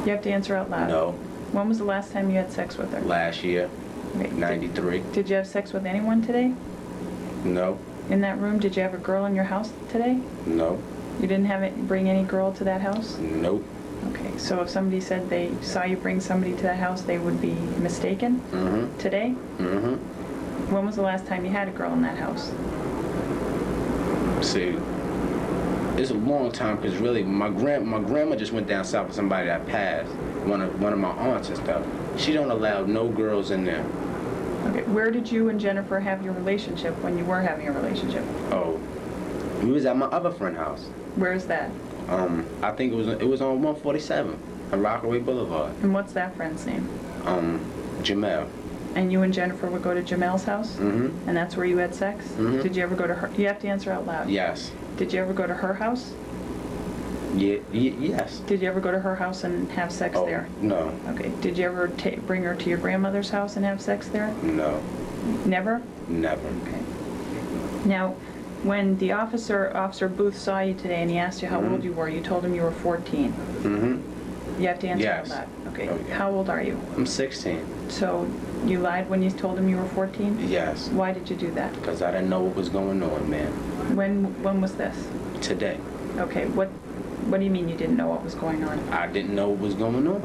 You have to answer out loud. No. When was the last time you had sex with her? Last year, okay. 93. Did you have sex with anyone today? No. In that room, did you have a girl in your house today? No. You didn't bring any girl to that house? Nope. Okay, so if somebody said they saw you bring somebody to that house, they would be mistaken? Mm-hmm. Today? Mm-hmm. When was the last time you had a girl in that house? See, it's a long time because really my grandma just went down south with somebody that passed, one of my aunts and stuff. She don't allow no girls in there. Okay, where did you and Jennifer have your relationship when you were having a relationship? Oh, we was at my other friend's house. Where is that? I think it was on 147 on Rockaway Boulevard. And what's that friend's name? Jamel. And you and Jennifer would go to Jamel's house? Mm-hmm. And that's where you had sex? Mm-hmm. Did you ever go to her? You have to answer out loud. Yes. Did you ever go to her house? Yeah, yes. Did you ever go to her house and have sex there? No. Okay. Did you ever bring her to your grandmother's house and have sex there? No. Never? Never. Okay. Now, when the Officer Booth saw you today and he asked you how old you were, you told him you were 14. Mm-hmm. You have to answer yes. that. Okay. Oh, yeah. How old are you? I'm 16. So you lied when you told him you were 14? Yes. Why did you do that? Because I didn't know what was going on, man. When was this? Today. Okay. What do you mean you didn't know what was going on? I didn't know what was going on.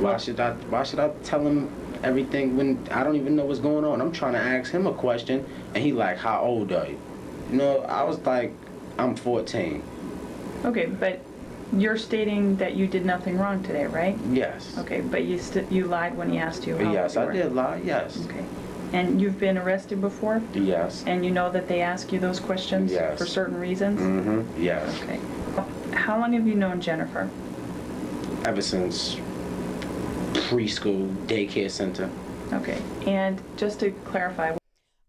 Why should I tell him everything when I don't even know what's going on? I'm trying to ask him a question and he like, how old are you? You know, I was like, I'm 14. Okay, but you're stating that you did nothing wrong today, right? Yes. Okay, but you lied when he asked you how yes, old you I did lie, yes. Okay. And you've been arrested before? Yes. And you know that they ask you those questions yes. for certain reasons? Mm-hmm, yes. Okay. How long have you known Jennifer? Ever since preschool, daycare center. Okay, and just to clarify.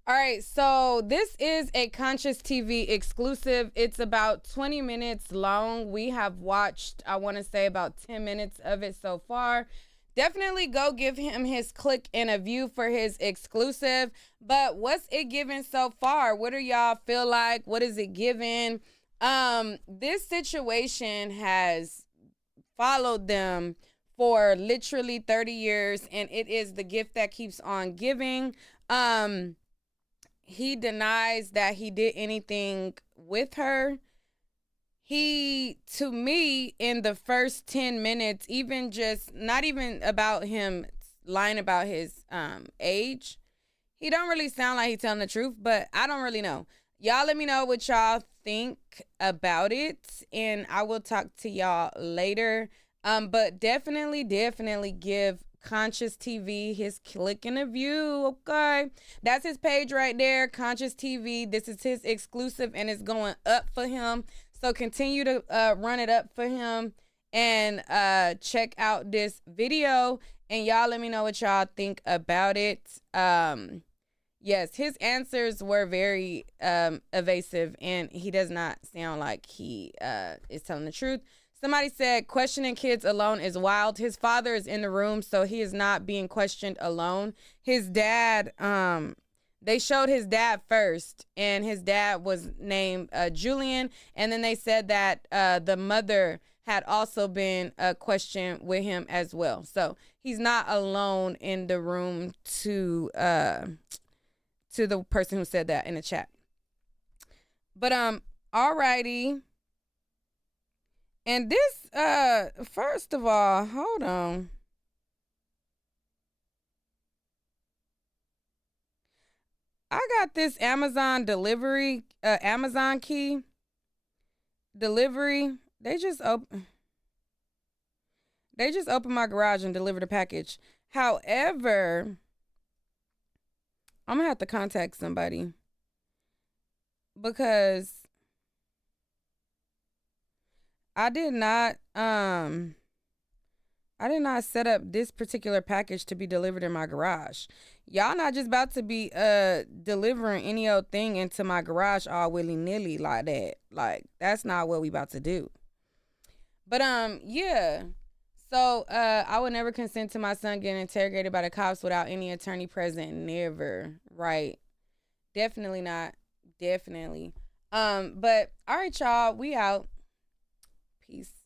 All right, so this is a Conscious TV exclusive. It's about 20 minutes long. We have watched, I want to say, about 10 minutes of it so far. Definitely go give him his click and a view for his exclusive. But what's it giving so far? What do y'all feel like? What is it giving? This situation has followed them for literally 30 years, and it is the gift that keeps on giving. He denies that he did anything with her. He, to me, in the first 10 minutes, even just not even about him lying about his age, he don't really sound like he's telling the truth, but I don't really know. Y'all let me know what y'all think about it, and I will talk to y'all later. But definitely give Conscious TV his click and a view, okay? That's his page right there, Conscious TV. This is his exclusive, and it's going up for him. So continue to run it up for him and check out this video. And y'all let me know what y'all think about it. Yes, his answers were very evasive, and he does not sound like he is telling the truth. Somebody said questioning kids alone is wild. His father is in the room, so he is not being questioned alone. His dad, they showed his dad first, and his dad was named Julian. And then they said that the mother had also been questioned with him as well. So he's not alone in the room to the person who said that in the chat. But alrighty. And this, first of all, hold on. I got this Amazon delivery, Amazon key delivery. They just opened my garage and delivered a package. However, I'm gonna have to contact somebody because I did not set up this particular package to be delivered in my garage. Y'all not just about to be delivering any old thing into my garage all willy-nilly like that. Like, that's not what we about to do. But yeah. So I would never consent to my son getting interrogated by the cops without any attorney present. Never. Right. Definitely not. Definitely. But all right, y'all, we out. Peace.